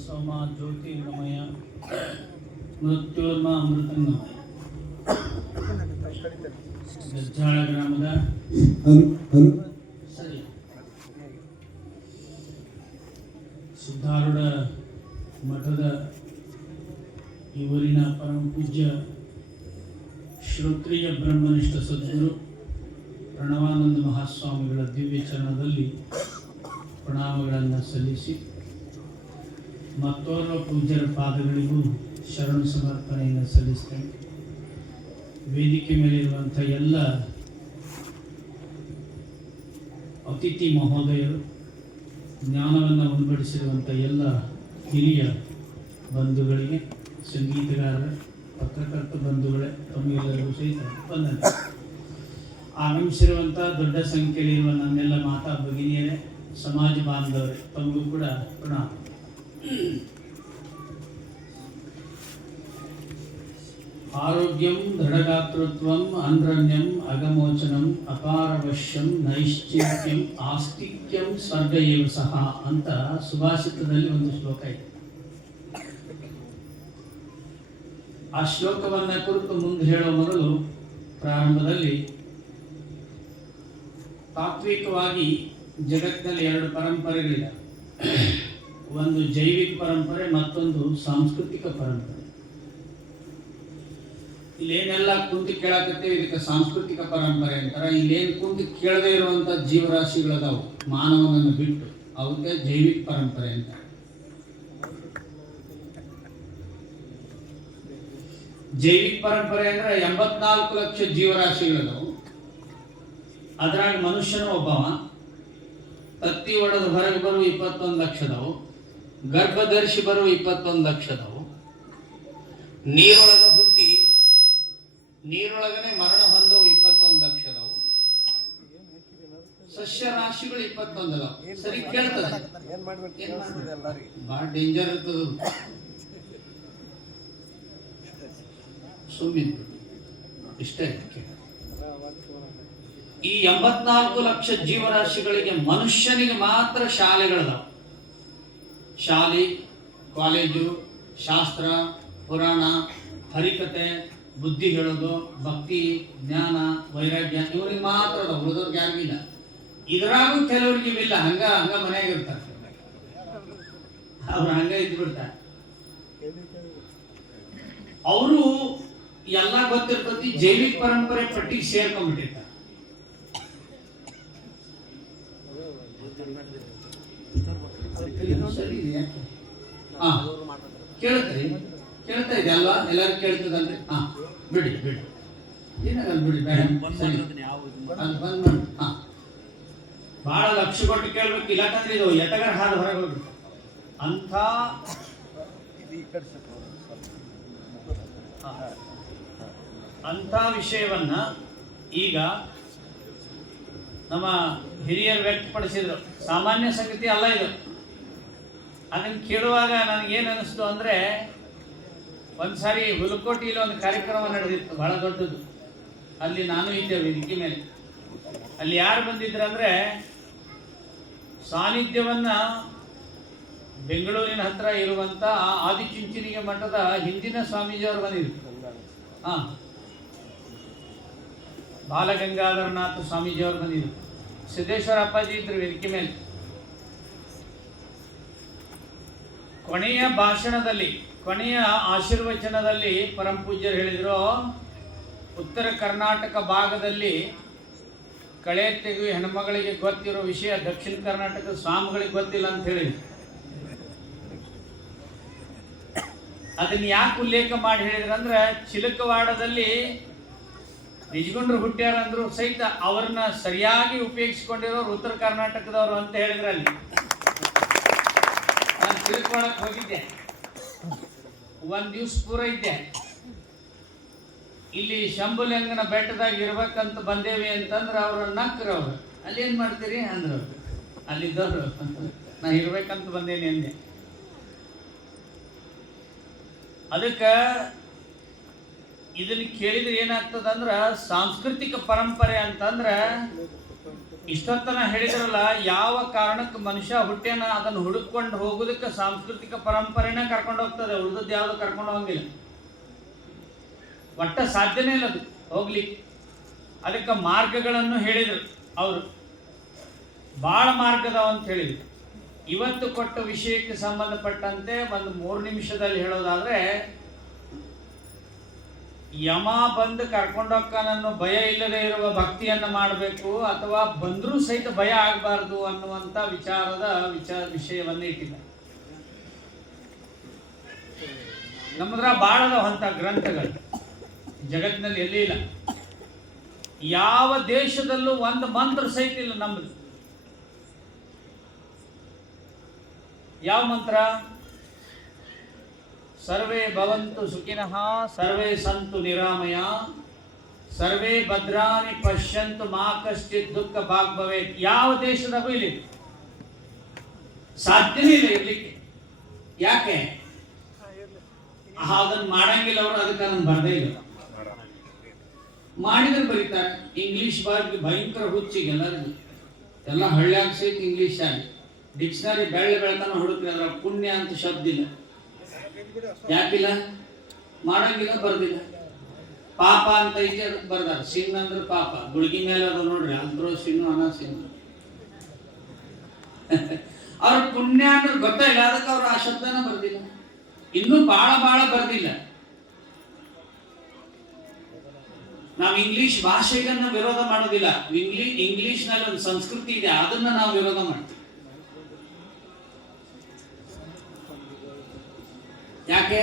ಸೋಮ ಜ್ಯೋತಿರ್ಗಮಯ ಮೃತ್ಯೋರ್ಮ ಅಮೃತಂಗಮಯ. ಗಜ್ಜಾಳ ಗ್ರಾಮದ ಸಿದ್ಧಾರೂಢ ಮಠದ ಇವರಿನ ಪರಮ ಪೂಜ್ಯ ಶ್ರೋತ್ರಿಯ ಬ್ರಹ್ಮನಿಷ್ಠ ಸದ್ಗುರು ಪ್ರಣವಾನಂದ ಮಹಾಸ್ವಾಮಿಗಳ ದಿವ್ಯ ಚರಣದಲ್ಲಿ ಪ್ರಣಾಮಗಳನ್ನು ಸಲ್ಲಿಸಿ ಮತ್ತೋರ್ವ ಪೂಜ್ಯರ ಪಾದಗಳಿಗೂ ಶರಣ ಸಮರ್ಪಣೆಯನ್ನು ಸಲ್ಲಿಸ್ತೇನೆ. ವೇದಿಕೆ ಮೇಲಿರುವಂಥ ಎಲ್ಲ ಅತಿಥಿ ಮಹೋದಯರು, ಜ್ಞಾನವನ್ನು ಉಣಬಡಿಸಿರುವಂಥ ಎಲ್ಲ ಹಿರಿಯ ಬಂಧುಗಳಿಗೆ, ಸಂಗೀತಗಾರರ, ಪತ್ರಕರ್ತ ಬಂಧುಗಳೇ, ತಮಗೆಲ್ಲರಿಗೂ ಸಹಿತ ವಂದನೆ. ಆಗಮಿಸಿರುವಂಥ ದೊಡ್ಡ ಸಂಖ್ಯೆಯಲ್ಲಿರುವ ನನ್ನೆಲ್ಲ ಮಾತಾ ಭಗಿನಿಯರೇ, ಸಮಾಜ ಬಾಂಧವರೇ, ತಮಗೂ ಕೂಡ ಪ್ರಣಾಮ. ಆರೋಗ್ಯಂ ದೃಢಗಾತೃತ್ವಂ ಅನ್ರಣ್ಯಂ ಅಗಮೋಚನಂ ಅಪಾರವಶ್ಯಂ ನೈಶ್ಚಿತ್ಯಂ ಆಸ್ತಿಕ್ಯಂ ಸ್ವರ್ಗ ಏವ ಸಹ ಅಂತ ಸುಭಾಷಿತದಲ್ಲಿ ಒಂದು ಶ್ಲೋಕ ಇದೆ. ಆ ಶ್ಲೋಕವನ್ನು ಕುರಿತು ಮುಂದೆ ಹೇಳುವ ಮೊದಲು ಪ್ರಾರಂಭದಲ್ಲಿ ತಾತ್ವಿಕವಾಗಿ ಜಗತ್ತಿನಲ್ಲಿ ಎರಡು ಪರಂಪರೆಗಳಿವೆ. ಒಂದು ಜೈವಿಕ ಪರಂಪರೆ, ಮತ್ತೊಂದು ಸಾಂಸ್ಕೃತಿಕ ಪರಂಪರೆ. ಇಲ್ಲೇನೆಲ್ಲ ಕುಂತು ಕೇಳಕತ್ತೇವೆ ಇದಕ್ಕೆ ಸಾಂಸ್ಕೃತಿಕ ಪರಂಪರೆ ಅಂತಾರೆ. ಇಲ್ಲೇನು ಕುಂತು ಕೇಳದೇ ಇರುವಂಥ ಜೀವರಾಶಿಗಳದಾವು ಮಾನವನನ್ನು ಬಿಟ್ಟು, ಅವಕ್ಕೆ ಜೈವಿಕ ಪರಂಪರೆ ಅಂತಾರೆ. ಜೈವಿಕ ಪರಂಪರೆ ಅಂದ್ರೆ 84 ಲಕ್ಷ ಜೀವರಾಶಿಗಳದಾವು. ಅದ್ರಾಗ ಮನುಷ್ಯನ ಒಬ್ಬವ, ತತ್ತಿ ಒಡೆದು ಹೊರಗೆ ಬರುವ 21 ಲಕ್ಷದವು, ಗರ್ಭಧರಿಸಿ ಬರುವ 21 ಲಕ್ಷದವು, ನೀರೊಳಗೆ ಹುಟ್ಟಿ ನೀರೊಳಗನೆ ಮರಣ ಹೊಂದವು 21 ಲಕ್ಷದವು, ಸಸ್ಯ ರಾಶಿಗಳು 21 ಅದಾವ. ಸರಿ ಕೇಳ್ತದೆ, ಬಹಳ ಡೇಂಜರ್ ಇರ್ತದ. ಸುಮ್ಮಿನ್ ಇಷ್ಟೇ. ಈ 84 ಲಕ್ಷ ಜೀವರಾಶಿಗಳಿಗೆ ಮನುಷ್ಯನಿಗೆ ಮಾತ್ರ ಶಾಲೆಗಳದಾವ. ಶಾಲೆ, ಕಾಲೇಜು, ಶಾಸ್ತ್ರ, ಪುರಾಣ, ಹರಿಕತೆ, ಬುದ್ಧಿ ಹೇಳೋದು, ಭಕ್ತಿ, ಜ್ಞಾನ, ವೈರಾಗ್ಯ ಇವ್ರಿಗೆ ಮಾತ್ರ ಅದಾವ. ಉಳಿದವ್ರಿಗೆ ಯಾರಿಗಿಲ್ಲ. ಇದರಾಗೂ ಕೆಲವ್ರಿಗೆ ಇಲ್ಲ. ಹಂಗ ಮನೆಯಾಗ ಇರ್ತಾರೆ, ಅವ್ರು ಹಂಗ ಇದ್ದು ಬಿಡ್ತಾರೆ. ಅವರು ಎಲ್ಲ ಗೊತ್ತಿರ್ತತಿ, ಜೈವಿಕ ಪರಂಪರೆ ಪಟ್ಟಿಗೆ ಸೇರ್ಕೊಂಡ್ಬಿಟ್ಟಿರ್ತಾರೆ. ಕೇಳ್ತಾ ಇದೆ ಅಲ್ವಾ? ಎಲ್ಲರೂ ಕೇಳ್ತದಲ್ರಿ? ಬಿಡಿ ಏನಾಗಲ್ಲ, ಬಿಡಿ, ಬೇಡ, ಬಂದ್ ಮಾಡಿ. ಬಹಳ ಲಕ್ಷ ಕೊಟ್ಟು ಕೇಳ್ಬೇಕು, ಇಲ್ಲಾಕಂದ್ರೆ ಇದು ಎಟಗರ ಹಾಲು ಹೊರಗೆ ಹೋಗ್ಬಿಟ್ಟು ಅಂಥ ವಿಷಯವನ್ನ ಈಗ ನಮ್ಮ ಹಿರಿಯರು ವ್ಯಕ್ತಪಡಿಸಿದ್ರು. ಸಾಮಾನ್ಯ ಸಂಗತಿ ಅಲ್ಲ ಇದು. ಅದನ್ನು ಕೇಳುವಾಗ ನನಗೇನು ಅನಿಸ್ತು ಅಂದರೆ, ಒಂದ್ಸಾರಿ ಹುಲಕೋಟಿಯಲ್ಲಿ ಒಂದು ಕಾರ್ಯಕ್ರಮ ನಡೆದಿತ್ತು, ಬಹಳ ದೊಡ್ಡದು. ಅಲ್ಲಿ ನಾನು ಇದ್ದೆ ವೇದಿಕೆ ಮೇಲೆ. ಅಲ್ಲಿ ಯಾರು ಬಂದಿದ್ರಂದರೆ, ಸಾನ್ನಿಧ್ಯವನ್ನು ಬೆಂಗಳೂರಿನ ಹತ್ರ ಇರುವಂಥ ಆದಿಚುಂಚನಿಗೆ ಮಠದ ಹಿಂದಿನ ಸ್ವಾಮೀಜಿಯವರು ಬಂದಿದ್ರು. ಬಾಲಗಂಗಾಧರನಾಥ ಸ್ವಾಮೀಜಿಯವರು ಬಂದಿದ್ರು. ಸಿದ್ದೇಶ್ವರ ಅಪ್ಪಾಜಿ ಇದ್ರು ವೇದಿಕೆ ಮೇಲೆ. ಕೊನೆಯ ಭಾಷಣದಲ್ಲಿ, ಕೊನೆಯ ಆಶೀರ್ವಚನದಲ್ಲಿ ಪರಮ ಪೂಜ್ಯರು ಹೇಳಿದರು, ಉತ್ತರ ಕರ್ನಾಟಕ ಭಾಗದಲ್ಲಿ ಕಳೆ ತೆಗೆಯುವ ಹೆಣ್ಮಗಳಿಗೆ ಗೊತ್ತಿರೋ ವಿಷಯ ದಕ್ಷಿಣ ಕರ್ನಾಟಕದ ಸ್ವಾಮಿಗಳಿಗೆ ಗೊತ್ತಿಲ್ಲ ಅಂತ ಹೇಳಿದ್ರು. ಅದನ್ನ ಯಾಕೆ ಉಲ್ಲೇಖ ಮಾಡಿ ಹೇಳಿದ್ರಂದ್ರೆ, ಚಿಲಕವಾಡದಲ್ಲಿ ನಿಜಗುಂಡ್ರು ಹುಟ್ಟ್ಯಾರಂದ್ರು ಸಹಿತ ಅವ್ರನ್ನ ಸರಿಯಾಗಿ ಉಪಯೋಗಿಸಿಕೊಂಡಿರೋರು ಉತ್ತರ ಕರ್ನಾಟಕದವರು ಅಂತ ಹೇಳಿದ್ರಲ್ಲಿ. ನಾನು ಚಿಲಕವಾಡಕ್ಕೆ ಹೋಗಿದ್ದೆ, ಒಂದ್ ದಿವ್ಸ ಪೂರ ಇದ್ದೆ. ಇಲ್ಲಿ ಶಂಭುಲಿಂಗನ ಬೆಟ್ಟದಾಗ ಇರ್ಬೇಕಂತ ಬಂದೇವಿ ಅಂತಂದ್ರೆ ಅವ್ರ ನಕ್ರು. ಅವ್ರು ಅಲ್ಲಿ ಏನ್ ಮಾಡ್ತೀರಿ ಅಂದ್ರು. ಅಲ್ಲಿದ್ದವ್ರು ನಾ ಇರ್ಬೇಕಂತ ಬಂದೇನಿ ಅಂದೆ. ಅದಕ್ಕೆ ಇದನ್ನ ಕೇಳಿದ್ರೆ ಏನಾಗ್ತದಂದ್ರ, ಸಾಂಸ್ಕೃತಿಕ ಪರಂಪರೆ ಅಂತಂದ್ರ ಇಷ್ಟೊತ್ತನ ಹೇಳಿದ್ರಲ್ಲ, ಯಾವ ಕಾರಣಕ್ಕೆ ಮನುಷ್ಯ ಹುಟ್ಟ್ಯಾನ ಅದನ್ನು ಹುಡುಕೊಂಡು ಹೋಗೋದಕ್ಕೆ ಸಾಂಸ್ಕೃತಿಕ ಪರಂಪರೆನೇ ಕರ್ಕೊಂಡು ಹೋಗ್ತದೆ, ಉಳಿದದ್ದು ಯಾವುದು ಕರ್ಕೊಂಡು ಹೋಗಂಗಿಲ್ಲ. ಒಟ್ಟ ಸಾಧ್ಯನೇ ಇಲ್ಲ ಅದು ಹೋಗ್ಲಿಕ್ಕೆ. ಅದಕ್ಕೆ ಮಾರ್ಗಗಳನ್ನು ಹೇಳಿದರು ಅವರು, ಭಾಳ ಮಾರ್ಗದವ ಅಂತ ಹೇಳಿದರು. ಇವತ್ತು ಕೊಟ್ಟ ವಿಷಯಕ್ಕೆ ಸಂಬಂಧಪಟ್ಟಂತೆ ಒಂದು 3 ನಿಮಿಷದಲ್ಲಿ ಹೇಳೋದಾದ್ರೆ, ಯಮ ಬಂದು ಕರ್ಕೊಂಡೋಕ್ಕನನ್ನು ಭಯ ಇಲ್ಲದೆ ಇರುವ ಭಕ್ತಿಯನ್ನು ಮಾಡಬೇಕು, ಅಥವಾ ಬಂದರೂ ಸಹಿತ ಭಯ ಆಗಬಾರ್ದು ಅನ್ನುವಂಥ ವಿಷಯವನ್ನು ಇಟ್ಟಿಲ್ಲ. ನಮ್ಮದ್ರ ಬಾಳದ ಅಂತ ಗ್ರಂಥಗಳು ಜಗತ್ತಿನಲ್ಲಿ ಎಲ್ಲಿ ಇಲ್ಲ. ಯಾವ ದೇಶದಲ್ಲೂ ಒಂದು ಮಂತ್ರ ಸಹಿತ ಇಲ್ಲ ನಮ್ಮದು. ಯಾವ ಮಂತ್ರ? ಸರ್ವೇ ಭವಂತು ಸುಖಿನಃ, ಸರ್ವೇ ಸಂತು ನಿರಾಮಯ, ಸರ್ವೇ ಭದ್ರಾನಿ ಪಶ್ಯಂತು ಮಾ ಕಶ್ಚಿತ್ ದುಃಖ ಭಾಗ್ ಭವೇತ್. ಯಾವ ದೇಶದಾಗೂ ಇಲ್ಲಿ ಸಾಧ್ಯನೇ ಇಲ್ಲ ಇರ್ಲಿಕ್ಕೆ. ಯಾಕೆ? ಅದನ್ನು ಮಾಡಂಗಿಲ್ಲ ಅವರು, ಅದಕ್ಕೆ ಅದನ್ನು ಬರ್ದೇ ಇಲ್ಲ. ಮಾಡಿದ್ರೆ ಬರೀತಾರೆ. ಇಂಗ್ಲಿಷ್ ಭಯಂಕರ ಹುಚ್ಚಿಗೆ ಎಲ್ಲರಿಗೂ, ಎಲ್ಲ ಹಳ್ಳಿಯಾಗ ಸಹಿತ ಇಂಗ್ಲಿಷ್ ಆಗಿ ಡಿಕ್ಷನರಿ ಬೆಳ್ತಾನ ಹುಡುಕ್ರಿ, ಅದ್ರ ಪುಣ್ಯ ಅಂತ ಶಬ್ದ ಇಲ್ಲ. ಯಾಕಿಲ್ಲ? ಮಾಡಂಗಿಲ್ಲ, ಬರ್ದಿಲ್ಲ. ಪಾಪ ಅಂತ ಐತಿ, ಅದಕ್ಕೆ ಬರ್ದಾರ. ಸಿನ್ ಅಂದ್ರೆ ಪಾಪ, ಗುಳಿಗೆ ಮೇಲೆ ಅದ ನೋಡ್ರಿ, ಅಂದ್ರೂ ಸಿನ್ನು ಅನ ಸಿನ್ನು. ಅವ್ರ ಪುಣ್ಯ ಅಂದ್ರೆ ಗೊತ್ತಾಯಿಲ್ಲ, ಅದಕ್ಕೆ ಅವ್ರು ಆ ಶಬ್ದನ ಬರ್ದಿಲ್ಲ. ಇನ್ನೂ ಬಹಳ ಬರ್ದಿಲ್ಲ. ನಾವು ಇಂಗ್ಲಿಷ್ ಭಾಷೆಗನ್ನ ವಿರೋಧ ಮಾಡೋದಿಲ್ಲ. ಇಂಗ್ಲಿಷ್ ನಲ್ಲಿ ಒಂದು ಸಂಸ್ಕೃತಿ ಇದೆ, ಅದನ್ನ ನಾವು ವಿರೋಧ ಮಾಡ್ತೀವಿ. ಯಾಕೆ?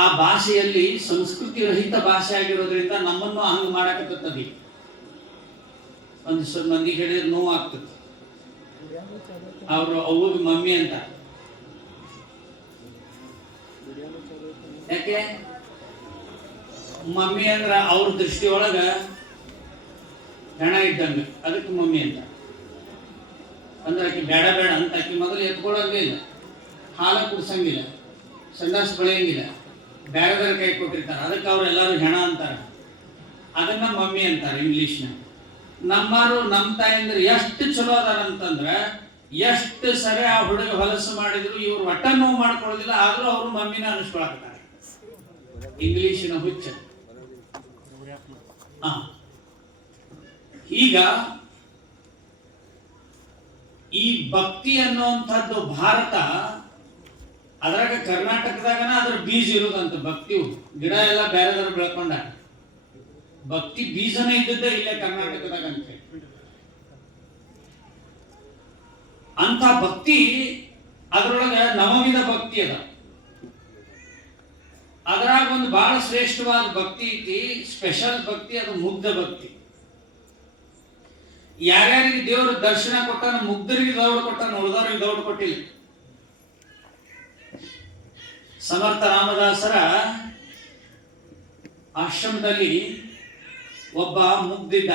ಆ ಭಾಷೆಯಲ್ಲಿ ಸಂಸ್ಕೃತಿ ರಹಿತ ಭಾಷೆ ಆಗಿರೋದ್ರಿಂದ ನಮ್ಮನ್ನು ಹಂಗ ಮಾಡಕತ್ತದ. ಒಂದು ಮಂದಿಗೆ ಹೇಳಿದ್ರೆ ನೋವು ಆಗ್ತದೆ. ಅವರು ಅವ್ಗ ಮಮ್ಮಿ ಅಂತ. ಯಾಕೆ? ಮಮ್ಮಿ ಅಂದ್ರ ಅವ್ರ ದೃಷ್ಟಿಯೊಳಗ ಹೆಣ ಇದ್ದಂಗ, ಅದಕ್ಕೆ ಮಮ್ಮಿ ಅಂತ. ಅಂದ್ರೆ ಆಕಿ ಬೇಡ ಅಂತ ಆಕಿ ಮೊದಲು ಎತ್ಕೊಳ್ಳಂಗೇ ಇಲ್ಲ, ಹಾಲ ಕುಡ್ಸಂಗಿಲ್ಲ, ಸಂಡಾಸ್ ಬೆಳೆಯಂಗಿಲ್ಲ, ಬೇರೆದವ್ರ ಕೈ ಕೊಟ್ಟಿರ್ತಾರೆ, ಅದಕ್ಕೆ ಅವ್ರೆಲ್ಲರೂ ಹೆಣ ಅಂತಾರೆ. ಅದನ್ನ ಮಮ್ಮಿ ಅಂತಾರೆ ಇಂಗ್ಲಿಷ್ನ. ನಮ್ಮರು ನಮ್ಮ ತಾಯಂದ್ರೆ ಎಷ್ಟು ಚಲೋ ಅದಾರ ಅಂತಂದ್ರೆ, ಎಷ್ಟು ಸರಿ ಆ ಹುಡುಗ ಹೊಲಸು ಮಾಡಿದ್ರು ಇವ್ರು ಒಟ್ಟ ನೋವು ಮಾಡ್ಕೊಳ್ಳೋದಿಲ್ಲ, ಆದ್ರೂ ಅವರು ಮಮ್ಮಿನ ಅನಿಸ್ಕೊಳಕತ್ತಾರೆ. ಇಂಗ್ಲಿಶಿನ ಹುಚ್ಚ. ಈಗ ಈ ಭಕ್ತಿ ಅನ್ನುವಂಥದ್ದು ಭಾರತ, ಅದ್ರಾಗ ಕರ್ನಾಟಕದಾಗನ ಅದ್ರ ಬೀಜ ಇರೋದಂತ. ಭಕ್ತಿ ಗಿಡ ಎಲ್ಲ ಬೇರೆದವ್ರು ಬೆಳ್ಕೊಂಡ, ಭಕ್ತಿ ಬೀಜನೇ ಇದ್ದದ್ದೇ ಇಲ್ಲೇ ಕರ್ನಾಟಕದಾಗ ಅಂತ. ಅಂತ ಭಕ್ತಿ ಅದ್ರೊಳಗ ನವವಿಧ ಭಕ್ತಿ ಅದ. ಅದ್ರಾಗ ಒಂದು ಬಹಳ ಶ್ರೇಷ್ಠವಾದ ಭಕ್ತಿ ಐತಿ, ಸ್ಪೆಷಲ್ ಭಕ್ತಿ, ಅದು ಮುಗ್ಧ ಭಕ್ತಿ. ಯಾರ್ಯಾರಿಗೆ ದೇವರು ದರ್ಶನ ಕೊಟ್ಟಾನ, ಮುಗ್ಧರಿಗೆ ದೌಡ್ ಕೊಟ್ಟಾನ, ಉಳಿದವ್ರಿಗೆ ದೌಡ್ ಕೊಟ್ಟಿಲ್ಲ. ಸಮರ್ಥ ರಾಮದಾಸರ ಆಶ್ರಮದಲ್ಲಿ ಒಬ್ಬ ಮುಗ್ಧಿದ್ದ.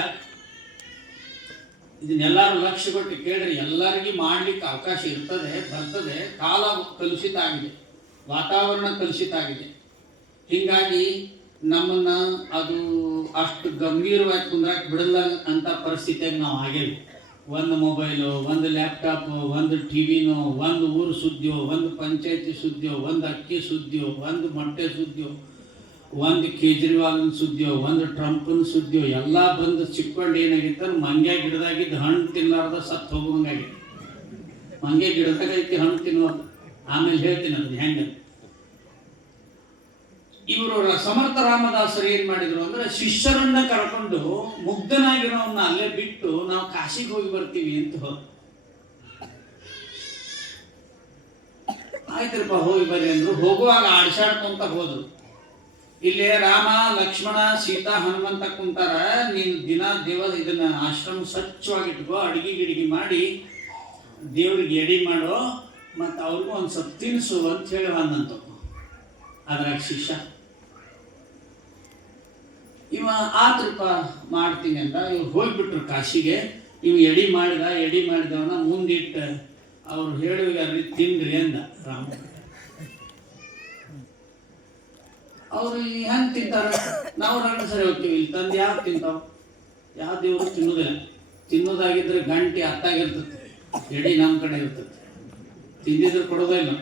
ಇದನ್ನೆಲ್ಲರೂ ಲಕ್ಷ್ಯ ಕೊಟ್ಟು ಕೇಳ್ರಿ, ಎಲ್ಲರಿಗೂ ಮಾಡ್ಲಿಕ್ಕೆ ಅವಕಾಶ ಇರ್ತದೆ, ಬರ್ತದೆ. ಕಾಲ ಕಲುಷಿತ ಆಗಿದೆ, ವಾತಾವರಣ ಕಲುಷಿತ ಆಗಿದೆ. ಹೀಗಾಗಿ ನಮ್ಮನ್ನ ಅದು ಅಷ್ಟು ಗಂಭೀರವಾಗಿ ಕುಂದ್ರಾಕ್ ಬಿಡಲ್ಲ ಅಂತ ಪರಿಸ್ಥಿತಿಯಾಗಿ ನಾವು ಆಗಿಲ್ಲ. ಒಂದು ಮೊಬೈಲು, ಒಂದು ಲ್ಯಾಪ್ಟಾಪ್, ಒಂದು ಟಿವಿನೋ, ಒಂದು ಊರು ಸುದ್ದಿಯೋ, ಒಂದು ಪಂಚಾಯತಿ ಸುದ್ದಿಯೋ, ಒಂದು ಅಕ್ಕಿ ಸುದ್ದಿಯೋ, ಒಂದು ಮೊಟ್ಟೆ ಸುದ್ದಿಯೋ, ಒಂದು ಕೇಜ್ರಿವಾಲ್ನ ಸುದ್ದಿಯೋ, ಒಂದು ಟ್ರಂಪ್ನ ಸುದ್ದಿಯೋ ಎಲ್ಲ ಬಂದು ಚಿಕ್ಕೊಂಡು ಏನಾಗಿತ್ತು, ಮಂಗ್ಯ ಗಿಡದಾಗಿದ್ದು ಹಣ್ಣು ತಿನ್ನಲಾರ್ದ ಸತ್ತು ಹೋಗುವಂಗಾಗಿತ್ತು. ಮಂಗ್ಯ ಗಿಡದಾಗ ಐತಿ ಹಣ್ಣು ತಿನ್ನೋದು, ಆಮೇಲೆ ಹೇಳ್ತೀನಿ ಅದನ್ನ ಹೆಂಗೆ. ಇವರು ಸಮರ್ಥ ರಾಮದಾಸರು ಏನ್ ಮಾಡಿದ್ರು ಅಂದ್ರೆ, ಶಿಷ್ಯರನ್ನ ಕರ್ಕೊಂಡು ಮುಗ್ಧನಾಗಿರೋವನ್ನ ಅಲ್ಲೇ ಬಿಟ್ಟು ನಾವು ಕಾಶಿಗೆ ಹೋಗಿ ಬರ್ತೀವಿ ಅಂತ ಹೋದ್ರು. ಆಯ್ತರಪ್ಪ ಹೋಗಿ ಬರ್ರಿ ಅಂದ್ರು. ಹೋಗುವಾಗ ಆಡ್ಸಾಡ್ಕೊಂತ ಹೋದ್ರು. ಇಲ್ಲೇ ರಾಮ, ಲಕ್ಷ್ಮಣ, ಸೀತಾ, ಹನುಮಂತ ಕುಂತಾರ, ನೀನು ದಿನ ಇದನ್ನ ಆಶ್ರಮ ಸ್ವಚ್ಛವಾಗಿಟ್ಕೋ, ಅಡಿಗೆ ಗಿಡಿಗೆ ಮಾಡಿ ದೇವ್ರಿಗೆ ಎಡಿ ಮಾಡೋ, ಮತ್ತು ಅವ್ರಿಗೂ ಒಂದು ಸ್ವಲ್ಪ ತಿನ್ಸು ಅಂತ ಹೇಳಿ ಅಂದಂತ. ಅದ್ರಾಗ ಶಿಷ್ಯ ಇವ ಆತೃಪ ಮಾಡ್ತೀನಿ ಅಂತ ಇವ್ರು ಹೋಗ್ಬಿಟ್ರು ಕಾಶಿಗೆ. ಇವ್ ಎಡಿ ಮಾಡಿದವನ ಮುಂದಿಟ್ಟು ಅವ್ರು ಹೇಳುವಾಗ ತಿನ್ರಿ ಅಂದ ರಾಮ. ಅವ್ರು ಹೆಂಗ್ ತಿಂತಾರ? ನಾವು ರಂಗ ಸರಿ ಹೋಗ್ತೀವಿ, ಇಲ್ಲಿ ತಂದು ಯಾರು ತಿಂತಾವ? ಯಾವ ದೇವರು ತಿನ್ನೋದಿಲ್ಲ. ತಿನ್ನೋದಾಗಿದ್ರೆ ಗಂಟೆ ಹತ್ತಾಗಿರ್ತದೆ, ಎಡಿ ನಮ್ಮ ಕಡೆ ಇರ್ತದೆ. ತಿಂದಿದ್ರೆ ಕೊಡೋದೇ ಇಲ್ಲ.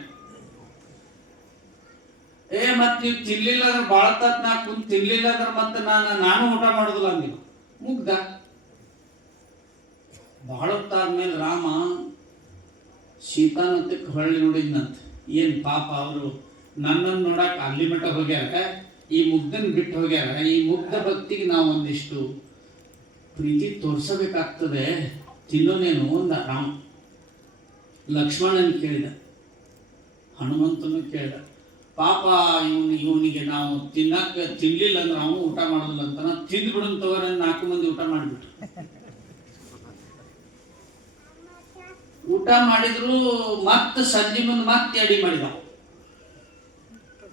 ಮತ್ತೆ ನೀವು ತಿನ್ಲಿಲ್ಲ ಅಂದ್ರೆ ಭಾಳ ತತ್ ನಾ ಕುಂತ್ ತಿನ್ಲಿಲ್ಲ ಅಂದ್ರೆ ಮತ್ತೆ ನಾನು ಊಟ ಮಾಡೋದಿಲ್ಲ ಅಂದಿಲ್ಲ. ಮುಗ್ಧ. ಬಹಳ ಹೊತ್ತಾದ್ಮೇಲೆ ರಾಮ ಸೀತಾನಂತಕ್ಕೆ ಹೊಳ್ಳಿ ನೋಡಿದ್ನಂತ. ಏನ್ ಪಾಪ ಅವರು ನನ್ನನ್ನು ನೋಡಕ್ ಅಲ್ಲಿ ಮಟ್ಟ ಹೋಗ್ಯಾರ, ಈ ಮುಗ್ಧನ್ ಬಿಟ್ಟು ಹೋಗ್ಯಾರ. ಈ ಮುಗ್ಧ ಭಕ್ತಿಗೆ ನಾವು ಒಂದಿಷ್ಟು ಪ್ರೀತಿ ತೋರ್ಸಬೇಕಾಗ್ತದೆ, ತಿನ್ನೋನೇನು ಅಂದ ರಾಮ. ಲಕ್ಷ್ಮಣನ್ ಕೇಳಿದ, ಹನುಮಂತನು ಕೇಳಿದ. ಪಾಪ ಇವನಿಗೆ ನಾವು ತಿನ್ಲಿಲ್ಲ ಅಂದ್ರೆ ಅವನು ಊಟ ಮಾಡೋದಿಲ್ಲ ಅಂತ ತಿಂದು ಬಿಡೋನ್ ತಗೋರ 4 ಮಂದಿ ಊಟ ಮಾಡಿಬಿಟ್ರು. ಊಟ ಮಾಡಿದ್ರು ಮತ್ತೆ ಸಂಜೆ ಮುಂದೆ ಮತ್ತೆ ಅಡಿ ಮಾಡಿದ.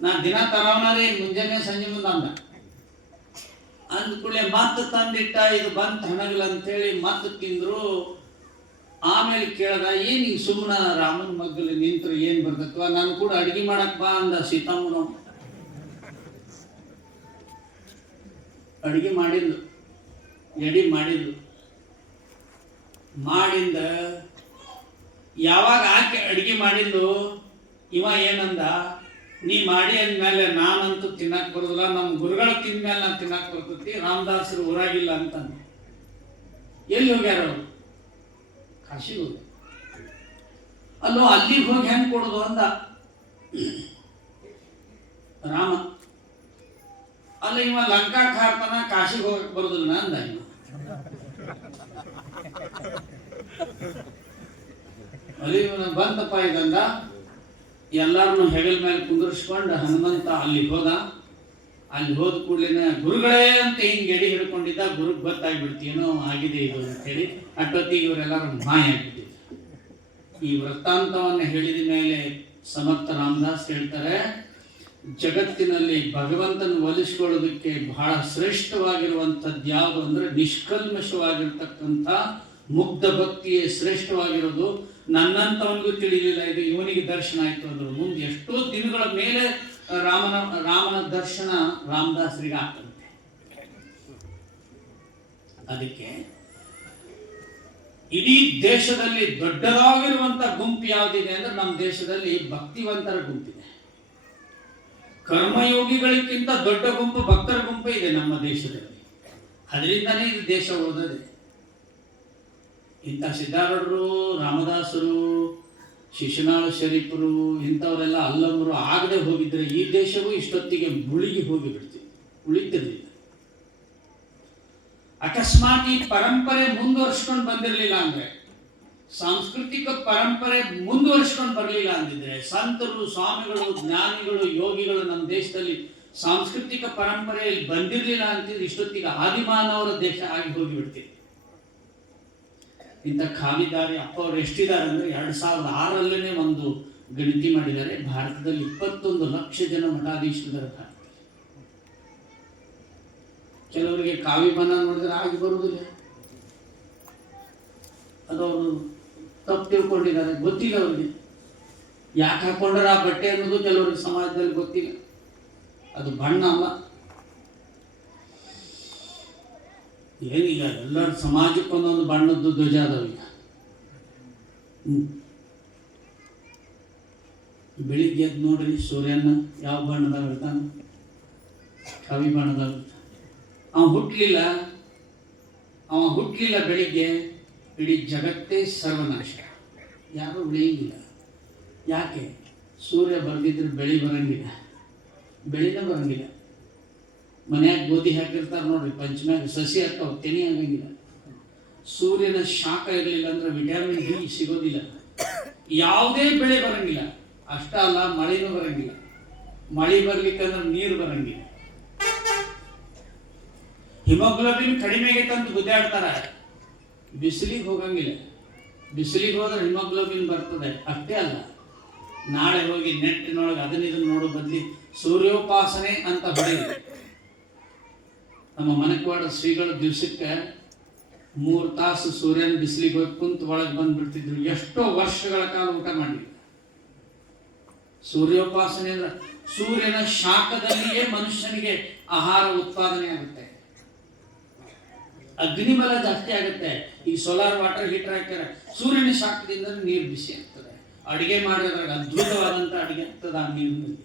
ನಾ ದಿನ ತರವನಾರೇ ಮುಂಜಾನೆ ಸಂಜೆ ಮುಂದೆ ಅಂದ್ಕೂಳೆ ಮತ್ತೆ ತಂದಿಟ್ಟ. ಇದು ಬಂತ ಹಣಗಲ್ಲ ಅಂತೇಳಿ ಮತ್ತೆ ತಿಂದ್ರು. ಆಮೇಲೆ ಕೇಳ್ದ, ಏನ್ ಈಗ ಸುಮ್ಮನ ರಾಮನ ಮಗ್ಗಲ್ಲಿ ನಿಂತ್ರು ಏನ್ ಬರ್ತತ್ವ, ನಾನು ಕೂಡ ಅಡಿಗೆ ಮಾಡಕ್ ಬಾ ಅಂದ ಸೀತಮ್ಮನು. ಅಡಿಗೆ ಮಾಡಿದ್ಲು, ಎಡಿ ಮಾಡಿದ್ಲು. ಮಾಡಿಂದ ಯಾವಾಗ ಆಕೆ ಅಡಿಗೆ ಮಾಡಿದ್ಲು, ಇವ ಏನಂದ, ನೀ ಮಾಡಿ ಅಂದ್ಮೇಲೆ ನಾನಂತೂ ತಿನ್ನಕ್ ಬರೋದಿಲ್ಲ, ನಮ್ಮ ಗುರುಗಳು ತಿಂದ್ಮೇಲೆ ನಾನು ತಿನ್ನಕ್ ಬರ್ತೈತಿ, ರಾಮದಾಸರು ಊರಾಗಿಲ್ಲ ಅಂತಂದ. ಎಲ್ಲಿ ಹೋಗ್ಯಾರ ಅವರು? ಕಾಶಿಗೆ ಹೋಗಿ. ಅಲ್ಲೋ ಅಲ್ಲಿಗೆ ಹೋಗಿ ಹೆಂಗ್ ಕೊಡೋದು ಅಂದ ರಾಮ. ಅಲ್ಲ ಇವ ಲಂಕಾ ಹಾರ್ತಾನ, ಕಾಶಿಗೆ ಹೋಗಕ್ ಬರೋದಿಲ್ಲ ಅಂದ ಇವ. ಅಲ್ಲಿ ಬಂತಪ್ಪ ಇದಂದ. ಎಲ್ಲಾರನ್ನು ಹೆಗಲ ಮೇಲೆ ಕುಂದರ್ಸ್ಕೊಂಡು ಹನುಮಂತ ಅಲ್ಲಿ ಹೋದ. ಅಲ್ಲಿ ಹೋದ ಕೂಡಲಿನ ಗುರುಗಳೇ ಅಂತ ಹಿಂಗ್ ಎಡಿ ಹಿಡ್ಕೊಂಡಿದ್ದ. ಗುರುಗ್ ಗೊತ್ತಾಗ್ಬಿಡ್ತಿ ಏನೋ ಆಗಿದೆ ಇದು ಅಂತ ಹೇಳಿ. ಅಷ್ಟೊತ್ತಿಗೆ ಇವರೆಲ್ಲರೂ ಮಾಯ ಆಗ್ಬಿಟ್ಟಿದ್ರು. ಈ ವೃತ್ತಾಂತವನ್ನು ಹೇಳಿದ ಮೇಲೆ ಸಮರ್ಥ ರಾಮದಾಸ್ ಹೇಳ್ತಾರೆ, ಜಗತ್ತಿನಲ್ಲಿ ಭಗವಂತನ ಒಲಿಸ್ಕೊಳ್ಳೋದಕ್ಕೆ ಬಹಳ ಶ್ರೇಷ್ಠವಾಗಿರುವಂಥದ್ದು ಯಾವುದು ಅಂದ್ರೆ ನಿಷ್ಕಲ್ಮಶವಾಗಿರ್ತಕ್ಕಂಥ ಮುಗ್ಧ ಭಕ್ತಿಯೇ ಶ್ರೇಷ್ಠವಾಗಿರೋದು. ನನ್ನಂತವನಿಗೂ ತಿಳಿಲಿಲ್ಲ ಇದು, ಇವನಿಗೆ ದರ್ಶನ ಆಯ್ತು ಅಂದ್ರು. ಮುಂದೆ ಎಷ್ಟೋ ದಿನಗಳ ಮೇಲೆ ರಾಮನ ದರ್ಶನ ರಾಮದಾಸರಿಗೆ ಆಗ್ತಂತೆ. ಅದಕ್ಕೆ ಇಡೀ ದೇಶದಲ್ಲಿ ದೊಡ್ಡದಾಗಿರುವಂತ ಗುಂಪು ಯಾವುದಿದೆ ಅಂದ್ರೆ ನಮ್ಮ ದೇಶದಲ್ಲಿ ಭಕ್ತಿವಂತರ ಗುಂಪಿದೆ. ಕರ್ಮಯೋಗಿಗಳಿಗಿಂತ ದೊಡ್ಡ ಗುಂಪು ಭಕ್ತರ ಗುಂಪು ಇದೆ ನಮ್ಮ ದೇಶದಲ್ಲಿ. ಅದರಿಂದನೇ ಇದು ದೇಶ ಉಳಿದಿದೆ. ಇಂಥ ಸಿದ್ಧಾರೂಢರು, ರಾಮದಾಸರು, ಶಿಶುನಾಳ ಶರೀಫರು ಇಂಥವರೆಲ್ಲ ಅಲ್ಲಮರು ಆಗದೆ ಹೋಗಿದ್ರೆ ಈ ದೇಶವು ಇಷ್ಟೊತ್ತಿಗೆ ಮುಳುಗಿ ಹೋಗಿಬಿಡ್ತೀವಿ, ಉಳಿತಿರ್ಲಿಲ್ಲ. ಅಕಸ್ಮಾತ್ ಈ ಪರಂಪರೆ ಮುಂದುವರ್ಸ್ಕೊಂಡು ಬಂದಿರಲಿಲ್ಲ ಅಂದ್ರೆ, ಸಾಂಸ್ಕೃತಿಕ ಪರಂಪರೆ ಮುಂದುವರ್ಸ್ಕೊಂಡು ಬರಲಿಲ್ಲ ಅಂದಿದ್ರೆ, ಸಂತರು, ಸ್ವಾಮಿಗಳು, ಜ್ಞಾನಿಗಳು, ಯೋಗಿಗಳು ನಮ್ಮ ದೇಶದಲ್ಲಿ ಸಾಂಸ್ಕೃತಿಕ ಪರಂಪರೆಯಲ್ಲಿ ಬಂದಿರಲಿಲ್ಲ ಅಂತಿದ್ರೆ ಇಷ್ಟೊತ್ತಿಗೆ ಆದಿಮಾನವರ ದೇಶ ಆಗಿ ಹೋಗಿಬಿಡ್ತೀವಿ. ಇಂಥ ಖಾಲಿದಾರಿ ಅಪ್ಪ ಅವರು ಎಷ್ಟಿದ್ದಾರೆ ಅಂದ್ರೆ 2006 ಒಂದು ಗಣತಿ ಮಾಡಿದ್ದಾರೆ. ಭಾರತದಲ್ಲಿ 21 ಲಕ್ಷ ಜನ ಮಠಾಧೀಶರಿದ್ದಾರೆ ಭಾರತ. ಕೆಲವರಿಗೆ ಕಾವಿ ಬನ ನೋಡಿದ್ರೆ ಆಗಿ ಬರುವುದಿಲ್ಲ, ಅದವರು ತಪ್ಪು ತಿಳ್ಕೊಂಡಿದ್ದಾರೆ, ಗೊತ್ತಿಲ್ಲ ಅವ್ರಿಗೆ. ಯಾಕೆ ಹಾಕೊಂಡ್ರೆ ಆ ಬಟ್ಟೆ ಅನ್ನೋದು ಕೆಲವರಿಗೆ ಸಮಾಜದಲ್ಲಿ ಗೊತ್ತಿಲ್ಲ. ಅದು ಬಣ್ಣ ಅಲ್ಲ. ಏನೀಗ ಎಲ್ಲರ ಸಮಾಜಕ್ಕೆ ಒಂದೊಂದು ಬಣ್ಣದ್ದು ಧ್ವಜ ಅದಾವೀಗ. ಬೆಳಿಗ್ಗೆ ಎದ್ದು ನೋಡ್ರಿ ಸೂರ್ಯನ ಯಾವ ಬಣ್ಣದಾಗ ಇರ್ತಾನ, ಕವಿ ಬಣ್ಣದಾಗ ಇರ್ತಾನ. ಅವ ಹುಟ್ಟಲಿಲ್ಲ ಬೆಳಿಗ್ಗೆ, ಇಡೀ ಜಗತ್ತೇ ಸರ್ವನಾಶ, ಯಾರು ಉಳಿಯಂಗಿಲ್ಲ. ಯಾಕೆ? ಸೂರ್ಯ ಬರ್ದಿದ್ರೆ ಬೆಳಿ ಬರಂಗಿಲ್ಲ, ಬೆಳಿನ ಬರಂಗಿಲ್ಲ. ಮನ್ಯಾಗ ಗೋಧಿ ಹಾಕಿರ್ತಾರೆ ನೋಡ್ರಿ, ಪಂಚಮ್ಯಾಗ ಸಸಿ ಹಾಕ್ತಾವ, ತೆನಿ ಆಗಂಗಿಲ್ಲ. ಸೂರ್ಯನ ಶಾಖ ಇರಲಿಲ್ಲ ಅಂದ್ರೆ ವಿಟಮಿನ್ ಡಿ ಸಿಗೋದಿಲ್ಲ, ಯಾವುದೇ ಬೆಳೆ ಬರಂಗಿಲ್ಲ. ಅಷ್ಟ ಅಲ್ಲ, ಮಳೆನೂ ಬರಂಗಿಲ್ಲ. ಮಳೆ ಬರ್ಲಿಕ್ಕಂದ್ರೆ ನೀರು ಬರಂಗಿಲ್ಲ. ಹಿಮೋಗ್ಲೋಬಿನ್ ಕಡಿಮೆ ಆಗೈತೆ ಅಂತ ಗುದ್ದಾಡ್ತಾರ, ಬಿಸಿಲಿಗೆ ಹೋಗಂಗಿಲ್ಲ. ಬಿಸಿಲಿಗೆ ಹೋದ್ರೆ ಹಿಮೋಗ್ಲೋಬಿನ್ ಬರ್ತದೆ. ಅಷ್ಟೇ ಅಲ್ಲ, ನಾಳೆ ಹೋಗಿ ನೆಟ್ಟಿನೊಳಗೆ ಅದನ್ನ ನೋಡೋ ಬದ್ಲಿ ಸೂರ್ಯೋಪಾಸನೆ ಅಂತ ಹೊಡೆಯಿದೆ. ನಮ್ಮ ಮನೆಕವಾಡ ಶ್ರೀಗಳ ದಿವಸಕ್ಕೆ 3 ತಾಸು ಸೂರ್ಯನ ಬಿಸಿಲಿಗೆ ಹೋಗಿ ಕುಂತು ಒಳಗೆ ಬಂದ್ಬಿಡ್ತಿದ್ರು. ಎಷ್ಟೋ ವರ್ಷಗಳ ಕಾಲ ಊಟ ಮಾಡಿದ್ರು. ಸೂರ್ಯೋಪಾಸನೆ ಅಂದ್ರೆ ಸೂರ್ಯನ ಶಾಖದಲ್ಲಿಯೇ ಮನುಷ್ಯನಿಗೆ ಆಹಾರ ಉತ್ಪಾದನೆ ಆಗುತ್ತೆ. ಅಗ್ನಿಬಲ ಜಾಸ್ತಿ ಆಗುತ್ತೆ. ಈ ಸೋಲಾರ್ ವಾಟರ್ ಹೀಟರ್ ಹಾಕ್ತಾರೆ, ಸೂರ್ಯನ ಶಾಖದಿಂದ ನೀರು ಬಿಸಿ ಆಗ್ತದೆ. ಅಡಿಗೆ ಮಾಡಿದಾಗ ಅದ್ಭುತವಾದಂತ ಅಡಿಗೆ ಆಗ್ತದೆ ಆ ನೀರಿನಲ್ಲಿ.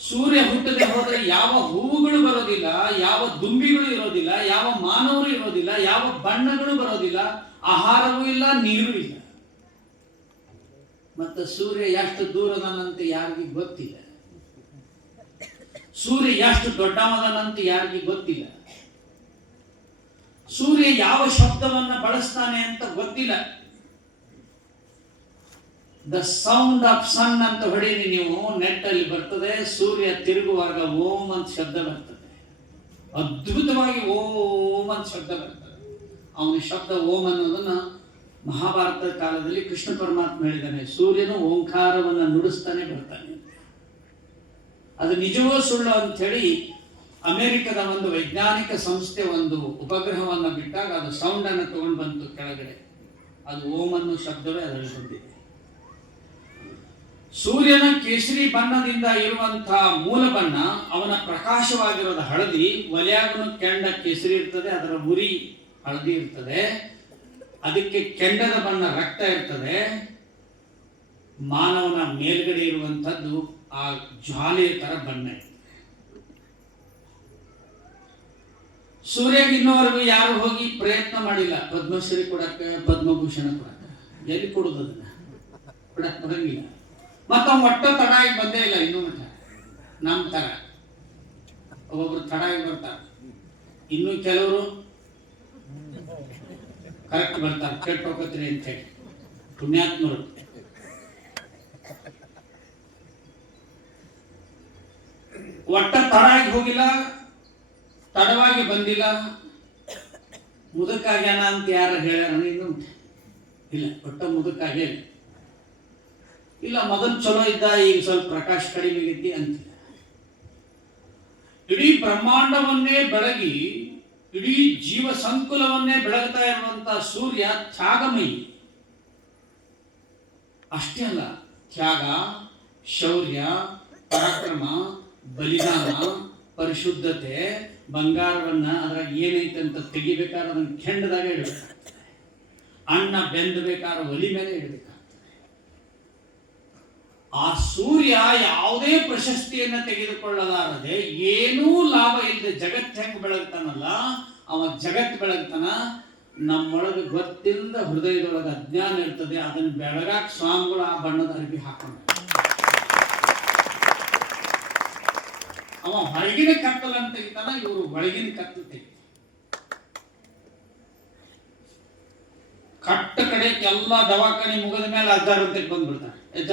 ಸೂರ್ಯ ಹುಟ್ಟದೆ ಹೋದ್ರೆ ಯಾವ ಹೂವುಗಳು ಬರೋದಿಲ್ಲ, ಯಾವ ದುಂಬಿಗಳು ಇರೋದಿಲ್ಲ, ಯಾವ ಮಾನವರು ಇರೋದಿಲ್ಲ, ಯಾವ ಬಣ್ಣಗಳು ಬರೋದಿಲ್ಲ, ಆಹಾರವೂ ಇಲ್ಲ, ನೀರು ಇಲ್ಲ. ಮತ್ತೆ ಸೂರ್ಯ ಎಷ್ಟು ದೂರದನಂತೆ ಯಾರಿಗೂ ಗೊತ್ತಿಲ್ಲ. ಸೂರ್ಯ ಎಷ್ಟು ದೊಡ್ಡವನಂತೆ ಯಾರಿಗೂ ಗೊತ್ತಿಲ್ಲ. ಸೂರ್ಯ ಯಾವ ಶಬ್ದವನ್ನ ಬಳಸ್ತಾನೆ ಅಂತ ಗೊತ್ತಿಲ್ಲ. ದ ಸೌಂಡ್ ಆಫ್ ಸನ್ ಅಂತ ಹೊಡೀರಿ ನೀವು, ನೆಟ್ ಅಲ್ಲಿ ಬರ್ತದೆ. ಸೂರ್ಯ ತಿರುಗುವಾಗ ಓಂ ಅಂತ ಶಬ್ದ ಬರ್ತದೆ, ಅದ್ಭುತವಾಗಿ ಓಂ ಅಂತ ಶಬ್ದ ಬರ್ತದೆ. ಅವನ ಶಬ್ದ ಓಂ ಅನ್ನೋದನ್ನ ಮಹಾಭಾರತ ಕಾಲದಲ್ಲಿ ಕೃಷ್ಣ ಪರಮಾತ್ಮ ಹೇಳಿದ್ದಾನೆ. ಸೂರ್ಯನು ಓಂಕಾರವನ್ನ ನುಡಿಸ್ತಾನೆ ಬರ್ತಾನೆ. ಅದು ನಿಜವೋ ಸುಳ್ಳು ಅಂತ ಹೇಳಿ ಅಮೆರಿಕದ ಒಂದು ವೈಜ್ಞಾನಿಕ ಸಂಸ್ಥೆ ಒಂದು ಉಪಗ್ರಹವನ್ನ ಬಿಟ್ಟಾಗ ಅದು ಸೌಂಡ್ ಅನ್ನು ತಗೊಂಡು ಬಂತು ಕೆಳಗಡೆ. ಅದು ಓಂ ಅನ್ನೋ ಶಬ್ದವೇ ಅದರಲ್ಲಿ ಬಂದಿದೆ. ಸೂರ್ಯನ ಕೇಸರಿ ಬಣ್ಣದಿಂದ ಇರುವಂತಹ ಮೂಲ ಬಣ್ಣ, ಅವನ ಪ್ರಕಾಶವಾಗಿರೋದು ಹಳದಿ. ಒಲೆಯಾಗನು ಕೆಂಡ ಕೇಸರಿ ಇರ್ತದೆ, ಅದರ ಉರಿ ಹಳದಿ ಇರ್ತದೆ. ಅದಕ್ಕೆ ಕೆಂಡದ ಬಣ್ಣ ರಕ್ತ ಇರ್ತದೆ. ಮಾನವನ ಮೇಲ್ಗಡೆ ಇರುವಂತದ್ದು ಆ ಜ್ವಾಲೆಯ ತರ ಬಣ್ಣ. ಸೂರ್ಯಗೆ ಇನ್ನೋವರೆಗೂ ಯಾರು ಹೋಗಿ ಪ್ರಯತ್ನ ಮಾಡಿಲ್ಲ ಪದ್ಮಶ್ರೀ ಕೊಡಕ್ಕೆ, ಪದ್ಮಭೂಷಣ ಕೊಡಕ್ಕೆ. ಎಲ್ಲಿ ಕೊಡುದು ಅದನ್ನ? ಕೊಡಕ್ ಬರಂಗಿಲ್ಲ. ಮತ್ತ ಒಟ್ಟ ತಡಾಗಿ ಬಂದೇ ಇಲ್ಲ ಇನ್ನೂ ಮಠ. ನಮ್ಮ ತರ ಒಬ್ಬೊಬ್ರು ತಡಾಗಿ ಬರ್ತಾರೆ, ಇನ್ನು ಕೆಲವರು ಕರೆಕ್ಟ್ ಬರ್ತಾರೆ. ಕೆಟ್ಟ ಹೋಗತ್ರಿ ಅಂತ ಹೇಳಿ ಪುಣ್ಯಾತ್ಮರು. ಒಟ್ಟ ತಡಾಗಿ ಹೋಗಿಲ್ಲ, ತಡವಾಗಿ ಬಂದಿಲ್ಲ, ಮುದುಕಾಗ್ಯಾನ ಅಂತ ಯಾರು ಹೇಳ್ಯಾರ? ಇನ್ನು ಇಲ್ಲ, ಒಟ್ಟ ಮುದುಕಾಗ್ಯ ಇಲ್ಲ. ಮೊದಲು ಚಲೋ ಇದ್ದ, ಈಗ ಸ್ವಲ್ಪ ಪ್ರಕಾಶ ಕಡಿಮೆ ಆಗೈತಿ ಅಂತ. ಇಡೀ ಬ್ರಹ್ಮಾಂಡವನ್ನೇ ಬೆಳಗಿ ಇಡೀ ಜೀವ ಸಂಕುಲವನ್ನೇ ಬೆಳಗ್ತಾ ಇರುವಂತಹ ಸೂರ್ಯ ತ್ಯಾಗಮಯಿ. ಅಷ್ಟೇ ಅಲ್ಲ, ತ್ಯಾಗ, ಶೌರ್ಯ, ಪರಾಕ್ರಮ, ಬಲಿದಾನ, ಪರಿಶುದ್ಧತೆ, ಬಂಗಾರವನ್ನ ಅದ್ರಾಗ ಏನೈತೆ ಅಂತ ತೆಗಿಬೇಕಾದ್ರೆ ಅದನ್ನ ಕೆಂಡದಾಗ ಇಡಬೇಕಾಗ್ತದೆ. ಅನ್ನ ಬೆಂದಬೇಕಾದ್ರೆ ಒಲಿ ಮೇಲೆ ಇಡಬೇಕಾಗ್ತದೆ. ಆ ಸೂರ್ಯ ಯಾವುದೇ ಪ್ರಶಸ್ತಿಯನ್ನ ತೆಗೆದುಕೊಳ್ಳಲಾರದೆ, ಏನೂ ಲಾಭ ಇಲ್ಲದೆ ಜಗತ್ ಹೆಂಗ್ ಬೆಳಗ್ತಾನಲ್ಲ, ಅವ ಜಗತ್ ಬೆಳಗ್ತಾನ. ನಮ್ಮೊಳಗೆ ಗೊತ್ತಿಲ್ಲದ ಹೃದಯದೊಳಗೆ ಅಜ್ಞಾನ ಇರ್ತದೆ, ಅದನ್ನ ಬೆಳಗಾಕ್ ಸ್ವಾಮಿಗಳು ಆ ಬಣ್ಣದ ಅರಿವಿ ಹಾಕೊಂಡ. ಅವ ಹೊರಗಿನ ಕತ್ತಲ ಅಂತ ತೆಗಿತಾನ, ಇವರು ಒಳಗಿನ ಕತ್ತಲು ತೆಗಿತಾನ. ಕಟ್ಟ ಕಡೆ ಎಲ್ಲ ದವಾಖಾನೆ ಮುಗಿದ ಮೇಲೆ ಅಜ್ಜಾರ ಅಂತ ಬಂದ್ಬಿಡ್ತಾರೆ. ಯಜ್ಜ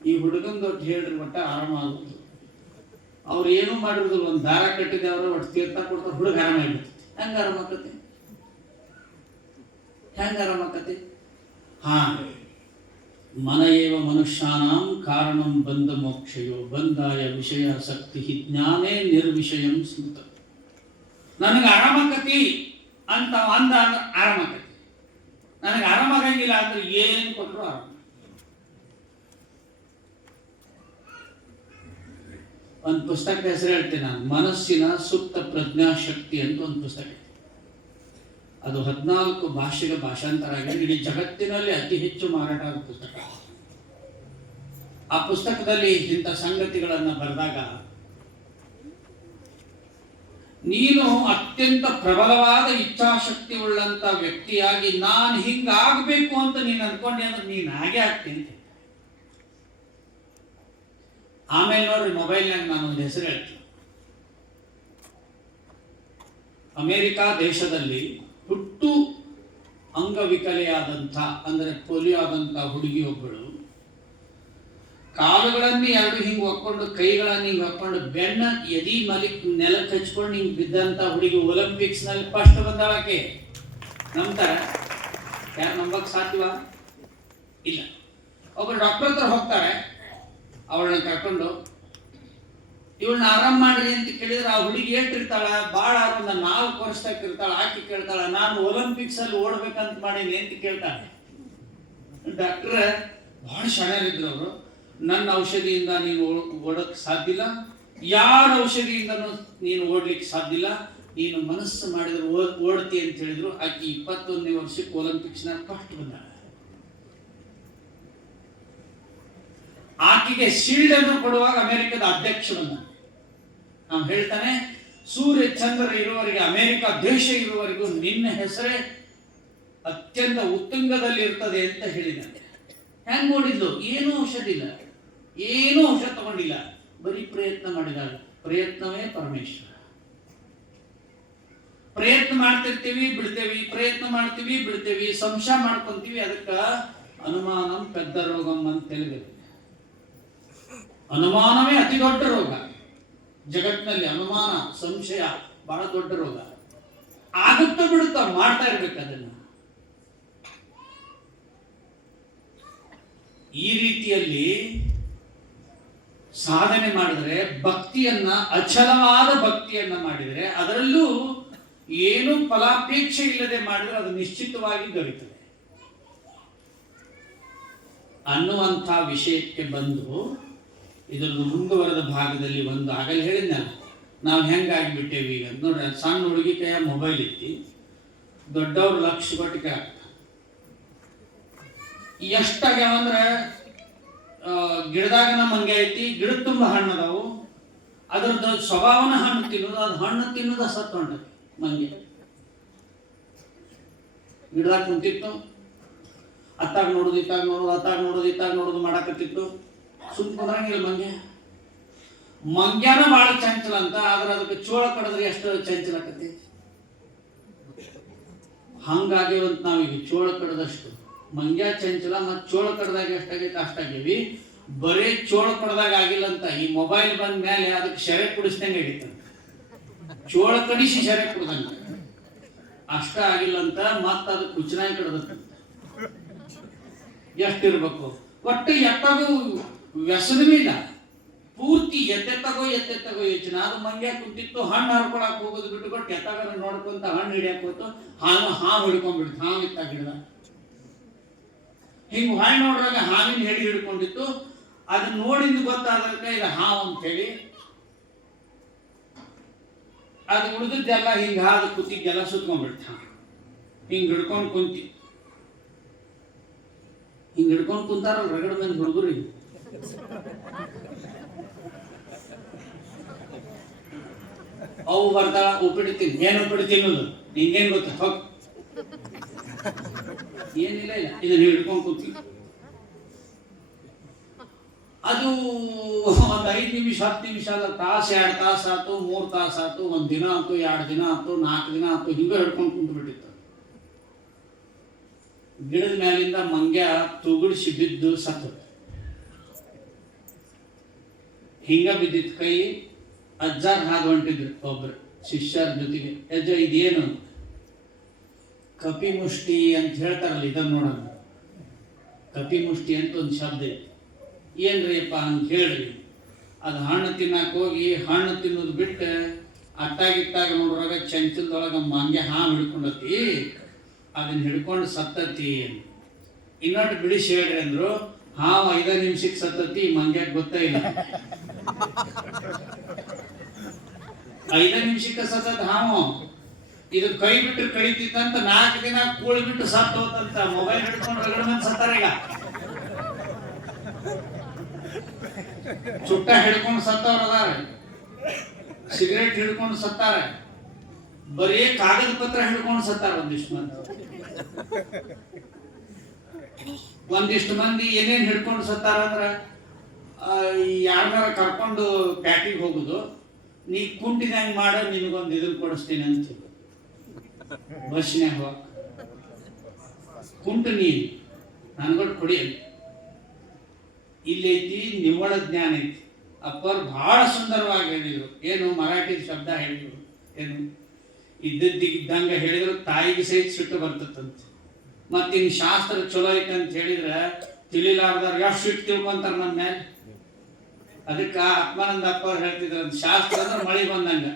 ಈ ಹುಡುಗಂದು ಒಟ್ಟು ಹೇಳ್ರಿ, ಒಟ್ಟ ಆರಾಮ ಆಗುತ್ತೆ. ಅವ್ರು ಏನು ಮಾಡಿರೋದು, ಒಂದು ದಾರ ಕಟ್ಟಿದೆ, ಅವರು ಒಟ್ಟು ತೀರ್ಥ ಕೊಡ್ತಾರೆ, ಹುಡುಗ ಆರಾಮ ಆಗ್ಬಿಡ್ತೈತಿ. ಹೆಂಗ ಆರಾಮಕತಿ? ಹೆಂಗ ಆರಾಮಕತಿ? ಹಾ, ಮನ ಏವ ಮನುಷ್ಯಾನಾಂ ಕಾರಣಂ ಬಂಧ ಮೋಕ್ಷಯೋ ಬಂಧಾಯ ವಿಷಯಾಸಕ್ತಿ ಜ್ಞಾನೇ ನಿರ್ವಿಷಯಂ ಸ್ಮೃತ. ನನಗೆ ಆರಾಮಕತಿ ಅಂತ ಅಂದ ಆರಾಮಕತಿ. ನನಗೆ ಆರಾಮಾಗಂಗಿಲ್ಲ ಅಂದ್ರೆ ಏನ್ ಕೊಟ್ಟರು ಆರಾಮ. ಒಂದು ಪುಸ್ತಕ ಹೆಸರು ಹೇಳ್ತೇನೆ ನಾನು, ಮನಸ್ಸಿನ ಸುಪ್ತ ಪ್ರಜ್ಞಾಶಕ್ತಿ ಅಂತ ಒಂದು ಪುಸ್ತಕ. ಅದು 14 ಭಾಷೆಗೆ ಭಾಷಾಂತರ ಆಗಿದೆ. ಇಡೀ ಜಗತ್ತಿನಲ್ಲಿ ಅತಿ ಹೆಚ್ಚು ಮಾರಾಟ ಆಗೋ ಪುಸ್ತಕ. ಆ ಪುಸ್ತಕದಲ್ಲಿ ಇಂಥ ಸಂಗತಿಗಳನ್ನ ಬರೆದಾಗ, ನೀನು ಅತ್ಯಂತ ಪ್ರಬಲವಾದ ಇಚ್ಛಾಶಕ್ತಿ ಉಳ್ಳಂತ ವ್ಯಕ್ತಿಯಾಗಿ ನಾನು ಹಿಂಗಾಗಬೇಕು ಅಂತ ನೀನು ಅನ್ಕೊಂಡೆ ಅಂದ್ರೆ ನೀನು ಹಾಗೆ ಆಗ್ತೀನಿ. ಆಮೇಲೆ ನೋಡ್ರಿ, ಮೊಬೈಲ್ನಾಗ ನಾನು ಒಂದು ಹೆಸರು ಹೇಳ್ತೀನಿ. ಅಮೆರಿಕಾ ದೇಶದಲ್ಲಿ ಹುಟ್ಟು ಅಂಗವಿಕಲೆಯಾದಂಥ, ಅಂದರೆ ಪೋಲಿಯೋ ಆದಂಥ ಹುಡುಗಿಯೊಬ್ಬಳು ಕಾಲುಗಳನ್ನೇ ಎರಡು ಹಿಂಗೆ ಒಕ್ಕೊಂಡು, ಕೈಗಳನ್ನ ಹಿಂಗೆ ಒಕ್ಕೊಂಡು, ಬೆನ್ನ ಎದಿ ನೆಲಕ್ಕೆ ಹಚ್ಕೊಂಡು ಹಿಂಗೆ ಬಿದ್ದಂಥ ಹುಡುಗಿ ಒಲಿಂಪಿಕ್ಸ್ ನಲ್ಲಿ ಫಸ್ಟ್ ಬಂದಾಳಕ್ಕೆ. ನಂಬ್ತಾರ? ಯಾರು ನಂಬಕ್ ಸಾಧ್ಯವ? ಇಲ್ಲ. ಒಬ್ಬರು ಡಾಕ್ಟರ್ ಹತ್ರ ಹೋಗ್ತಾರೆ, ಅವಳನ್ನ ಕರ್ಕೊಂಡು ಇವಳನ್ನ ಆರಾಮ್ ಮಾಡ್ರಿ ಅಂತ ಕೇಳಿದ್ರೆ, ಆ ಹುಡುಗಿ ಏಟಿರ್ತಾಳ, ಭಾಳ ಒಂದು 4 ವರ್ಷದಾಗ ಇರ್ತಾಳ. ಆಕೆ ಕೇಳ್ತಾಳ, ನಾನು ಒಲಿಂಪಿಕ್ಸ್ ಅಲ್ಲಿ ಓಡ್ಬೇಕಂತ ಮಾಡೀನಿ ಅಂತ ಕೇಳ್ತಾಳೆ. ಡಾಕ್ಟರ್ ಬಹಳ ಶಾಣ್ಯರಿದ್ರು ಅವರು. ನನ್ನ ಔಷಧಿಯಿಂದ ನೀನು ಓಡಕ್ ಸಾಧ್ಯ ಇಲ್ಲ, ಯಾರ ಔಷಧಿಯಿಂದನೂ ನೀನು ಓಡ್ಲಿಕ್ಕೆ ಸಾಧ್ಯ ಇಲ್ಲ, ನೀನು ಮನಸ್ಸು ಮಾಡಿದ್ರೆ ಓಡ್ತಿ ಅಂತ ಹೇಳಿದ್ರು. ಆಕೆ 21ನೇ ವರ್ಷಕ್ಕೆ ಒಲಿಂಪಿಕ್ಸ್ನ ಫಸ್ಟ್ ಬಂದಾಳ. ಆಕೆಗೆ ಶೀಲ್ಡ್ ಅನ್ನು ಕೊಡುವಾಗ ಅಮೆರಿಕದ ಅಧ್ಯಕ್ಷ ಬಂದ. ನಾವು ಹೇಳ್ತಾನೆ, ಸೂರ್ಯ ಚಂದ್ರ ಇರುವವರೆಗೆ, ಅಮೆರಿಕ ದೇಶ ಇರುವವರೆಗೂ ನಿನ್ನ ಹೆಸರೇ ಅತ್ಯಂತ ಉತ್ತುಂಗದಲ್ಲಿ ಇರ್ತದೆ ಅಂತ ಹೇಳಿದ್ದಾನೆ. ಹೆಂಗ್ ನೋಡಿದ್ಲು? ಏನೂ ಔಷಧ ಇಲ್ಲ, ಏನೂ ಔಷಧ ತಗೊಂಡಿಲ್ಲ, ಬರೀ ಪ್ರಯತ್ನ ಮಾಡಿದಾಗ. ಪ್ರಯತ್ನವೇ ಪರಮೇಶ್ವರ. ಪ್ರಯತ್ನ ಮಾಡ್ತಿರ್ತೀವಿ, ಬಿಡ್ತೇವಿ, ಪ್ರಯತ್ನ ಮಾಡ್ತೀವಿ, ಬಿಡ್ತೇವಿ, ಸಂಶಯ ಮಾಡ್ಕೊಂತೀವಿ. ಅದಕ್ಕ ಅನುಮಾನಂ ಪೆದ್ದ ರೋಗಂ ಅಂತ ತಿಳಿಬೇಕು. ಅನುಮಾನವೇ ಅತಿ ದೊಡ್ಡ ರೋಗ ಜಗತ್ತಿನಲ್ಲಿ. ಅನುಮಾನ, ಸಂಶಯ ಬಹಳ ದೊಡ್ಡ ರೋಗ. ಆಗುತ್ತಾ ಬಿಡುತ್ತಾ ಮಾಡ್ತಾ ಇರ್ಬೇಕು ಅದನ್ನ. ಈ ರೀತಿಯಲ್ಲಿ ಸಾಧನೆ ಮಾಡಿದರೆ, ಭಕ್ತಿಯನ್ನ, ಅಚಲವಾದ ಭಕ್ತಿಯನ್ನ ಮಾಡಿದರೆ, ಅದರಲ್ಲೂ ಏನು ಫಲಾಪೇಕ್ಷೆ ಇಲ್ಲದೆ ಮಾಡಿದರೆ ಅದು ನಿಶ್ಚಿತವಾಗಿ ದೊರೆಯುತ್ತದೆ ಅನ್ನುವಂಥ ವಿಷಯಕ್ಕೆ ಬಂದು, ಇದರ ಮುಂದುವರೆದ ಭಾಗದಲ್ಲಿ ಒಂದು ಆಗಲೇ ಹೇಳಿದ್ನಲ್ಲ, ನಾವು ಹೆಂಗಾಗಿಬಿಟ್ಟೇವಿ ಈಗ ನೋಡ್ರಿ. ಸಣ್ಣ ಹುಡುಗಿ ಕೈಯ ಮೊಬೈಲ್ ಇತ್ತು, ದೊಡ್ಡವ್ರು ಲಕ್ಷ ಕೊಟ್ಟು ಕೇಳ್ತಾರೆ. ಎಷ್ಟಾಗ್ಯಾವಂದ್ರೆ, ಗಿಡದಾಗನ ಮಂಗೆ ಐತಿ, ಗಿಡದ ತುಂಬ ಹಣ್ಣು ಅದಾವು, ಅದ್ರದ್ದು ಸ್ವಭಾವನ ಹಣ್ಣು ತಿನ್ನೋದು, ಅದು ಹಣ್ಣು ತಿನ್ನೋದ ಸತ್ತು ಹೊಂಟತಿ. ಮಂಗೆ ಗಿಡದಾಗ ಕುಂತಿತ್ತು, ಅತ್ತಾಗ ನೋಡುದು, ಇತ್ತಾಗ ನೋಡುದು, ಅತ್ತಾಗ ನೋಡುದು, ಇತ್ತಾಗ ನೋಡುದು ಮಾಡಾಕತ್ತಿತ್ತು. ಸುಮ್ ಕುಂದ್ರಂಗಿಲ್ಲ ಮಂಗ್ಯ. ಮಂಗ್ಯಾನ ಬಹಳ ಚಂಚಲ ಅಂತ, ಆದ್ರೆ ಅದಕ್ಕೆ ಚೋಳ ಕಡಿದ್ರೆ ಎಷ್ಟು ಚಂಚಲ ಆಕತಿ. ಹಂಗಾಗಿವಂತ ನಾವೀಗ ಚೋಳ ಕಡದಷ್ಟು ಮಂಗ್ಯ ಚಂಚಲ, ಮತ್ತು ಚೋಳ ಕಡ್ದಾಗ ಎಷ್ಟಾಗೈತೆ ಅಷ್ಟಾಗೇವಿ. ಬರೀ ಚೋಳ ಕಡ್ದಾಗ ಆಗಿಲ್ಲ ಅಂತ, ಈ ಮೊಬೈಲ್ ಬಂದ ಮೇಲೆ ಅದಕ್ಕೆ ಶೆರೆ ಕುಡಿಸ್ದಂಗೆ ಆಗೈತಂತ. ಚೋಳ ಕಡಿಸಿ ಶೆರೆ ಕುಡ್ದಂಗ ಅಷ್ಟ ಆಗಿಲ್ಲ ಅಂತ, ಮತ್ತ ಅದು ಕುಚನಾಯಿ ಕಡದತ್ತ. ಎಷ್ಟಿರ್ಬೇಕು? ಒಟ್ಟು ಎತ್ತಾಗೂ ವ್ಯಸನವೇ ಇಲ್ಲ, ಪೂರ್ತಿ ಎತ್ತೆತ್ತಗೋ ಯೋಚನೆ. ಅದು ಮಂಗ್ಯ ಕುಂತಿತ್ತು, ಹಣ್ಣು ಹರ್ಕೊಳಕ್ ಹೋಗೋದು ಬಿಟ್ಟುಕೊಟ್ಟು ಎತ್ತಾಗ ನೋಡ್ಕೊಂತ ಹಣ್ಣು ಹಿಡಿಯಕ್ ಹೋತು, ಹಾವು ಹಿಡ್ಕೊಂಡ್ಬಿಡ್ತು. ಹಾವು ಇತ್ತ ಗಿಡದ ಹಿಂಗ್ ಹಾಳು ನೋಡ್ರಾಗ ಹಾವಿನ ಹೆಡಿ ಹಿಡ್ಕೊಂಡಿತ್ತು. ಅದನ್ನ ನೋಡಿದ್ದು ಗೊತ್ತಾದಕ್ಕ ಇದು ಹಾವು ಅಂತ ಹೇಳಿ, ಅದು ಉಳಿದದ್ದೆಲ್ಲ ಹಿಂಗ ಹಾದು ಕುತ್ತಿಗೆಲ್ಲ ಸುತ್ಕೊಂಡ್ಬಿಡ್ತ. ಹಿಂಗ್ ಹಿಡ್ಕೊಂಡು ಕುಂತಿ, ಹಿಂಗ್ ಹಿಡ್ಕೊಂಡು ಕುಂತಾರಲ್ಲ ರಗಡ ಮಂದಿ ಹುಡುಗರು. ಅವು ಬರ್ತಾಳ, ಉಪ್ಪಿಟ್ಟು ತಿನ್. ಏನು ಉಪ್ಪಿಟ್ಟು ತಿನ್ನೋದು? ನಿಂಗೇನ್ ಗೊತ್ತ? ಹೋಗ್, ಏನಿಲ್ಲ ಇಲ್ಲ, ಇದನ್ನ ಹಿಡ್ಕೊಂಡು ಕೂತಿ. ಅದು ಒಂದು 5 ನಿಮಿಷ 10 ನಿಮಿಷ ಅಲ್ಲ, ತಾಸು 2 ತಾಸು ಆಯ್ತು, 3 ತಾಸು ಆಯ್ತು, 1 ದಿನ ಆಯ್ತು, 2 ದಿನ ಆಯ್ತು, 4 ದಿನ ಆಯ್ತು, ಹಿಂಗ ಹಿಡ್ಕೊಂಡು ಕುಂತು ಬಿಟ್ಟಿತ್ತು. ಗಿಡದ ಮೇಲಿಂದ ಮಂಗ್ಯ ತುಗುಡಿಸಿ ಬಿದ್ದು ಸತ್ತು. ಹಿಂಗ ಬಿದ್ದಿತ್ತು ಕೈ. ಅಜ್ಜಾರ್ ಹಾಗೆ ಹೊಂಟಿದ್ರು ಒಬ್ರು ಶಿಷ್ಯರ ಜೊತೆಗೆ. ಅಜ್ಜ ಇದೇನು? ಕಪಿ ಮುಷ್ಟಿ ಅಂತ ಹೇಳ್ತಾರಲ್ಲ, ಇದನ್ನ ನೋಡೋಣ. ಕಪಿ ಮುಷ್ಟಿ ಅಂತ ಒಂದು ಶಬ್ದ ಐತಿ. ಏನ್ರಿಪ್ಪ ಅಂತ ಹೇಳಿ, ಅದು ಹಣ್ಣು ತಿನ್ನಕ್ ಹೋಗಿ ಹಣ್ಣು ತಿನ್ನೋದು ಬಿಟ್ಟು ಅತ್ತಾಗಿತ್ತಾಗ ನೋಡ್ರಾಗ ಚಂಚಲದೊಳಗೆ ಮಂಗೆ ಹಾವು ಹಿಡ್ಕೊಂಡತಿ. ಅದನ್ನ ಹಿಡ್ಕೊಂಡು ಸತ್ತತಿ. ಇನ್ನೊಟ್ಟು ಬಿಡಿಸಿ ಹೇಳ್ರಿ ಅಂದ್ರು. ಹಾವು 5 ನಿಮಿಷಕ್ಕೆ ಸತ್ತತಿ, ಮಂಗ್ಯಾಗ ಗೊತ್ತೇ ಇಲ್ಲ. 5 ನಿಮಿಷಕ್ಕೆ ಸತ್ತದ ಹಾವು. ಇದು ಕೈ ಬಿಟ್ಟು ಕಡಿತಿತ್ತಂತ 4 ದಿನ ಕೂಳಿ ಬಿಟ್ಟು ಸತ್ತು ಹೋತಂತ. ಮೊಬೈಲ್ ಹಿಡ್ಕೊಂಡು ರಗಡ ಮಂದಿ ಸತ್ತಾರ. ಈಗ ಚುಟ್ಟ ಹಿಡ್ಕೊಂಡು ಸತ್ತವ್ರ ಅದಾರ, ಸಿಗರೇಟ್ ಹಿಡ್ಕೊಂಡು ಸತ್ತಾರ, ಬರೀ ಕಾಗದ ಪತ್ರ ಹಿಡ್ಕೊಂಡು ಸತ್ತಾರ ಒಂದಿಷ್ಟು ಮಂದಿ. ಒಂದಿಷ್ಟು ಮಂದಿ ಏನೇನ್ ಹಿಡ್ಕೊಂಡು ಸತ್ತಾರ ಅಂದ್ರ, ಯಾರನ್ನಾರ ಕರ್ಕೊಂಡು ಪ್ಯಾಟಿಗೆ ಹೋಗುದು, ನೀ ಕುಂಟಿದಂಗೆ ಮಾಡ, ನಿನಗೊಂದು ಇದನ್ನ ಕೊಡಿಸ್ತೀನಿ ಅಂತ ಬಸ್ನ್ಯಾಗ ಹೋಗ. ಕುಂಟು ನೀನು ನನ್ಗೊಟ್ಟು ಕೊಡಿಯಲ್ಲ. ಇಲ್ಲೈತಿ ನಿವ್ವಳ ಜ್ಞಾನ ಐತಿ. ಅಪ್ಪರ್ ಬಹಳ ಸುಂದರವಾಗಿ ಹೇಳಿದ್ರು. ಏನು ಮರಾಠಿ ಶಬ್ದ ಹೇಳಿದ್ರು. ಏನು ಇದ್ದಂಗ ಹೇಳಿದ್ರು, ತಾಯಿಗೆ ಸಹಿತ ಸಿಟ್ಟು ಬರ್ತದಂತೆ. ಮತ್ತಿನ್ ಶಾಸ್ತ್ರ ಚಲೋ ಐತೆ ಅಂತ ಹೇಳಿದ್ರೆ ತಿಳಿಲಾರ್ದಾರ ಎಷ್ಟು ಸಿಟ್ಟು ತಿಳ್ಕೊಂತಾರ ನಮ್ಮ ಮೇಲೆ. ಅದಕ್ಕೆ ಆತ್ಮಾನಂದ ಅಪ್ಪ ಹೇಳ್ತಿದ್ರ, ಶಾಸ್ತ್ರ ಅಂದ್ರೆ ಮಳೆ ಬಂದಂಗ,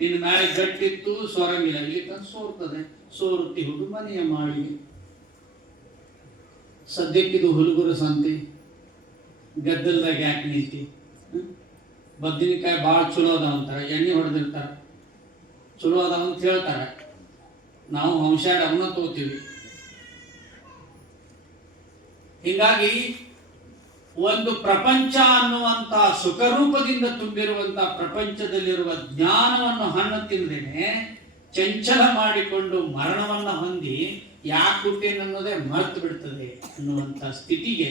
ನಿನ್ನ ಮೇಲೆ ಗಟ್ಟಿತ್ತು ಸೋರಂಗಿಲ್ಲ, ಇಲ್ಲಿ ಸೋರ್ತದೆ. ಸೋರುತ್ತಿ ಹುಡು ಮನೆಯ ಮಾಳಿಗೆ. ಸದ್ಯಕ್ಕಿದು ಹುಡುಗರ ಸಂತೆ, ಗದ್ದಲ್ದಾಗ ಯಾಕೆ ನಿಂತಿ? ಬದ್ನಿಕಾಯಿ ಭಾಳ ಚಲೋ ಅದಾವ ಅಂತಾರ, ಎಣ್ಣೆ ಹೊಡೆದಿರ್ತಾರ. ಚಲೋ ಅದಾವ ಅಂತ ಹೇಳ್ತಾರೆ, ನಾವು ವಂಶಾಡ ಅವನ್ನ ತಗೋತೀವಿ. ಹೀಗಾಗಿ ಒಂದು ಪ್ರಪಂಚ ಅನ್ನುವಂಥ ಸುಖರೂಪದಿಂದ ತುಂಬಿರುವಂತಹ ಪ್ರಪಂಚದಲ್ಲಿರುವ ಜ್ಞಾನವನ್ನು ಹಣ್ಣು ತಿಂದೇನೆ ಚಂಚಲ ಮಾಡಿಕೊಂಡು ಮರಣವನ್ನು ಹೊಂದಿ ಯಾಕೆ ಹುಟ್ಟೇನು ಅನ್ನೋದೇ ಮರೆತು ಬಿಡ್ತದೆ ಅನ್ನುವಂಥ ಸ್ಥಿತಿಗೆ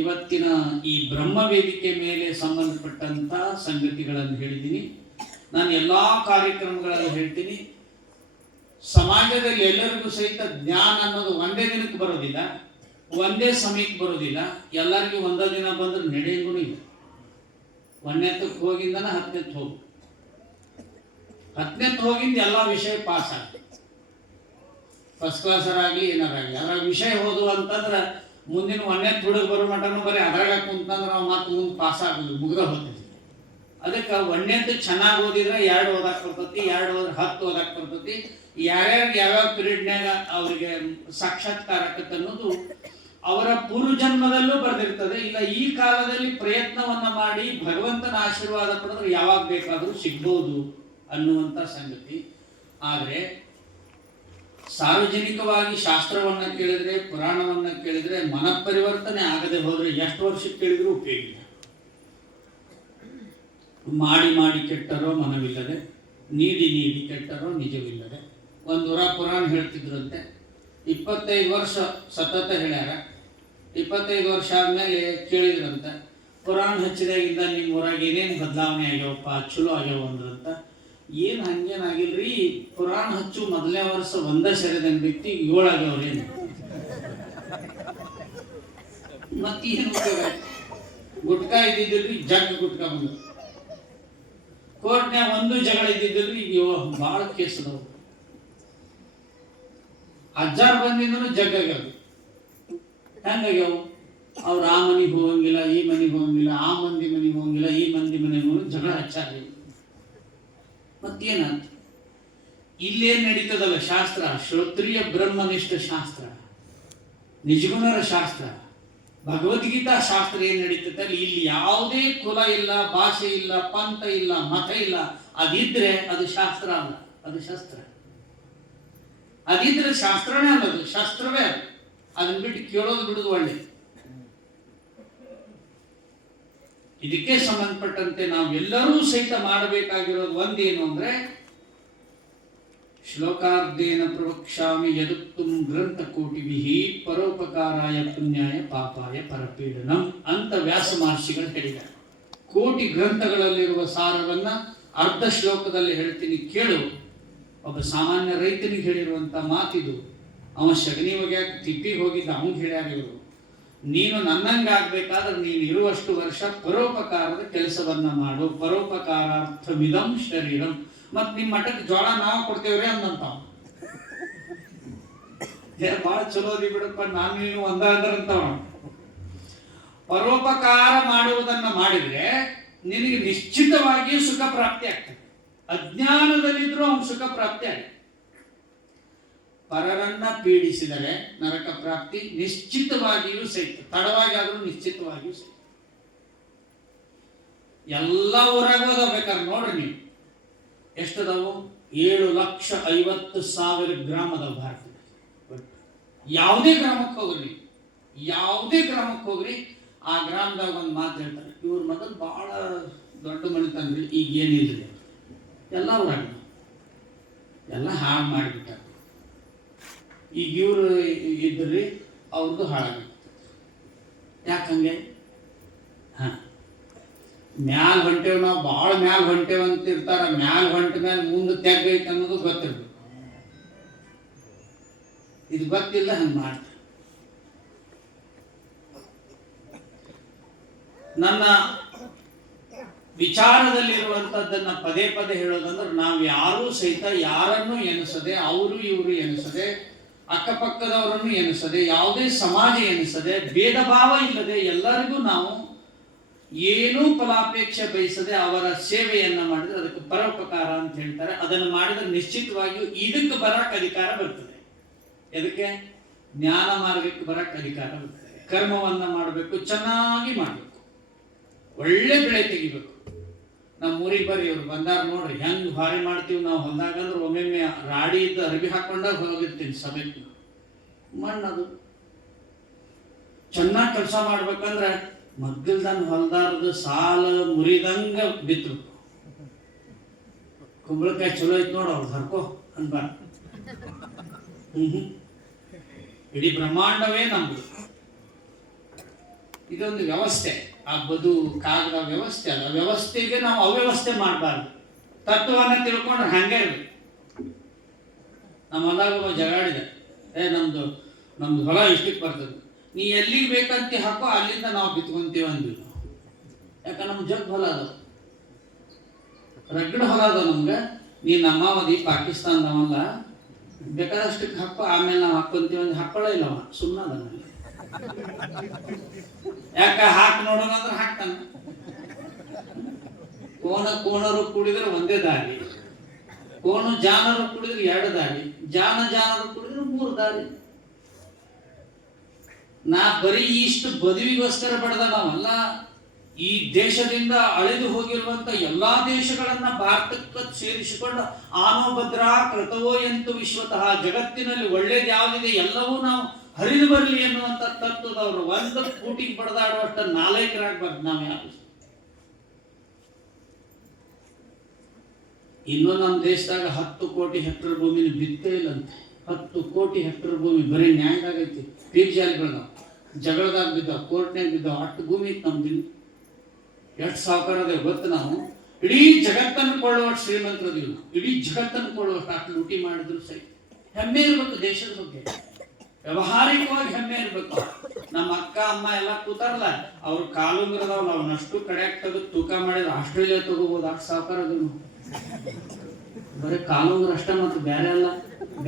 ಇವತ್ತಿನ ಈ ಬ್ರಹ್ಮವೇದಿಕೆ ಮೇಲೆ ಸಂಬಂಧಪಟ್ಟಂತ ಸಂಗತಿಗಳನ್ನು ಹೇಳಿದ್ದೀನಿ. ನಾನು ಎಲ್ಲಾ ಕಾರ್ಯಕ್ರಮಗಳಲ್ಲಿ ಹೇಳ್ತೀನಿ, ಸಮಾಜದಲ್ಲಿ ಎಲ್ಲರಿಗೂ ಸಹಿತ ಜ್ಞಾನ ಅನ್ನೋದು ಒಂದೇ ದಿನಕ್ಕೆ ಬರೋದಿಲ್ಲ, ಒಂದೇ ಸಮಯಕ್ಕೆ ಬರೋದಿಲ್ಲ. ಎಲ್ಲರಿಗೂ ಒಂದೇ ದಿನ ಬಂದ್ರೆ ನಡೆಯಂಗೂ ಇಲ್ಲ. 1ನೇತಕ್ಕೆ ಹೋಗಿಂದನ 10ನೇತ್ ಹೋಗು, 10ನೇತ್ ಹೋಗಿಂದ ಎಲ್ಲ ವಿಷಯ ಪಾಸ್ ಆಗ, ಫಸ್ಟ್ ಕ್ಲಾಸರ್ ಆಗಲಿ ಏನಾರಾಗಲಿ. ಅದ್ರಾಗ ವಿಷಯ ಹೋದು ಅಂತಂದ್ರೆ ಮುಂದಿನ 1ನೇತ್ ಹುಡುಗ ಬರೋ ಮಟನು ಬರೀ ಅದ್ರಾಗ ಕುಂತಂದ್ರೆ ನಾವು ಮತ್ತೆ ಮುಂದೆ ಪಾಸ್ ಆಗೋದು ಮುಗ್ದ ಹೋಗ್ತೈತಿ. ಅದಕ್ಕೆ 1ನೇತ್ ಚೆನ್ನಾಗಿ ಓದಿದ್ರೆ 2 ಓದಾಕ್ ಬರ್ತೈತಿ, 2 ಓದ್ರೆ 10 ಓದಾಕ್ ಬರ್ತೈತಿ. ಯಾರ್ಯಾರಿಗೆ ಯಾವ್ಯಾವ ಪೀರಿಯಡ್ನಾಗ ಅವರಿಗೆ ಸಾಕ್ಷಾತ್ಕಾರ ಆಗತ್ತೆ ಅನ್ನೋದು ಅವರ ಪೂರ್ವಜನ್ಮದಲ್ಲೂ ಬರೆದಿರ್ತದೆ. ಇಲ್ಲ ಈ ಕಾಲದಲ್ಲಿ ಪ್ರಯತ್ನವನ್ನ ಮಾಡಿ ಭಗವಂತನ ಆಶೀರ್ವಾದ ಪಡೆದ್ರೆ ಯಾವಾಗ ಬೇಕಾದರೂ ಸಿಗ್ಬೋದು ಅನ್ನುವಂಥ ಸಂಗತಿ. ಆದರೆ ಸಾರ್ವಜನಿಕವಾಗಿ ಶಾಸ್ತ್ರವನ್ನ ಕೇಳಿದ್ರೆ, ಪುರಾಣವನ್ನ ಕೇಳಿದ್ರೆ ಮನಪರಿವರ್ತನೆ ಆಗದೆ ಹೋದ್ರೆ ಎಷ್ಟು ವರ್ಷಕ್ಕೆ ಕೇಳಿದ್ರೂ ಉಪಯೋಗ ಇಲ್ಲ. ಮಾಡಿ ಮಾಡಿ ಕೆಟ್ಟರೋ ಮನವಿಲ್ಲದೆ, ನೀಡಿ ನೀಡಿ ಕೆಟ್ಟರೋ ನಿಜವಿಲ್ಲದೆ. ಒಂದು ಪುರಾಣ ಹೇಳ್ತಿದ್ರಂತೆ, 25 ವರ್ಷ ಸತತ ಹೇಳ್ಯಾರ. 25 ವರ್ಷ ಆದ್ಮೇಲೆ ಕೇಳಿದ್ರಂತೆ, ಪುರಾಣ ಹಚ್ಚಿದಾಗಿಂದ ನಿಮ್ಮ ಊರಾಗ ಏನೇನು ಬದಲಾವಣೆ ಆಗ್ಯಾವಪ್ಪ, ಚಲೋ ಆಗ್ಯಾವ ಅಂದ್ರಂತ. ಏನು ಹಂಗೇನಾಗಿಲ್ರಿ, ಪುರಾಣ ಹಚ್ಚು ಮೊದಲನೇ ವರ್ಷ ಒಂದೇ ಸೆರೆದಂಗ ವ್ಯಕ್ತಿ 7 ಆಗ್ಯಾವ್ರೇನು, ಮತ್ತೇನು ಗುಟ್ಕಾ ಇದ್ದಿದ್ದಿಲ್ರಿ, ಜಗ್ ಗುಟ್ಕಾ ಬಂದು ಕೋರ್ಟ್ನ್ಯಾಗ ಒಂದು ಜಗಳ ಇದ್ದಿದ್ದಿಲ್ರಿ, ಭಾಳ ಕೇಸ್ ಅದಾವ. ಅಜ್ಜಾರ್ ಬಂದಿಂದನೂ ಜಗ್ಗಾಗ್ಯಾವ. ಹೆಂಗಾಗ್ಯಾವ? ಅವ್ರು ಆ ಮನೆಗೆ ಹೋಗಂಗಿಲ್ಲ, ಈ ಮನೆಗೆ ಹೋಗಂಗಿಲ್ಲ, ಆ ಮಂದಿ ಮನೆಗೆ ಹೋಗಂಗಿಲ್ಲ, ಈ ಮಂದಿ ಮನೆಗೆ ಹೋಗಿ ಜಗಳ ಹಚ್ಚಾರಿ. ಮತ್ತೇನಾಯ್ತು? ಇಲ್ಲೇನ್ ನಡೀತದಲ್ಲ ಶಾಸ್ತ್ರ, ಶ್ರೋತ್ರಿಯ ಬ್ರಹ್ಮನಿಷ್ಠ ಶಾಸ್ತ್ರ, ನಿಜಗುಣರ ಶಾಸ್ತ್ರ, ಭಗವದ್ಗೀತಾ ಶಾಸ್ತ್ರ ಏನ್ ನಡೀತದೆ ಅಲ್ಲಿ, ಇಲ್ಲಿ ಯಾವುದೇ ಕುಲ ಇಲ್ಲ, ಭಾಷೆ ಇಲ್ಲ, ಪಂಥ ಇಲ್ಲ, ಮತ ಇಲ್ಲ. ಅದಿದ್ರೆ ಅದು ಶಾಸ್ತ್ರ ಅಲ್ಲ, ಅದು ಶಸ್ತ್ರ. ಅದಿದ್ರೆ ಶಾಸ್ತ್ರನೇ ಅಲ್ಲದು, ಶಾಸ್ತ್ರವೇ ಅದು. ಅದನ್ನ ಬಿಟ್ಟು ಕೇಳೋದು ಬಿಡುದು ಒಳ್ಳೆ. ಇದಕ್ಕೆ ಸಂಬಂಧಪಟ್ಟಂತೆ ನಾವೆಲ್ಲರೂ ಸಹಿತ ಮಾಡಬೇಕಾಗಿರೋದು ಒಂದೇನು ಅಂದ್ರೆ, ಶ್ಲೋಕಾರ್ಧೇನ ಪ್ರವಕ್ಷ್ಯಾಮಿ ಯದುಕ್ತುಂ ಗ್ರಂಥ ಕೋಟಿಭಿಃ ಪರೋಪಕಾರಾಯ ಪುಣ್ಯಾಯ ಪಾಪಾಯ ಪರಪೀಡನಂ ಅಂತ ವ್ಯಾಸ ಮಹರ್ಷಿಗಳು ಹೇಳಿದ್ದಾರೆ. ಕೋಟಿ ಗ್ರಂಥಗಳಲ್ಲಿರುವ ಸಾರವನ್ನ ಅರ್ಧ ಶ್ಲೋಕದಲ್ಲಿ ಹೇಳ್ತೀನಿ ಕೇಳು. ಒಬ್ಬ ಸಾಮಾನ್ಯ ರೈತನಿಗೆ ಹೇಳಿರುವಂತ ಮಾತಿದು. ಅವ ಶಗನಿ ಹೋಗ್ಯಾಕ ತಿಪ್ಪಿಗೆ ಹೋಗಿದ್ದ, ಅವನಿಗೆ ಹೇಳ್ಯಾರ ಇವರು, ನೀನು ನನ್ನಂಗಾಗ್ಬೇಕಾದ್ರೆ ನೀನು ಇರುವಷ್ಟು ವರ್ಷ ಪರೋಪಕಾರದ ಕೆಲಸವನ್ನ ಮಾಡು. ಪರೋಪಕಾರಾರ್ಥಮಿದಂ ಶರೀರಂ. ಮತ್ ನಿಮ್ ಮಠಕ್ಕೆ ಜೋಳ ನಾವು ಕೊಡ್ತೇವ್ರಿ ಅಂದಂತ. ಬಹಳ ಚಲೋ ಅದಿ ಬಿಡಪ್ಪ, ನಾನು ನೀನು ಒಂದಂತವ. ಪರೋಪಕಾರ ಮಾಡುವುದನ್ನ ಮಾಡಿದ್ರೆ ನಿನಗೆ ನಿಶ್ಚಿತವಾಗಿಯೂ ಸುಖ ಪ್ರಾಪ್ತಿ ಆಗ್ತದೆ. ಅಜ್ಞಾನದಲ್ಲಿದ್ರೂ ಅವನು ಸುಖ ಪ್ರಾಪ್ತಿ ಆಗುತ್ತೆ. ಪರರನ್ನ ಪೀಡಿಸಿದರೆ ನರಕ ಪ್ರಾಪ್ತಿ ನಿಶ್ಚಿತವಾಗಿಯೂ ಸಹಿತ, ತಡವಾಗಿ ಆದ್ರೂ ನಿಶ್ಚಿತವಾಗಿಯೂ ಸಹಿತ. ಎಲ್ಲ ಊರಾಗ ಓದಬೇಕಾದ್ರೆ ನೋಡ್ರಿ ನೀವು ಎಷ್ಟದಾವು, 7,50,000 ಗ್ರಾಮ ಅದಾವ ಭಾರತದಲ್ಲಿ. ಯಾವುದೇ ಗ್ರಾಮಕ್ಕೆ ಹೋಗ್ರಿ, ಯಾವುದೇ ಗ್ರಾಮಕ್ಕೆ ಹೋಗ್ರಿ, ಆ ಗ್ರಾಮದಾಗ ಒಂದು ಮಾತು ಹೇಳ್ತಾರೆ, ಇವ್ರ ಮೊದಲು ಬಹಳ ದೊಡ್ಡ ಮನೆತನ್ರಿ, ಈಗ ಏನಿಲ್ರಿ, ಎಲ್ಲ ಊರಾಗ ಎಲ್ಲ ಹಾಳು ಮಾಡಿಬಿಟ್ಟಾರ. ಈಗ ಇವ್ರು ಇದ್ರಿ, ಅವ್ರದ್ದು ಹಾಳಾಗುತ್ತೆ. ಯಾಕಂಗೆ? ಮ್ಯಾಲ್ ಹೊಂಟೇವ್, ನಾವು ಭಾಳ ಮ್ಯಾಲ್ ಹೊಂಟೇವ್ ಅಂತ ಇರ್ತಾರ. ಮ್ಯಾಲ್ ಹೊಂಟ ಮೇಲೆ ಮುಂದೆ ತೆಗ್ಗೈತೆ ಅನ್ನೋದು ಗೊತ್ತಿರ್ಬೇಕು. ಇದು ಗೊತ್ತಿಲ್ಲ, ಹಂಗೆ ಮಾಡ್ತಾರೆ. ನನ್ನ ವಿಚಾರದಲ್ಲಿರುವಂಥದ್ದನ್ನ ಪದೇ ಪದೇ ಹೇಳೋದಂದ್ರೆ, ನಾವು ಯಾರೂ ಸಹಿತ ಯಾರನ್ನು ಎನಿಸದೆ, ಅವರು ಇವರು ಎನಿಸದೆ, ಅಕ್ಕಪಕ್ಕದವರನ್ನು ಎನಿಸದೆ, ಯಾವುದೇ ಸಮಾಜ ಎನಿಸದೆ, ಭೇದ ಭಾವ ಇಲ್ಲದೆ ಎಲ್ಲರಿಗೂ ನಾವು ಏನೂ ಫಲಾಪೇಕ್ಷೆ ಬಯಸದೆ ಅವರ ಸೇವೆಯನ್ನ ಮಾಡಿದ್ರೆ ಅದಕ್ಕೆ ಪರೋಪಕಾರ ಅಂತ ಹೇಳ್ತಾರೆ. ಅದನ್ನು ಮಾಡಿದ್ರೆ ನಿಶ್ಚಿತವಾಗಿಯೂ ಇದಕ್ಕೆ ಬರಕ್ಕೆ ಅಧಿಕಾರ ಬರ್ತದೆ. ಎದಕ್ಕೆ? ಜ್ಞಾನ ಮಾರ್ಗಕ್ಕೆ ಬರಕ್ಕೆ ಅಧಿಕಾರ ಬರ್ತದೆ. ಕರ್ಮವನ್ನ ಮಾಡಬೇಕು, ಚೆನ್ನಾಗಿ ಮಾಡಬೇಕು, ಒಳ್ಳೆ ಬೆಳೆ ತೆಗಿಬೇಕು. ನಮ್ಮ ಊರಿಗೆ ಬರ್ರಿ, ಇವ್ರು ಬಂದಾರ ನೋಡ್ರಿ ಹೆಂಗ್ ಭಾರಿ ಮಾಡ್ತೀವಿ ನಾವು ಹೊಲ್ದಾಗಂದ್ರೆ ಒಮ್ಮೊಮ್ಮೆ ರಾಡಿ ಇದ್ದು ಅರಬಿ ಹಾಕೊಂಡಾಗ ಹೋಗಿರ್ತೀನಿ ಸಭೆಗೆ. ಮಣ್ಣದು ಚೆನ್ನಾಗಿ ಕೆಲಸ ಮಾಡ್ಬೇಕಂದ್ರೆ ಮಗ್ಗಲ್ದಂಗ ಹೊಲ್ದಾರದು ಸಾಲ ಮುರಿದಂಗ ಬಿತ್ತು. ಕುಂಬಳಕಾಯಿ ಚಲೋ ಐತ್ ನೋಡ ಅವ್ರು ಹರ್ಕೋ ಅನ್ಬಾರ. ಇಡೀ ಬ್ರಹ್ಮಾಂಡವೇ ನಮ್ದು. ಇದೊಂದು ವ್ಯವಸ್ಥೆ, ಆ ಬದು ಕಾಗದ ವ್ಯವಸ್ಥೆ ಅಲ್ಲ. ವ್ಯವಸ್ಥೆಗೆ ನಾವು ಅವ್ಯವಸ್ಥೆ ಮಾಡಬಾರ್ದು. ತತ್ವವನ್ನ ತಿಳ್ಕೊಂಡ್ರೆ ಹಂಗೆ ಇರ್ಬೇಕು. ನಮ್ಮ ಹೊಲದಾಗ ಜಗಾಡಿದೆ, ನಮ್ದು ಹೊಲ ಇಷ್ಟಕ್ಕೆ ಬರ್ತದೆ, ನೀ ಎಲ್ಲಿಗೆ ಬೇಕಂತ ಹಾಕೋ ಅಲ್ಲಿಂದ ನಾವು ಬಿತ್ಕೊಂತೀವಿ ಅಂದ್ವಿ. ಯಾಕ ನಮ್ ಜಗ್ ಹೊಲ ಅದ, ರಗಡ ಹೊಲ ಅದ ನಮ್ಗೆ. ನೀ ನಮ್ಮವದಿ ಪಾಕಿಸ್ತಾನದವಲ್ಲ, ಬೇಕಾದಷ್ಟಕ್ಕೆ ಹಾಕೋ, ಆಮೇಲೆ ನಾವು ಹಾಕೊಂತೀವಿ ಅಂದ್ರೆ ಹಾಕೊಳ್ಳೋ ಇಲ್ಲವ, ಸುಮ್ಮನೆ ಅದ. ಯಾಕ ಹಾಕಿ ನೋಡೋಣ ಅಂದ್ರೆ ಹಾಕ್ತಾನ. ಕೋಣರು ಕೂಡಿದ್ರೆ ಒಂದೇ ದಾರಿ, ಜಾನರು ಕೂಡಿದ್ರೆ 2 ದಾರಿ, ಜಾನರು ಕೂಡಿದ್ರೆ 3 ದಾರಿ. ನಾ ಬರೀ ಇಷ್ಟು ಬದುವಿಗೋಸ್ಕರ ಬಡ್ದ ನಾವಲ್ಲ. ಈ ದೇಶದಿಂದ ಅಳಿದು ಹೋಗಿರುವಂತ ಎಲ್ಲಾ ದೇಶಗಳನ್ನ ಭಾರತಕ್ಕೆ ಸೇರಿಸಿಕೊಂಡು ಆನೋ ಭದ್ರಾ ಕೃತವೋ ಎಂತು ವಿಶ್ವತಃ, ಜಗತ್ತಿನಲ್ಲಿ ಒಳ್ಳೇದು ಯಾವುದಿದೆ ಎಲ್ಲವೂ ನಾವು ಹರಿದು ಬರಲಿ ಎನ್ನುವಂತ ತತ್ವದವರು. ಒಂದು ಕೂಟಿಗೆ ಬಡದಾಡುವಷ್ಟ ನಾಲೈಕರಾಗ್ಬಾರ್ದು ನಾವು ಯಾರು. ಇನ್ನು ನಮ್ಮ ದೇಶದಾಗ 10 ಕೋಟಿ ಹೆಕ್ಟರ್ ಭೂಮಿನ ಬಿತ್ತೇ ಇಲ್ಲಂತೆ. 10 ಕೋಟಿ ಹೆಕ್ಟರ್ ಭೂಮಿ ಬರೀ ನ್ಯಾಂಗ್ ಆಗೈತಿ. ಪೀರ್ಜಾಲಿಗಳು ಜಗಳದಾಗ ಬಿದ್ದಾವ, ಕೋರ್ಟ್ನಾಗ ಬಿದ್ದಾವ. ಅಷ್ಟು ಭೂಮಿ ಇತ್ತು ನಮ್ದು. ಎಷ್ಟು ಸಾವುಕಾರದ ಗೊತ್ತು ನಾವು. ಇಡೀ ಜಗತ್ತನ್ನು ಕೊಳ್ಳುವಷ್ಟು ಶ್ರೀಮಂತರದಿಲ್ಲ. ಇಡೀ ಜಗತ್ತನ್ನು ಕೊಳ್ಳುವಷ್ಟು ಅಷ್ಟು ಲೂಟಿ ಮಾಡಿದ್ರು ಸರಿ. ಹೆಮ್ಮೆ ಇರ್ಬೇಕು ದೇಶದ ಬಗ್ಗೆ, ವ್ಯವಹಾರಿಕವಾಗಿ ಹೆಮ್ಮೆ ಇರ್ಬೇಕು. ನಮ್ಮ ಅಕ್ಕ ಅಮ್ಮ ಎಲ್ಲ ಕೂತಾರಲ್ಲ, ಅವ್ರ ಕಾಲುಂಗ್ರದವ್ರು ಅವನಷ್ಟು ಕಡೆಯಾಗ ತೆಗೆದು ತೂಕ ಮಾಡಿದ್ರೆ ಆಸ್ಟ್ರೇಲಿಯಾ ತಗೋಬಹುದು. ಅಷ್ಟು ಸಾವುಕಾರದು ಬರೀ ಕಾಲುಂಗ್ರ ಅಷ್ಟ, ಮತ್ತು ಬೇರೆ ಅಲ್ಲ.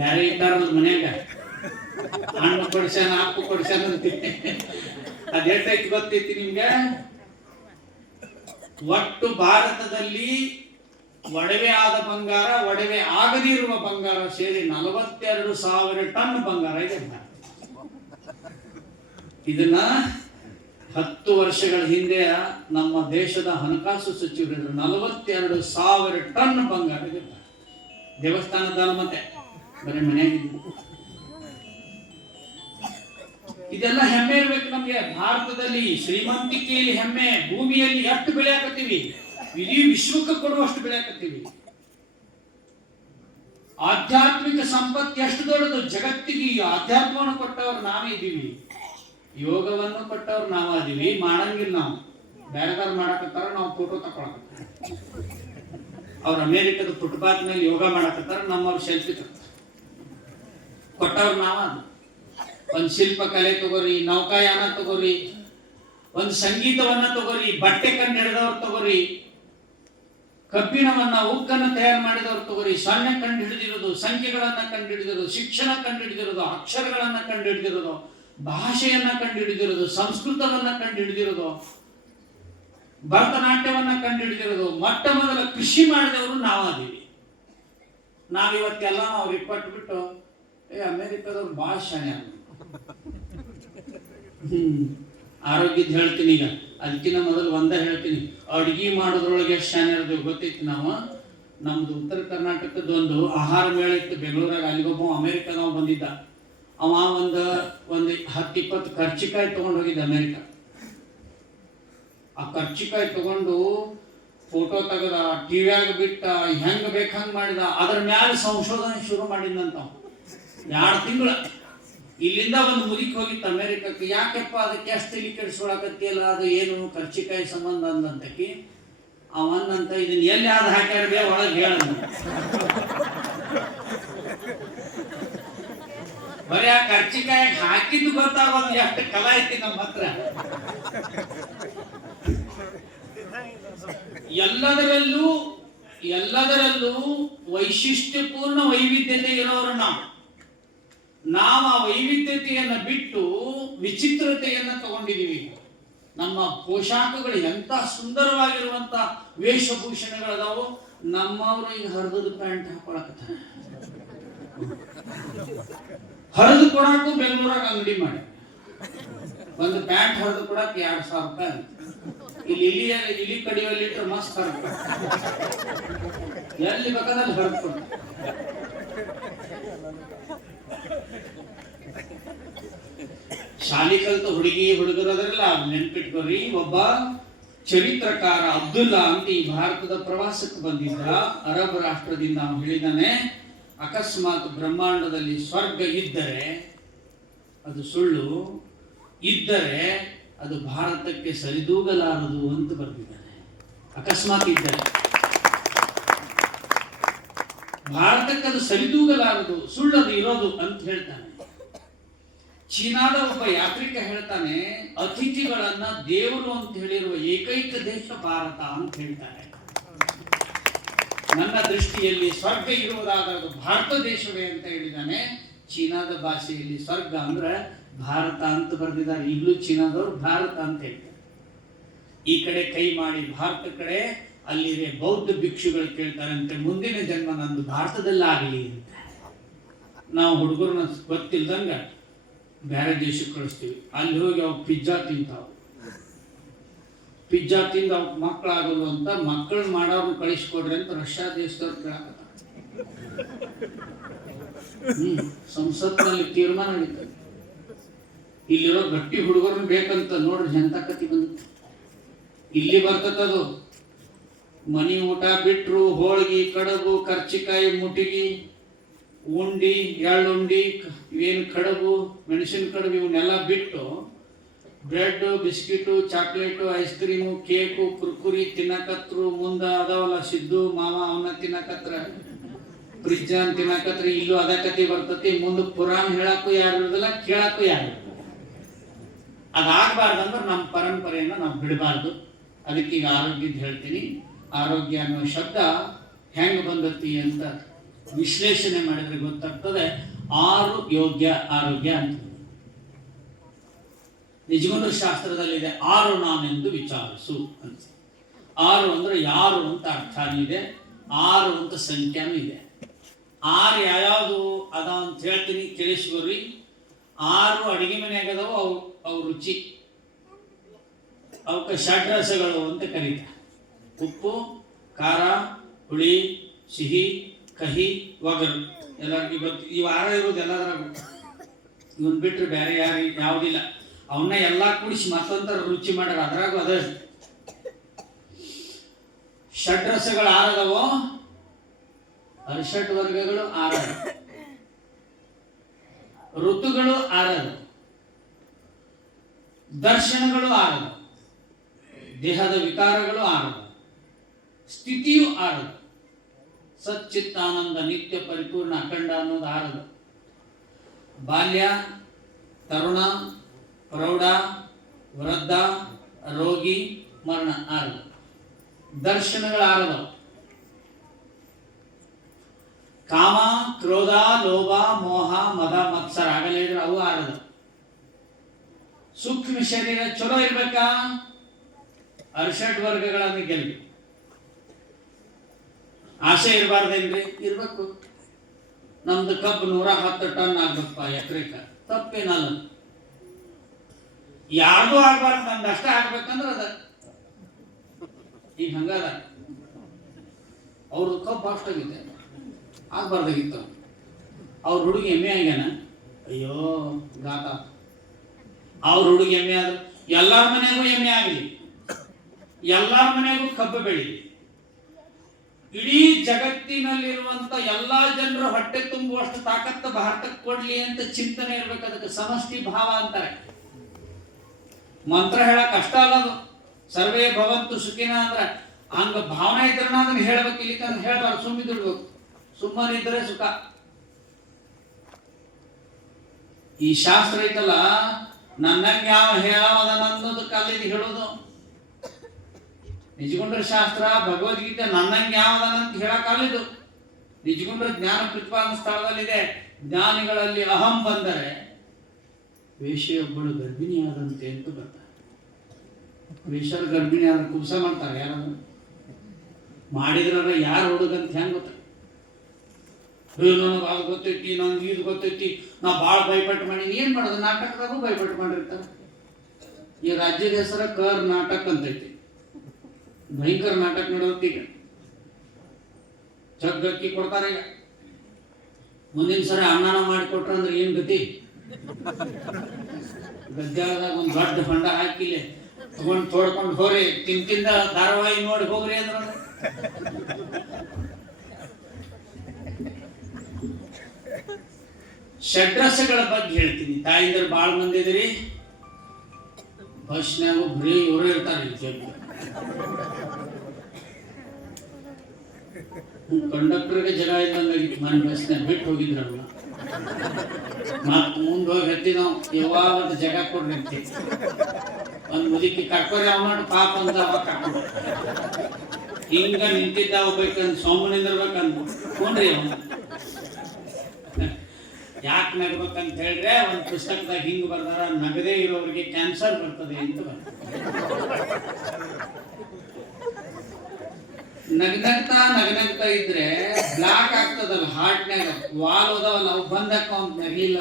ಬೇರೆ ಇಟ್ಟಾರಲ್ಲ ಮನ್ಯಾಗ, ಹಣ್ಣು ಕೊಡ್ಸ್ಯಾನ ಅಪ್ಪು ಕೊಡ್ಸ್ಯಾನ ಅಂತೀನಿ. ಅದೆಷ್ಟೈತಿ ಗೊತ್ತೈತಿ ನಿಮ್ಗೆ? ಒಟ್ಟು ಭಾರತದಲ್ಲಿ ಒಡವೆ ಆದ ಬಂಗಾರ, ಒಡವೆ ಆಗದಿರುವ ಬಂಗಾರ ಸೇರಿ 42,000 ಟನ್ ಬಂಗಾರ ಇದೆ. ಇದನ್ನ 10 ವರ್ಷಗಳ ಹಿಂದೆ ನಮ್ಮ ದೇಶದ ಹಣಕಾಸು ಸಚಿವರು 42,000 ಟನ್ ಬಂಗಾರ ಇದೆ. ದೇವಸ್ಥಾನದ ಮತ್ತೆ ಬರೀ ಮನೆಯಾಗಿದ್ದು. ಇದೆಲ್ಲ ಹೆಮ್ಮೆ ಇರ್ಬೇಕು ನಮ್ಗೆ. ಭಾರತದಲ್ಲಿ ಶ್ರೀಮಂತಿಕೆಯಲ್ಲಿ ಹೆಮ್ಮೆ. ಭೂಮಿಯಲ್ಲಿ ಎಷ್ಟು ಬೆಳೆಯಾಕತ್ತೀವಿ, ಇಡೀ ವಿಶ್ವಕ್ಕೆ ಕೊಡುವಷ್ಟು ಬೆಳೆಯಾಕತ್ತೀವಿ. ಆಧ್ಯಾತ್ಮಿಕ ಸಂಪತ್ತು ಎಷ್ಟು ದೊಡ್ಡದು. ಜಗತ್ತಿಗೆ ಆಧ್ಯಾತ್ಮವನ್ನು ಕೊಟ್ಟವರು ನಾವೇ ಇದ್ದೀವಿ, ಯೋಗವನ್ನು ಕೊಟ್ಟವ್ರು ನಾವದೀವಿ. ಮಾಡಂಗಿಲ್ಲ ನಾವು. ಬೇರೆದವ್ರು ಮಾಡಕತ್ತಾರ, ನಾವು ಫೋಟೋ ತಕೊಳಕತ್ತಾರ. ಅವ್ರು ಅಮೇರಿಕದ ಫುಟ್ಪಾತ್ ಮೇಲೆ ಯೋಗ ಮಾಡಕತ್ತಾರ, ನಮ್ಮವ್ರು ಸೆಲ್ಫಿ ಕೊಟ್ಟವ್ರು ನಾವದು. ಒಂದು ಶಿಲ್ಪಕಲೆ ತಗೋರಿ, ನೌಕಾಯಾನ ತಗೋರಿ, ಒಂದು ಸಂಗೀತವನ್ನ ತಗೋರಿ, ಬಟ್ಟೆ ಕಂಡು ಹಿಡಿದವ್ರು ತಗೋರಿ, ಕಬ್ಬಿಣವನ್ನ ಉಕ್ಕನ್ನು ತಯಾರು ಮಾಡಿದವ್ರು ತಗೋರಿ, ಸೊನ್ನೆ ಕಂಡು ಹಿಡಿದಿರೋದು, ಸಂಖ್ಯೆಗಳನ್ನ ಕಂಡು ಹಿಡಿದಿರೋದು, ಶಿಕ್ಷಣ ಕಂಡು ಹಿಡಿದಿರೋದು, ಅಕ್ಷರಗಳನ್ನ ಕಂಡು ಹಿಡಿದಿರೋದು, ಭಾಷೆಯನ್ನ ಕಂಡು ಹಿಡಿದಿರೋದು, ಸಂಸ್ಕೃತವನ್ನ ಕಂಡು ಹಿಡಿದಿರೋದು, ಭರತನಾಟ್ಯವನ್ನ ಕಂಡು ಹಿಡಿದಿರೋದು, ಮೊಟ್ಟ ಮೊದಲ ಕೃಷಿ ಮಾಡಿದವರು ನಾವಾದೀವಿ. ನಾವಿವತ್ತೆಲ್ಲ ನಾವು ರಿಪ್ಪಟ್ಬಿಟ್ಟು ಅಮೇರಿಕದವ್ರು ಭಾಳ ಶಾಣೆ. ಆರೋಗ್ಯದ ಹೇಳ್ತೀನಿ ಈಗ, ಅದಕ್ಕಿಂತ ಮೊದಲು ಒಂದ ಹೇಳ್ತೀನಿ. ಅಡ್ಗಿ ಮಾಡೋದ್ರೊಳಗೆ ಎಷ್ಟು ಶಾಣೆ ಇರೋದು ಗೊತ್ತೈತಿ. ನಾವು ನಮ್ದು ಉತ್ತರ ಕರ್ನಾಟಕದ ಒಂದು ಆಹಾರ ಮೇಳ ಇತ್ತು ಬೆಂಗಳೂರಾಗ. ಅಲ್ಲಿಗೊಬ್ಬ ಅಮೇರಿಕದವ ಬಂದಿದ್ದ. ಅವ ಒಂದು 10-20 ಕರ್ಚಿಕಾಯಿ ತಗೊಂಡು ಹೋಗಿದ್ದ ಅಮೇರಿಕ. ಆ ಕರ್ಚಿಕಾಯಿ ತಗೊಂಡು ಫೋಟೋ ತೆಗದ, ಟಿವಿಯಾಗ ಬಿಟ್ಟ, ಹೆಂಗ್ ಬೇಕು ಹಂಗ್ ಮಾಡಿದ. ಅದ್ರ ಮ್ಯಾಲ ಸಂಶೋಧನೆ ಶುರು ಮಾಡಿದಂತ. 2 ತಿಂಗಳ ಇಲ್ಲಿಂದ ಒಂದು ಮುದಿಕ್ ಹೋಗಿತ್ತು ಅಮೇರಿಕಕ್ಕೆ. ಯಾಕಪ್ಪ ಅದಕ್ಕೆ ಎಷ್ಟು ತಲೆ ಕೆಡಿಸ್ಕೊಳಕತ್ತಿಯಲ್ಲ, ಅದು ಏನು ಕರ್ಚಿಕಾಯಿ ಸಂಬಂಧ ಅಂದಂತಕಿ. ಅವನ್ನಂತ ಇದನ್ನ ಎಲ್ಲಿ ಆದ ಹಾಕ್ಯಾರ ಒಳಗೆ ಹೇಳ. ಬರೀ ಆ ಕರ್ಚಿಕಾಯಿ ಹಾಕಿದ್ದು ಗೊತ್ತಾಗೋದು ಎಷ್ಟು ಕಲಾ ಐತಿ ನಮ್ಮ ಹತ್ರ. ಎಲ್ಲದರಲ್ಲೂ ವೈಶಿಷ್ಟ್ಯಪೂರ್ಣ ವೈವಿಧ್ಯತೆ ಇರೋರು ನಾವು ಆ ವೈವಿಧ್ಯತೆಯನ್ನ ಬಿಟ್ಟು ವಿಚಿತ್ರತೆಯನ್ನ ತಗೊಂಡಿದೀವಿ. ನಮ್ಮ ಪೋಷಾಕಗಳು ಎಂತ ಸುಂದರವಾಗಿರುವಂತ ವೇಷಭೂಷಣಗಳದಾವು. ನಮ್ಮವ್ರು ಈಗ ಹರಿದ ಪ್ಯಾಂಟ್ ಹಾಕೊಳಕತ್ತಾರೆ. ಹರಿದು ಕೊಡಕ್ಕೂ ಬೆಂಗಳೂರಾಗ ಅಂಗಡಿ ಮಾಡಿ ಒಂದು ಪ್ಯಾಂಟ್ ಹರಿದು ಕೊಡಕ್ಕೆ 2,000 ರೂಪಾಯಿ. ಇಲ್ಲಿ ಇಲಿ ಕಡಿಯೋ ಲೀಟರ್ ಮಸ್ತ್ ಹರಕ ಎಲ್ಲಿ ಬೇಕಾದಲ್ಲಿ ಹರಕೊಂಡು ಶಾಲಿ ಕಲ್ತ ಹುಡುಗಿ ಹುಡುಗರು ಅದರೆಲ್ಲ ನೆನ್ಪಿಟ್ಕೋರಿ. ಒಬ್ಬ ಚರಿತ್ರಕಾರ ಅಬ್ದುಲ್ಲಾ ಅಂತ ಈ ಭಾರತದ ಪ್ರವಾಸಕ್ಕೆ ಬಂದಿದ್ದ ಅರಬ್ ರಾಷ್ಟ್ರದಿಂದ. ಅವನು ಹೇಳಿದಾನೆ, ಅಕಸ್ಮಾತ್ ಬ್ರಹ್ಮಾಂಡದಲ್ಲಿ ಸ್ವರ್ಗ ಇದ್ದರೆ ಅದು ಸುಳ್ಳು, ಇದ್ದರೆ ಅದು ಭಾರತಕ್ಕೆ ಸರಿದೂಗಲಾರದು ಅಂತ ಬರೆದಿದ್ದಾನೆ. ಅಕಸ್ಮಾತ್ ಇದ್ದರೆ ಭಾರತಕ್ಕೆ ಅದು ಸರಿದೂಗಲಾರದು, ಸುಳ್ಳದು ಇರೋದು ಅಂತ ಹೇಳ್ತಾನೆ. ಚೀನಾದ ಒಬ್ಬ ಯಾತ್ರಿಕ ಹೇಳ್ತಾನೆ, ಅತಿಥಿಗಳನ್ನ ದೇವರು ಅಂತ ಹೇಳಿರುವ ಏಕೈಕ ದೇಶ ಭಾರತ ಅಂತ ಹೇಳ್ತಾರೆ. ನನ್ನ ದೃಷ್ಟಿಯಲ್ಲಿ ಸ್ವರ್ಗ ಇರುವುದಾದ ಭಾರತ ದೇಶವೇ ಅಂತ ಹೇಳಿದ್ದಾನೆ. ಚೀನಾದ ಭಾಷೆಯಲ್ಲಿ ಸ್ವರ್ಗ ಅಂದ್ರೆ ಭಾರತ ಅಂತ ಬರೆದಿದ್ದಾರೆ. ಈಗಲೂ ಚೀನಾದವರು ಭಾರತ ಅಂತ ಹೇಳ್ತಾರೆ. ಈ ಕಡೆ ಕೈ ಮಾಡಿ ಭಾರತ ಕಡೆ, ಅಲ್ಲಿ ಬೌದ್ಧ ಭಿಕ್ಷುಗಳು ಕೇಳ್ತಾರಂತೆ, ಮುಂದಿನ ಜನ್ಮ ನಂದು ಭಾರತದಲ್ಲಾಗಲಿ ಅಂತ. ನಾವು ಹುಡುಗರನ್ನ ಗೊತ್ತಿಲ್ದಂಗ ಬೇರೆ ದೇಶಕ್ಕೆ ಕಳಿಸ್ತೀವಿ. ಅಲ್ಲಿ ಹೋಗಿ ಅವು ಪಿಜ್ಜಾ ತಿಂತಾವ. ಪಿಜ್ಜಾ ತಿಂದು ಅವ್ರ ಮಕ್ಕಳಾಗಲು ಅಂತ ಮಕ್ಕಳು ಮಾಡೋರ್ನ ಕಳಿಸ್ಕೊಡ್ರಿ ಅಂತ ರಷ್ಯಾ ದೇಶದವ್ರು ಕೇಳಕತ್ತ. ಸಂಸತ್ನಲ್ಲಿ ತೀರ್ಮಾನ ನಡೀತದೆ. ಇಲ್ಲಿರೋ ಗಟ್ಟಿ ಹುಡುಗರನ್ನ ಬೇಕಂತ ನೋಡ್ರಿ ಎಂತ ಕತಿ ಬಂದಿತ್ತು. ಇಲ್ಲಿ ಬರ್ತದದು. ಮನಿ ಊಟ ಬಿಟ್ರು ಹೋಳಿಗೆ, ಕಡಬು, ಕರ್ಚಿಕಾಯಿ, ಮುಟಿಗಿ, ಉಂಡಿ, ಎಳ್ಳುಂಡಿ, ಇವೇನು ಕಡಬು, ಮೆಣಸಿನ ಕಡಬು ಇವನ್ನೆಲ್ಲ ಬಿಟ್ಟು bread, biscuit, chocolate, ice cream, cake, Kurkure ತಿನ್ನಕತ್ರು. ಮುಂದ ಅದಾವಲ್ಲ ಸಿದ್ದು ಮಾವ, ಅವನ್ನ ತಿನ್ನಕತ್ರ, ಫ್ರಿಜ್ ಅಂತ ತಿನ್ನಕತ್ರ. ಇಲ್ಲೂ ಅದ ಕತಿ ಬರ್ತತಿ. ಮುಂದೆ ಪುರಾಣ ಹೇಳಕ್ಕೂ ಯಾರು ಇರೋದಿಲ್ಲ, ಕೇಳಕ್ಕೂ ಯಾರು. ಅದಾಗಬಾರ್ದಂದ್ರೆ ನಮ್ಮ ಪರಂಪರೆಯನ್ನು ನಾವು ಬಿಡಬಾರ್ದು. ಅದಕ್ಕೆ ಈಗ ಆರೋಗ್ಯದ ಹೇಳ್ತೀನಿ. ಆರೋಗ್ಯ ಅನ್ನೋ ಶಬ್ದ ಹೆಂಗೆ ಬಂದತಿ ಅಂತ ವಿಶ್ಲೇಷಣೆ ಮಾಡಿದ್ರೆ ಗೊತ್ತಾಗ್ತದೆ. 6 ಯೋಗ್ಯ ಆರೋಗ್ಯ ಅಂತ ನಿಜಗುಂದ್ರ ಶಾಸ್ತ್ರದಲ್ಲಿದೆ. 6 ನಾನೆಂದು ವಿಚಾರಿಸು ಅಂತ. 6 ಅಂದ್ರೆ ಯಾರು ಅಂತ ಅರ್ಥನೂ ಇದೆ, 6 ಅಂತ ಸಂಖ್ಯಾನೂ ಇದೆ. 6 ಯಾವ್ಯಾವುದು ಅದ ಅಂತ ಹೇಳ್ತೀನಿ, ಕೇಳಿಸ್ಕೊಡ್ರಿ. 6 ಅಡಿಗೆ ಮನೆಯಾಗ ಅದಾವ. ಅವು ರುಚಿ, ಅವಕ್ಕೆ ಷಡ್ರಸಗಳು ಅಂತ ಕರೀತಾರೆ. ಉಪ್ಪು, ಖಾರ, ಹುಳಿ, ಸಿಹಿ, ಕಹಿ, ಒಗರು. ಎಲ್ಲರಿಗೂ ಗೊತ್ತು. ಈ ವಾರ ಇರೋದು ಎಲ್ಲದರಾಗ. ಇವನ್ ಬಿಟ್ಟರೆ ಬೇರೆ ಯಾವುದಿಲ್ಲ. ಅವನ್ನ ಎಲ್ಲ ಕೂಡಿಸಿ ಮತ್ತೊಂಥರ ರುಚಿ ಮಾಡ್ಯಾರ. ಅದ್ರಾಗೂ ಅದ ಷಡ್ರಸಗಳು 6 ಅದಾವೋ. ಅರಿಷಟ್ ವರ್ಗಗಳು 6 ಅದಾವ. ಋತುಗಳು 6 ಅದಾವ. ದರ್ಶನಗಳು 6 ಅದಾವ. ದೇಹದ ವಿಕಾರಗಳು 6 ಅದಾವ. ಸ್ಥಿತಿಯು 6 ಅದಾವ. ಸಚ್ಚಿತ್ತಾನಂದ ನಿತ್ಯ ಪರಿಪೂರ್ಣ ಅಖಂಡ ಅನ್ನೋದು 6 ಅದಾವ. ಬಾಲ್ಯ, ತರುಣ, ಪ್ರೌಢ, ವೃದ್ಧ, ರೋಗಿ, ಮರಣ 6 ಅದಾವ. ದರ್ಶನಗಳು 6 ಅದಾವ. ಕಾಮ, ಕ್ರೋಧ, ಲೋಭ, ಮೋಹ, ಮದ, ಮತ್ಸರ ಆಗಲೇ ಇದ್ರೆ ಅವು 6 ಅದಾವ. ಸೂಕ್ಷ್ಮ ಶರೀರ ಚಲೋ ಇರ್ಬೇಕಾ? ಅರಿಷಡ್ ವರ್ಗಗಳನ್ನು ಗೆಲ್ಬೇಕು. ಆಸೆ ಇರಬಾರ್ದೇನ್ರಿ? ಇರ್ಬೇಕು. ನಮ್ದು ಕಬ್ಬು 110 ಟನ್ ಆಗ್ಬೇಕಪ್ಪ ಎಕರೆಕ. ತಪ್ಪೇನಲ್ಲ. ಯಾರ್ದು ಆಗ್ಬಾರ್ದು, ನಮ್ದು ಅಷ್ಟೇ ಆಗ್ಬೇಕಂದ್ರೆ ಅದ. ಈಗ ಹಂಗದ. ಅವ್ರದ್ದು ಕಬ್ಬು ಅಷ್ಟಾಗಿದೆ, ಆಗ್ಬಾರ್ದಾಗಿತ್ತು. ಅವ್ರ ಹುಡುಗಿ ಎಮ್ಮೆ ಆಗ್ಯಾನ, ಅಯ್ಯೋ ಗಾತ. ಅವ್ರ ಹುಡುಗಿ ಎಮ್ಮೆ ಆದ. ಎಲ್ಲಾರ ಮನೆಗೂ ಎಮ್ಮೆ ಆಗಲಿ, ಎಲ್ಲಾರ ಮನೆಗೂ ಕಬ್ಬು ಬೆಳೀಲಿ. ಇಡೀ ಜಗತ್ತಿನಲ್ಲಿರುವಂತ ಎಲ್ಲಾ ಜನರು ಹೊಟ್ಟೆ ತುಂಬುವಷ್ಟು ತಾಕತ್ತು ಭಾರತಕ್ಕೆ ಕೊಡ್ಲಿ ಅಂತ ಚಿಂತನೆ ಇರ್ಬೇಕು. ಅದಕ್ಕೆ ಸಮಷ್ಟಿ ಭಾವ ಅಂತಾರೆ. ಮಂತ್ರ ಹೇಳಕ್ ಕಷ್ಟ ಅಲ್ಲದು. ಸರ್ವೇ ಭವಂತು ಸುಖಿನ ಅಂದ್ರೆ ಹಂಗ ಭಾವನೆ ಇದ್ರೆ ಅದನ್ನ ಹೇಳ್ಬೇಕು. ಇಲ್ಲಿಕಂದ್ರೆ ಹೇಳ್ಬಾರ್ದು, ಸುಮ್ಮಿದ್ಬಿಡ್ಬೇಕು. ಸುಮ್ಮನಿದ್ರೆ ಸುಖ. ಈ ಶಾಸ್ತ್ರ ಐತಲ್ಲ, ನನ್ನಂಗೆ ಯಾವ ಹೇಳೋದ ಅನ್ನೋದಕ್ಕೆ ಅಲ್ಲಿ ಹೇಳೋದು. ನಿಜಗುಂಡ್ರ ಶಾಸ್ತ್ರ, ಭಗವದ್ಗೀತೆ ನನ್ನಂಗೆ ಯಾವದನ್ನಂತ ಹೇಳಕ್ಕಾಗಲಿದ್ದು. ನಿಜಗುಂಡ್ರ ಜ್ಞಾನ ಪ್ರತಿಪಾದನ ಸ್ಥಳದಲ್ಲಿದೆ. ಜ್ಞಾನಿಗಳಲ್ಲಿ ಅಹಂ ಬಂದರೆ ವೇಷೆಯೊಬ್ಬಳು ಗರ್ಭಿಣಿಯಾದಂತೆ ಅಂತ ಬರ್ತಾರೆ. ವೇಷರು ಗರ್ಭಿಣಿ ಆದ್ರೆ ಕುಂಸ ಮಾಡ್ತಾರೆ. ಯಾರಾದ್ರೂ ಮಾಡಿದ್ರ ಯಾರು ಹುಡುಗಂತ ಹೆಂಗ್ ಗೊತ್ತ? ನನಗೆ ಅದು ಗೊತ್ತೈತಿ, ನಂಗೆ ಇದು ಗೊತ್ತೈತಿ, ನಾ ಭಾಳ ಭಯಪಟ್ಟು ಮಾಡೀನಿ. ಏನ್ ಮಾಡೋದು? ನಾಟಕದಾಗೂ ಭಯಪಟ್ಟು ಮಾಡಿರ್ತಾರೆ. ಈ ರಾಜ್ಯದ ಹೆಸರ ಕರ್ನಾಟಕ ಅಂತೈತಿ. ಭಯಂಕರ ನಾಟಕ ನಡೆಯುತ್ತೆ ಈಗ. ಜಗ್ಗಕ್ಕಿ ಕೊಡ್ತಾರೆ ಈಗ. ಮುಂದಿನ ಸರಿ ಅನ್ನನ ಮಾಡಿಕೊಟ್ರ ಅಂದ್ರೆ ಏನ್ ಗತಿ? ಗದ್ಯಾಳದಾಗ ಒಂದು ದೊಡ್ಡ ಹೊಂಡ ಹಾಕಿಲೆ ತಗೊಂಡು ತೋಡ್ಕೊಂಡು ಹೋರಿ ತಿಂದ ಧಾರಾವಾಹಿ ನೋಡಿ ಹೋಗ್ರಿ ಅಂದ್ರ ಷಡ್ರಸಗಳ ಬಗ್ಗೆ ಹೇಳ್ತೀನಿ. ತಾಯಿಂದರು ಬಾಳ ಮಂದಿ ಇದ್ರಿ, ಬಸ್ನಾಗ ಬರೀ ಇವರು ಇರ್ತಾರೆ. ಕಂಡಕ್ಟರ್ಗೆ ಜಗ ಇದ್ದಂಗಾಗಿತ್ತು. ಮನೆ ಬಸ್ನಾಗ ಬಿಟ್ಟು ಹೋಗಿದ್ರಲ್ಲ, ಮತ್ ಮುಂದೆ ಹೋಗಿ ಹತ್ತಿ ನಾವು ಯಾವಾಗ ಜಗ ಕೊಡ್ರಿ ಒಂದ್ ಮುದುಕಿ ಕರ್ಕೋರಿ ಅವನ ಪಾಪ ಅಂತ ಅವಾಗ ಕರ್ಕೊಂಡು ಹಿಂಗ ನಿಂತಿದ್ದ ಹೋಗ್ಬೇಕಂದ್ ಸೋಮನಿಂದಿರ್ಬೇಕಂದ್ ನೋಡ್ರಿ ಅವನು ಯಾಕೆ ನಗಬೇಕಂತ ಹೇಳಿದ್ರೆ ಒಂದು ಪುಸ್ತಕದಾಗ ಹಿಂಗ್ ಬರ್ದಾರ, ನಗದೇ ಇರೋರಿಗೆ ಕ್ಯಾನ್ಸರ್ ಬರ್ತದೆ ಅಂತ ನಗನಗ್ತಾ ಇದ್ರೆ ಬ್ಲಾಕ್ ಆಗ್ತದಲ್ಲ ಹಾರ್ಟ್ನಾಗ, ವಾಲ್ ಹೋದವಲ್ಲ ಅವು ಬಂದಕ್ಕ ಅವ್ನು ನಗಲಿಲ್ಲ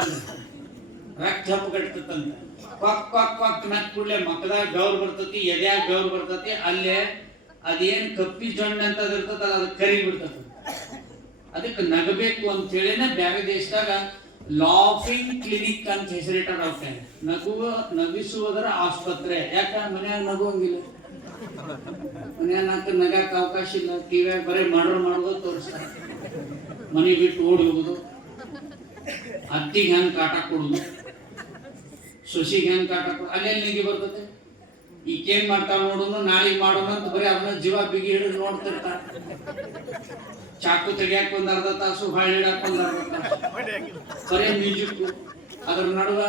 ರಕ್ತ ಹಪ್ಪು ಕಟ್ತಂತ. ಕ್ವಾಕ್ ಕ್ವಾಕ್ ಕ್ವಾಕ್ ನಕ್ ಕೂಡ್ಲೆ ಮಕ್ಕದಾಗ ಗೌರ್ ಬರ್ತತಿ, ಎದ್ಯಾಗ ಗೌರ್ ಬರ್ತತಿ, ಅಲ್ಲೇ ಅದೇನ್ ಕಪ್ಪಿ ಜೊಣ್ಣೆ ಅಂತ ಇರ್ತದಲ್ಲ ಅದು ಕರಿ ಬಿಡ್ತದ. ಅದಕ್ಕೆ ನಗಬೇಕು ಅಂತ ಹೇಳಿನ ಬೇರೆ ದೇಶದಾಗ ಲಾಫಿಂಗ್ ಕ್ಲಿನಿಕ್ ಅಂತ ಹೆಸರಿಟ್ಟಾರ. ನಗಿಸುವುದರ ಆಸ್ಪತ್ರೆ. ಯಾಕ ಮನ್ಯಾಗ ನಗುವಂಗಿಲ್ಲ, ಮನ್ಯಾಗ ನಗಕ್ಕೆ ಅವಕಾಶ ಇಲ್ಲ, ಟಿವಿಯಾಗ ಬರೀ ಮಾಡೋದು ತೋರಿಸ್ತಾರೆ. ಮನೆ ಬಿಟ್ಟು ಓಡಿ ಹೋಗುದು, ಅತ್ತಿಗೆ ಹೆಂಗ್ ಕಾಟ ಕೊಡುದು, ಸೊಸಿಗೆ ಹೆಂಗ್ ಕಾಟ ಕೊಡುದು, ಅಲ್ಲೆಲ್ಲಿ ನಿಗಿ ಬರ್ತದೆ. ಈಗೇನ್ ಮಾಡ್ತಾವ ನೋಡೋನು, ನಾಳೆಗೆ ಮಾಡೋಣ ಅಂತ ಬರೀ ಅದನ್ನ ಜೀವ ಬಿಗಿ ಹಿಡಿದು ನೋಡ್ತಿರ್ತಾರ. ಚಾಕು ತೆಗಿಯಾಕ ಒಂದ್ ಅರ್ಧ ತಾಸು, ಹಾಳು ಹಿಡಾಕ ಒಂದ್ ಅರ್ಧ ತಾಸು, ಬರೀ ಮ್ಯೂಸಿಕ್. ಅದ್ರ ನಡುವ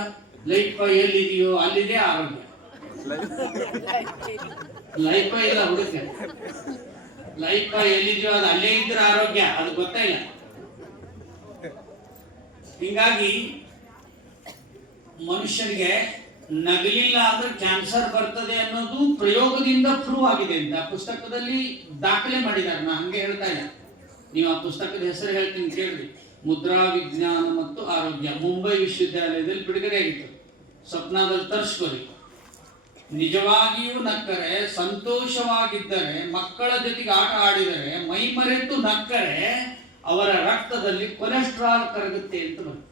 ಲೈಫ್ ಎಲ್ಲಿದೆಯೋ ಅಲ್ಲಿದೆ ಆರೋಗ್ಯ. ಲೈಫ್ ಇಲ್ಲ ಹುಡುಗ, ಲೈಫ್ ಎಲ್ಲಿದೆಯೋ ಅದು ಅಲ್ಲೇ ಇದ್ರೆ ಆರೋಗ್ಯ, ಅದು ಗೊತ್ತಾಯಿಲ್ಲ. ಹಿಂಗಾಗಿ ಮನುಷ್ಯನಿಗೆ ನಗಲಿಲ್ಲ ಅಂದ್ರೆ ಕ್ಯಾನ್ಸರ್ ಬರ್ತದೆ ಅನ್ನೋದು ಪ್ರಯೋಗದಿಂದ ಪ್ರೂವ್ ಆಗಿದೆ ಅಂತ ಪುಸ್ತಕದಲ್ಲಿ ದಾಖಲೆ ಮಾಡಿದ್ದಾರೆ. ನಾ ಹಂಗೆ ಹೇಳ್ತಾ ಇಲ್ಲ, ನೀವು ಆ ಪುಸ್ತಕದ ಹೆಸರು ಹೇಳ್ತೀನಿ ಕೇಳ್ರಿ. ಮುದ್ರಾ ವಿಜ್ಞಾನ ಮತ್ತು ಆರೋಗ್ಯ, ಮುಂಬೈ ವಿಶ್ವವಿದ್ಯಾಲಯದಲ್ಲಿ ಬಿಡುಗಡೆ ಆಗಿತ್ತು. ಸ್ವಪ್ನದಲ್ಲಿ ತರಿಸ್ಕೊರಿ. ನಿಜವಾಗಿಯೂ ನಕ್ಕರೆ, ಸಂತೋಷವಾಗಿದ್ದರೆ, ಮಕ್ಕಳ ಜೊತೆಗೆ ಆಟ ಆಡಿದರೆ, ಮೈ ಮರೆತು ನಕ್ಕರೆ ಅವರ ರಕ್ತದಲ್ಲಿ ಕೊಲೆಸ್ಟ್ರಾಲ್ ಕರಗುತ್ತೆ ಅಂತ ಬಂತು.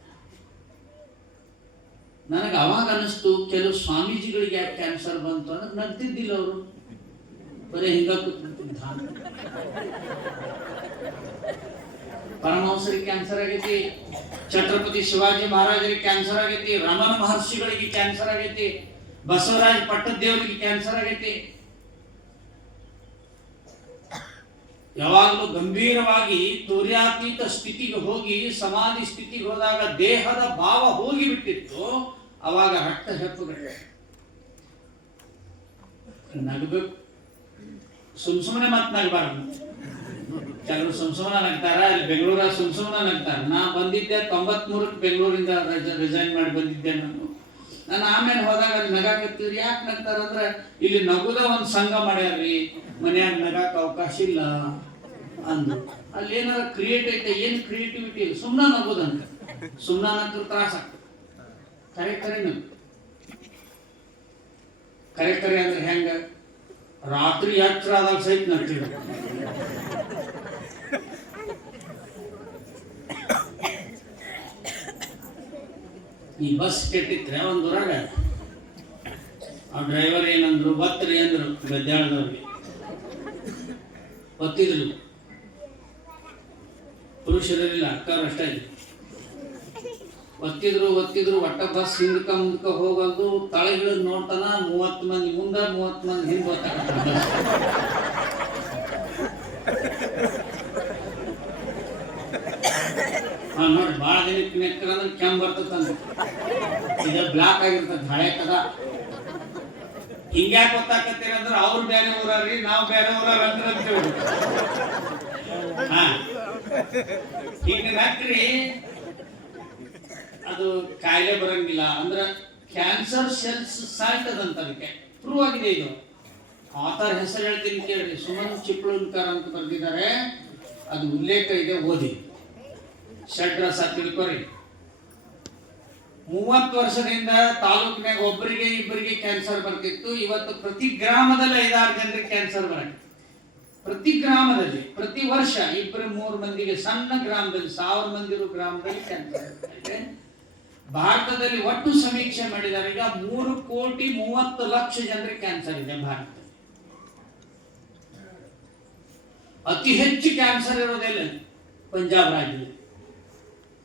ನನಗೆ ಅವಾಗ ಅನಿಸ್ತು, ಕೆಲವು ಸ್ವಾಮೀಜಿಗಳಿಗೆ ಯಾಕೆ ಕ್ಯಾನ್ಸರ್ ಬಂತು ಅಂದ್ರೆ ನಗ್ತಿದ್ದಿಲ್ಲ ಅವರು, ಬರೀ ಹಿಂಗ ಕೂತ್ಬಿಟ್ಟಿದ್ದ. ಪರಮಹಂಸರಿಗೆ ಕ್ಯಾನ್ಸರ್ ಆಗೈತಿ, ಛತ್ರಪತಿ ಶಿವಾಜಿ ಮಹಾರಾಜರಿಗೆ ಕ್ಯಾನ್ಸರ್ ಆಗೈತಿ, ರಮಣ ಮಹರ್ಷಿಗಳಿಗೆ ಕ್ಯಾನ್ಸರ್ ಆಗೈತಿ, ಬಸವರಾಜ ಪಟ್ಟದೇವರಿಗೆ ಕ್ಯಾನ್ಸರ್ ಆಗೈತಿ. ಯಾವಾಗಲೂ ಗಂಭೀರವಾಗಿ ತುರ್ಯಾತೀತ ಸ್ಥಿತಿಗೆ ಹೋಗಿ ಸಮಾಧಿ ಸ್ಥಿತಿಗೆ ಹೋದಾಗ ದೇಹದ ಭಾವ ಹೋಗಿ ಬಿಟ್ಟಿತ್ತು. ಅವಾಗ ರಕ್ತ ಹೆಪ್ಪುಗಟ್ಟೆ. ನಗಬೇಕು, ಸುಮ್ಸುಮನೆ ಮತ್ ನಗಬಾರ್ದು. ಕೆಲವರು ಸುಮ್ಸುಮನ ನಗ್ತಾರ, ಇಲ್ಲಿ ಬೆಂಗಳೂರ ಸುಮ್ಸುಮನ ನಗ್ತಾರ. ನಾ ಬಂದಿದ್ದೆ 93ಕ್ಕೆ ಬೆಂಗಳೂರಿಂದ ರಿಸೈನ್ ಮಾಡಿ ಬಂದಿದ್ದೆ. ನಾನು ಆಮೇಲೆ ಹೋದಾಗ ಅಲ್ಲಿ ನಗಾಕತ್ತೀವ್ರಿ. ಯಾಕೆ ನಗ್ತಾರ ಅಂದ್ರೆ ಇಲ್ಲಿ ನಗುದ ಒಂದು ಸಂಘ ಮಾಡ್ಯಾರ್ರಿ, ಮನ್ಯಾಗ ನಗಾಕ ಅವಕಾಶ ಇಲ್ಲ ಅಂದ್ರು. ಅಲ್ಲಿ ಏನಾರ ಕ್ರಿಯೇಟ್ ಐತೆ, ಏನ್ ಕ್ರಿಯೇಟಿವಿಟಿ ಇಲ್ಲ, ಸುಮ್ನ ನಗುದಂತ. ಸುಮ್ನ ನಗ್ರ ತ್ರಾಸ ಆಗ್ತದೆ. ಕರೆ ಕರೆ ನಗು, ಕರೆ ಕರೆ ಅಂದ್ರೆ ಹೆಂಗ? ರಾತ್ರಿ ಎಚ್ಚರ ಆದಾಗ ಸಹಿತ ನಗ್ತೀವಿ. ಈ ಬಸ್ ಕೆಟ್ಟಿದ್ರೆ ಒಂದು ಊರಾಗ ಆ ಡ್ರೈವರ್ ಏನಂದ್ರು, ಬತ್ರಿ ಅಂದ್ರು ಗದ್ಯಾಳದವ್ರಿಗೆ. ಒತ್ತಿದ್ರು, ಪುರುಷರಿಲ್ಲ, ಅಕ್ಕವ್ರು ಅಷ್ಟೇ ಇದ್ರು. ಒತ್ತಿದ್ರು ಒಟ್ಟ ಬಸ್ ಹಿಂದಕ ಮುಂದಕ ಹೋಗೋದು. ತಳಗಿಳಿದ್ ನೋಡ್ತಾನ, 30 ಮಂದಿ ಮುಂದ 30 ಮಂದಿ ಹಿಂದೆ ಒತ್ತಾಕತ್ತಾರ. ನೋಡಿ, ಭಾಳ ದಿನಕ್ಕೆ ನೆಕ್ಕರ ಅಂದ್ರೆ ಕೆಮ್ಮ ಬರ್ತದಂತ. ಈಗ ಬ್ಲಾಕ್ ಆಗಿರ್ತದ, ಹಳೆ ಕದ. ಹಿಂಗ್ಯಾಕೆ ಗೊತ್ತಾಕತ್ತೀರ ಅಂದ್ರೆ ಅವ್ರು ಬೇರೆ ಊರಾರ್ರಿ, ನಾವು ಬೇರೆ ಊರಾರ ಅಂತೇಳಿ. ಈಗ ನಕ್ರಿ ಅದು ಕಾಯಿಲೆ ಬರಂಗಿಲ್ಲ ಅಂದ್ರೆ ಕ್ಯಾನ್ಸರ್ ಸೆಲ್ಸ್ ಸಾಯ್ತದಂತ. ಅದಕ್ಕೆ ಪ್ರೂವ್ ಆಗಿದೆ. ಇದು ಆಥರ್ ಹೆಸರು ಹೇಳ್ತೀನಿ ಕೇಳ್ರಿ, ಸುಮನ್ ಚಿಪ್ಳುನ್ಕರ್ ಅಂತ ಬರೆದಿದ್ದಾರೆ. ಅದು ಉಲ್ಲೇಖ ಇದೆ, ಓದಿ. ಷಡ್ರಸ ತಿಳ್ಕೊರಿ. 30 ವರ್ಷದಿಂದ ತಾಲೂಕಿನಾಗ ಒಬ್ಬರಿಗೆ ಇಬ್ಬರಿಗೆ ಕ್ಯಾನ್ಸರ್ ಬರ್ತಿತ್ತು. ಇವತ್ತು ಪ್ರತಿ ಗ್ರಾಮದಲ್ಲಿ 5-6 ಜನರಿಗೆ ಕ್ಯಾನ್ಸರ್ ಬರತ್ತೆ. ಪ್ರತಿ ಗ್ರಾಮದಲ್ಲಿ ಪ್ರತಿ ವರ್ಷ 2-3 ಮಂದಿಗೆ, ಸಣ್ಣ ಗ್ರಾಮದಲ್ಲಿ 1000 ಮಂದಿ ಇರೋ ಗ್ರಾಮದಲ್ಲಿ ಕ್ಯಾನ್ಸರ್ ಇದೆ. ಭಾರತದಲ್ಲಿ ಒಟ್ಟು ಸಮೀಕ್ಷೆ ಮಾಡಿದ್ದಾರೆ, ಈಗ 3,30,00,000 ಜನರಿಗೆ ಕ್ಯಾನ್ಸರ್ ಇದೆ ಭಾರತ. ಅತಿ ಹೆಚ್ಚು ಕ್ಯಾನ್ಸರ್ ಇರೋದಿಲ್ಲ ಪಂಜಾಬ್ ರಾಜ್ಯದಲ್ಲಿ.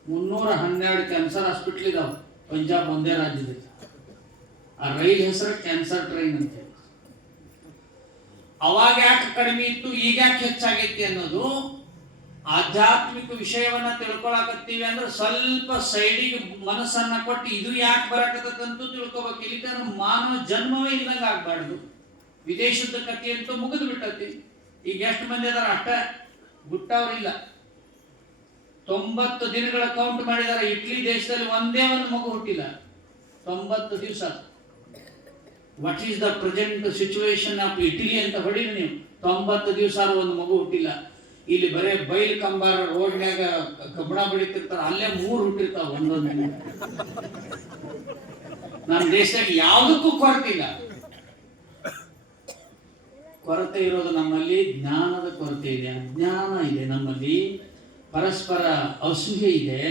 312 ಕ್ಯಾನ್ಸರ್ ಹಾಸ್ಪಿಟಲ್ ಇದಾವೆ ಪಂಜಾಬ್ ಒಂದೇ ರಾಜ್ಯದಲ್ಲಿ. ಆ ರೈಲ್ ಹೆಸರು ಕ್ಯಾನ್ಸರ್ ಟ್ರೈನ್ ಅಂತ. ಅವಾಗ ಯಾಕೆ ಕಡಿಮೆ ಇತ್ತು, ಈಗ ಯಾಕೆ ಹೆಚ್ಚಾಗೈತಿ ಅನ್ನೋದು ಆಧ್ಯಾತ್ಮಿಕ ವಿಷಯವನ್ನ ತಿಳ್ಕೊಳಕತ್ತೀವಿ ಅಂದ್ರೆ ಸ್ವಲ್ಪ ಸೈಡಿಗೆ ಮನಸ್ಸನ್ನ ಕೊಟ್ಟು ಇದು ಯಾಕೆ ಬರಕತ್ತಂತೂ ತಿಳ್ಕೊಬೇಕು. ಇಲ್ಲಿಕಂದ್ರೆ ಮಾನವ ಜನ್ಮವೇ ಇಲ್ಲಂಗ ಆಗ್ಬಾರ್ದು. ವಿದೇಶದ ಕಥೆ ಅಂತೂ ಮುಗಿದು ಬಿಟ್ಟತಿ. ಈಗ ಎಷ್ಟು ಮಂದಿ ಅದಾರ ಅಷ್ಟ ಗುಟ್ಟವ್ರಿಲ್ಲ. 90 ದಿನಗಳ ಕೌಂಟ್ ಮಾಡಿದಾರೆ. ಇಟ್ಲಿ ದೇಶದಲ್ಲಿ ಒಂದೇ ಒಂದು ಮಗು ಹುಟ್ಟಿಲ್ಲ 90 ದಿವಸ. What is the present situation of Italy ಅಂತ ಹೊಡಿರಿ ನೀವು. 90 ದಿವಸ ಒಂದು ಮಗು ಹುಟ್ಟಿಲ್ಲ. ಇಲ್ಲಿ ಬರೇ ಬೈಲ್ ಕಂಬಾರ ರೋಡ್ನ್ಯಾಗ ಕಬ್ಬಣ ಬಡಿತಿರ್ತಾರ, ಅಲ್ಲೇ 3 ಹುಟ್ಟಿರ್ತಾವ ಒಂದೊಂದು. ನಮ್ಮ ದೇಶದಾಗ ಯಾವುದಕ್ಕೂ ಕೊರತೆ ಇಲ್ಲ. ಕೊರತೆ ಇರೋದು ನಮ್ಮಲ್ಲಿ ಜ್ಞಾನದ ಕೊರತೆ ಇದೆ, ಅಜ್ಞಾನ ಇದೆ ನಮ್ಮಲ್ಲಿ, ಪರಸ್ಪರ ಅಸೂಯೆ ಇದೆ,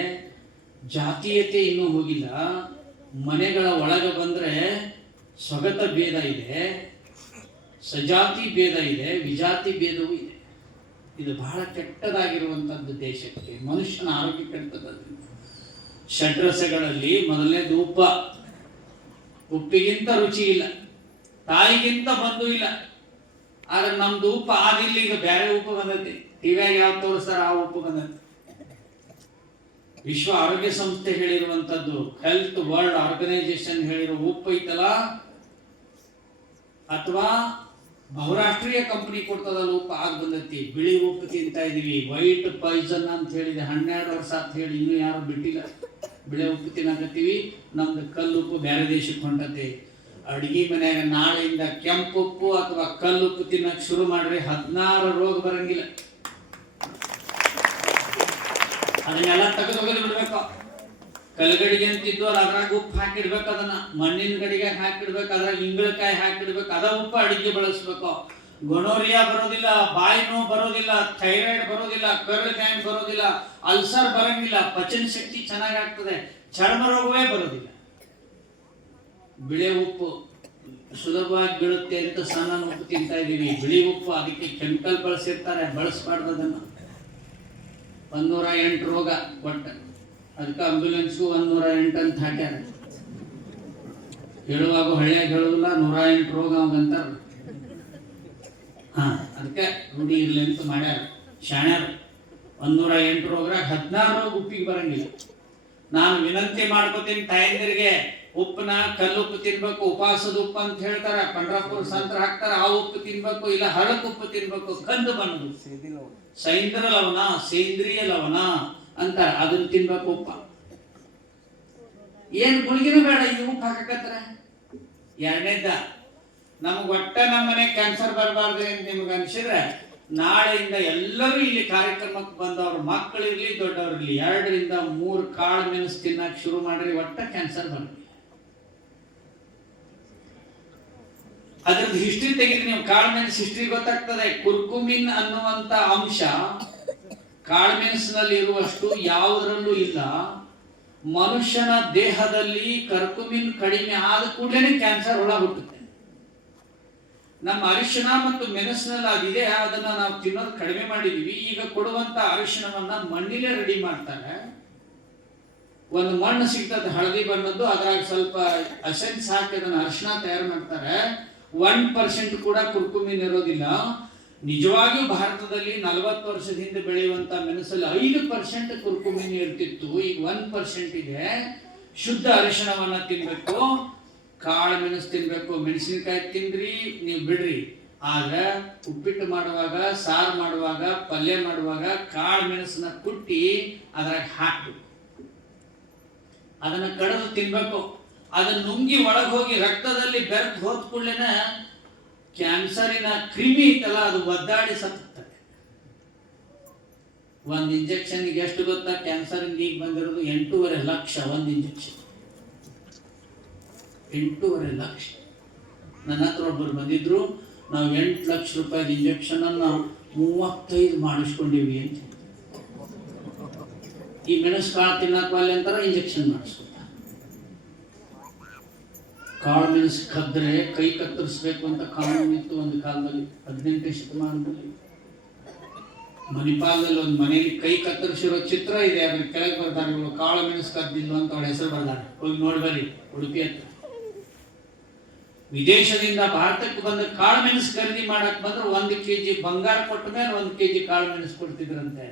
ಜಾತೀಯತೆ ಇನ್ನೂ ಹೋಗಿಲ್ಲ. ಮನೆಗಳ ಒಳಗೆ ಬಂದ್ರೆ ಸ್ವಗತ ಭೇದ ಇದೆ, ಸಜಾತಿ ಭೇದ ಇದೆ, ವಿಜಾತಿ ಭೇದವೂ ಇದೆ. ಇದು ಬಹಳ ಕೆಟ್ಟದಾಗಿರುವಂತದ್ದು ದೇಶಕ್ಕೆ. ಮನುಷ್ಯನ ಆರೋಗ್ಯ ಕೆಟ್ಟದ್ದು. ಷಡ್ರಸಗಳಲ್ಲಿ ಮೊದಲನೇದು ಉಪ್ಪ. ಉಪ್ಪಿಗಿಂತ ರುಚಿ ಇಲ್ಲ, ತಾಯಿಗಿಂತ ಬಂಧು ಇಲ್ಲ. ಆದ್ರೆ ನಮ್ದು ಉಪ್ಪು ಆದಿಲ್ಲ, ಈಗ ಬೇರೆ ಉಪ್ಪು ಬಂದೈತಿ. ಟಿವಿಯಾಗ ಯಾವ ತೋರಿಸ್ತಾರ ಆ ಉಪ್ಪು ಬಂದೈತಿ. ವಿಶ್ವ ಆರೋಗ್ಯ ಸಂಸ್ಥೆ ಹೇಳಿರುವಂತದ್ದು, ಹೆಲ್ತ್ ವರ್ಲ್ಡ್ ಆರ್ಗನೈಸೇಷನ್ ಹೇಳಿರೋ ಉಪ್ಪು ಐತಲ್ಲ, ಅಥವಾ ಬಹುರಾಷ್ಟ್ರೀಯ ಕಂಪನಿ ಕೊಡ್ತದಲ್ಲ ಉಪ್ಪು, ಆಗ ಬಂದೈತಿ. ಬಿಳಿ ಉಪ್ಪು ತಿಂತಾ ಇದೀವಿ, ವೈಟ್ ಪಾಯ್ಸನ್ ಅಂತ ಹೇಳಿದೆ. 12 ವರ್ಷ ಅಂತ ಹೇಳಿ ಇನ್ನೂ ಯಾರು ಬಿಟ್ಟಿಲ್ಲ. ಬಿಳಿ ಉಪ್ಪು ತಿನ್ನಕತ್ತೀವಿ. ನಮ್ದು ಕಲ್ಲುಪ್ಪು ಬೇರೆ ದೇಶಕ್ಕೆ ಹೊಂಟತಿ. ಅಡಿಗೆ ಮನ್ಯಾಗ ನಾಳೆಯಿಂದ ಕೆಂಪು ಉಪ್ಪು ಅಥವಾ ಕಲ್ಲುಪ್ಪು ತಿನ್ನಕ್ ಶುರು ಮಾಡ್ರಿ, 16 ರೋಗ ಬರಂಗಿಲ್ಲ. ಅದನ್ನೆಲ್ಲ ತೆಗೆದೊಗದು ಬಿಡ್ಬೇಕು. ಕಲ್ಗಡಿಗೆ ಅಂತಿದ್ದು ಅದ್ರಾಗ ಉಪ್ಪು ಹಾಕಿಡ್ಬೇಕು, ಅದನ್ನ ಮಣ್ಣಿನ ಗಡಿಗೆ ಹಾಕಿಡ್ಬೇಕು, ಅದ್ರಾಗ ಇಂಗಳಕಾಯಿ ಹಾಕಿಡ್ಬೇಕು, ಅದ ಉಪ್ಪು ಅಡಿಗೆ ಬಳಸ್ಬೇಕು. ಗೊನೋರಿಯಾ ಬರೋದಿಲ್ಲ, ಬಾಯಿ ನೋವು ಬರೋದಿಲ್ಲ, ಥೈರಾಯ್ಡ್ ಬರೋದಿಲ್ಲ, ಕರಳು ಗ್ಯಾಂಗ್ ಬರೋದಿಲ್ಲ, ಅಲ್ಸರ್ ಬರಂಗಿಲ್ಲ, ಪಚನ ಶಕ್ತಿ ಚೆನ್ನಾಗಾಗ್ತದೆ, ಚರ್ಮ ರೋಗವೇ ಬರೋದಿಲ್ಲ. ಬಿಳಿ ಉಪ್ಪು ಸುಲಭವಾಗಿ ಬೀಳುತ್ತೆ ಅಂತ ಸಣ್ಣ ಉಪ್ಪು ತಿಂತಾ ಇದೀವಿ. ಬಿಳಿ ಉಪ್ಪು ಅದಕ್ಕೆ ಕೆಮಿಕಲ್ ಬಳಸಿರ್ತಾರೆ, ಬಳಸಬಾರ್ದು. ಅದನ್ನ 108 ರೋಗ ಕೊಟ್ಟ, ಅದಕ್ಕೆ ಆಂಬ್ಯುಲೆನ್ಸ್ಗೂ 108 ಅಂತ ಹಾಕ್ಯಾರ. ಹೇಳುವಾಗ ಹಳ್ಳಿಯಾಗ ಹೇಳುದಿಲ್ಲ, 108 ರೋಗ ಅವಂಗಂತಾರ. ಅದಕ್ಕೆ ರೂಢಿ ಇರ್ಲಿ ಅಂತ ಮಾಡ್ಯಾರ ಶಾಣ್ಯಾರ. 108 ರೋಗರಾಗ 16 ರೋಗ ಉಪ್ಪಿಗೆ ಬರಂಗಿಲ್ಲ. ನಾನು ವಿನಂತಿ ಮಾಡ್ಕೋತೀನಿ ತಾಯಂದಿರಿಗೆ, ಉಪ್ಪನ ಕಲ್ಲುಪ್ಪು ತಿನ್ಬೇಕು, ಉಪವಾಸದ ಉಪ್ಪು ಅಂತ ಹೇಳ್ತಾರ, ಪಂಡ್ರಾಪುರ ಸಂತರ ಹಾಕ್ತಾರ, ಆ ಉಪ್ಪು ತಿನ್ಬೇಕು, ಇಲ್ಲ ಹಳಕ್ ಉಪ್ಪು ತಿನ್ಬೇಕು. ಕಂದು ಬಣ್ಣದು ಸೈಂದ್ರ ಲವಣ, ಸೇಂದ್ರಿಯ ಲವಣ ಅಂತಾರ, ಅದನ್ನ ತಿನ್ಬೇಕು. ಉಪ್ಪ ಏನ್ ಗುಳಿಗಿನೂ ಬೇಡ, ಇದು ಉಪ್ಪು ಹಾಕಕತ್ತಾರ. ಎರಡನೇದ, ನಮ್ಗೆ ಒಟ್ಟ ನಮ್ಮನೆ ಕ್ಯಾನ್ಸರ್ ಬರಬಾರ್ದು ಅಂತ ನಿಮ್ಗೆ ಅನ್ಸಿದ್ರೆ, ನಾಳೆಯಿಂದ ಎಲ್ಲರೂ ಇಲ್ಲಿ ಕಾರ್ಯಕ್ರಮಕ್ಕೆ ಬಂದವ್ರ ಮಕ್ಕಳಿರ್ಲಿ ದೊಡ್ಡವ್ರಿರ್ಲಿ 2-3 ಕಾಳು ಮೆಣಸು ತಿನ್ನಕ್ ಶುರು ಮಾಡ್ರಿ, ಒಟ್ಟ ಕ್ಯಾನ್ಸರ್ ಬರಲಿ. ಅದ್ರದ್ದು ಹಿಸ್ಟ್ರಿ ತೆಗಿರಿ ನೀವು. ಕಾಳುಮೆಣಸು ಹಿಸ್ಟ್ರಿ ಗೊತ್ತಾಗ್ತದೆ. ಕುರ್ಕುಮಿನ್ ಅನ್ನುವಂತ ಅಂಶ ಕಾಳುಮೆಣಸಿನಲ್ಲಿ ಇರುವಷ್ಟು ಯಾವುದರಲ್ಲೂ ಇಲ್ಲ. ಮನುಷ್ಯನ ದೇಹದಲ್ಲಿ ಕರ್ಕುಮಿನ್ ಕಡಿಮೆ ಆದ ಕೂಡಲೇ ಕ್ಯಾನ್ಸರ್ ಹುಳ ಹುಟ್ಟುತ್ತೆ. ನಮ್ಮ ಅರಿಶಿಣ ಮತ್ತು ಮೆಣಸಿನಲ್ಲಿ ಅದಿದೆ, ಅದನ್ನ ನಾವು ತಿನ್ನೋದು ಕಡಿಮೆ ಮಾಡಿದೀವಿ. ಈಗ ಕೊಡುವಂತ ಅರಿಶಿಣವನ್ನ ಮಣ್ಣಿಲೆ ರೆಡಿ ಮಾಡ್ತಾರೆ. ಒಂದು ಮಣ್ಣು ಸಿಗ್ತದೆ ಹಳದಿ ಬಣ್ಣದ್ದು, ಅದ್ರಾಗ ಸ್ವಲ್ಪ ಅಸೆನ್ಸ್ ಹಾಕಿ ಅದನ್ನ ಅರಿಶಿಣ ತಯಾರು ಮಾಡ್ತಾರೆ. 1% ಕೂಡ ಕುರ್ಕುಮಿನ್ ಇರೋದಿಲ್ಲ. ನಿಜವಾಗಿಯೂ ಭಾರತದಲ್ಲಿ 40 ವರ್ಷದ ಹಿಂದೆ ಬೆಳೆಯುವಂತ ಮೆಣಸಲ್ಲಿ 5% ಕುರ್ಕುಮಿನ್ ಇರ್ತಿತ್ತು, ಈಗ 1% ಇದೆ. ಶುದ್ಧ ಅರಿಶಿಣವನ್ನ ತಿನ್ಬೇಕು, ಕಾಳು ಮೆಣಸು ತಿನ್ಬೇಕು. ಮೆಣಸಿನಕಾಯಿ ತಿಂದ್ರಿ ನೀವು ಬಿಡ್ರಿ, ಆದ್ರೆ ಉಪ್ಪಿಟ್ಟು ಮಾಡುವಾಗ, ಸಾರು ಮಾಡುವಾಗ, ಪಲ್ಯ ಮಾಡುವಾಗ ಕಾಳು ಮೆಣಸನ್ನ ಕುಟ್ಟಿ ಅದ್ರಾಗ ಹಾಕ್ಬೇಕು. ಅದನ್ನ ಕಡಿದು ತಿನ್ಬೇಕು. ಅದನ್ನ ನುಂಗಿ ಒಳಗೆ ಹೋಗಿ ರಕ್ತದಲ್ಲಿ ಬೆರೆತು ಹೋದ ಕೂಡಲೇನ ಕ್ಯಾನ್ಸರಿನ ಕ್ರಿಮಿ ಐತಲ್ಲ, ಅದು ಒದ್ದಾಡಿ ಸತ್ತುತ್ತದೆ. ಒಂದು ಇಂಜೆಕ್ಷನ್ಗೆ ಎಷ್ಟು ಗೊತ್ತಾ? ಕ್ಯಾನ್ಸರ್ ಈಗ ಬಂದಿರೋದು 8.5 ಲಕ್ಷ ಒಂದು ಇಂಜೆಕ್ಷನ್. 8.5 ಲಕ್ಷ. ನನ್ನ ಹತ್ರ ಒಬ್ಬರು ಬಂದಿದ್ರು, ನಾವು 8 ಲಕ್ಷ ರೂಪಾಯಿ ಇಂಜೆಕ್ಷನ್ ಅನ್ನು 35 ಮಾಡಿಸ್ಕೊಂಡಿವಿ ಅಂತ. ಈ ಮೆಣಸು ಕಾಳು ತಿನ್ನಕ್ವಲ್ಲಿ ಅಂತಾರ ಇಂಜೆಕ್ಷನ್ ಮಾಡಿಸ್ಕೊತಾರೆ. ಕಾಳು ಮೆಣಸು ಕದ್ರೆ ಕೈ ಕತ್ತರಿಸ್ಬೇಕು ಅಂತ ಕಾನೂನು ಇತ್ತು ಒಂದು ಕಾಲದಲ್ಲಿ, 18ನೇ ಶತಮಾನದಲ್ಲಿ. ಮಣಿಪಾಲದಲ್ಲಿ ಒಂದು ಮನೆಯಲ್ಲಿ ಕೈ ಕತ್ತರಿಸಿರೋ ಚಿತ್ರ ಇದೆ, ಅದ್ರ ಕೆಳಗೆ ಬರ್ತಾರೆ ಇವರು ಕಾಳು ಮೆಣಸು ಕದ್ದಿಲ್ಲ ಅಂತ ಅವಳ ಹೆಸರು ಬರ್ತಾರೆ. ಹೋಗಿ ನೋಡಿ ಬರ್ರಿ, ಉಡುಪಿ ಹತ್ರ. ವಿದೇಶದಿಂದ ಭಾರತಕ್ಕೆ ಬಂದ ಕಾಳು ಮೆಣಸು ಖರೀದಿ ಮಾಡಕ್ ಬಂದ್ರೆ 1 kg ಬಂಗಾರ ಕೊಟ್ಟ ಮೇಲೆ 1 kg ಕಾಳು ಮೆಣಸು ಕೊಡ್ತಿದ್ರಂತೆ.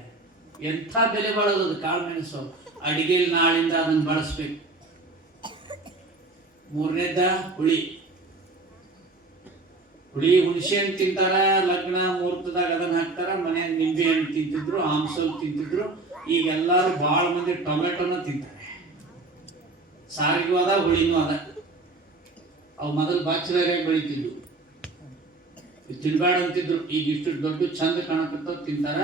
ಎಂಥ ಬೆಲೆ ಬಾಳೋದು ಅದು ಕಾಳು ಮೆಣಸು. ಅಡಿಗೆಯಲ್ಲಿ ನಾಳಿಂದ ಅದನ್ನು ಬಳಸ್ಬೇಕು. 3ನೇದ ಹುಳಿ ಹುಣಸೆ ಹಣ್ಣು ತಿಂತಾರ, ಲಗ್ನ ಮುಹೂರ್ತದಾಗ ಅದನ್ನ ಹಾಕ್ತಾರ. ಮನೆಯಾಗ ನಿಂಬೆ ಹಣ್ಣು ತಿಂತಿದ್ರು, ಆಮ್ಸಲ್ ತಿಂತಿದ್ರು. ಈಗ ಎಲ್ಲಾರು ಬಹಳ ಮಂದಿ ಟೊಮೆಟೊನ ತಿಂತಾರೆ. ಸಾರಿಗೂ ಅದ, ಹುಳಿನೂ ಅದ. ಅವು ಮೊದಲು ಬಾಚಲಾರಿಯಾಗಿ ಬೆಳಿತಿದ್ವು, ತಿನ್ಬೇಡ ಅಂತಿದ್ರು. ಈಗ ಇಷ್ಟು ದೊಡ್ಡ ಚಂದ ಕಾಣಕತ್ತ ತಿಂತಾರ.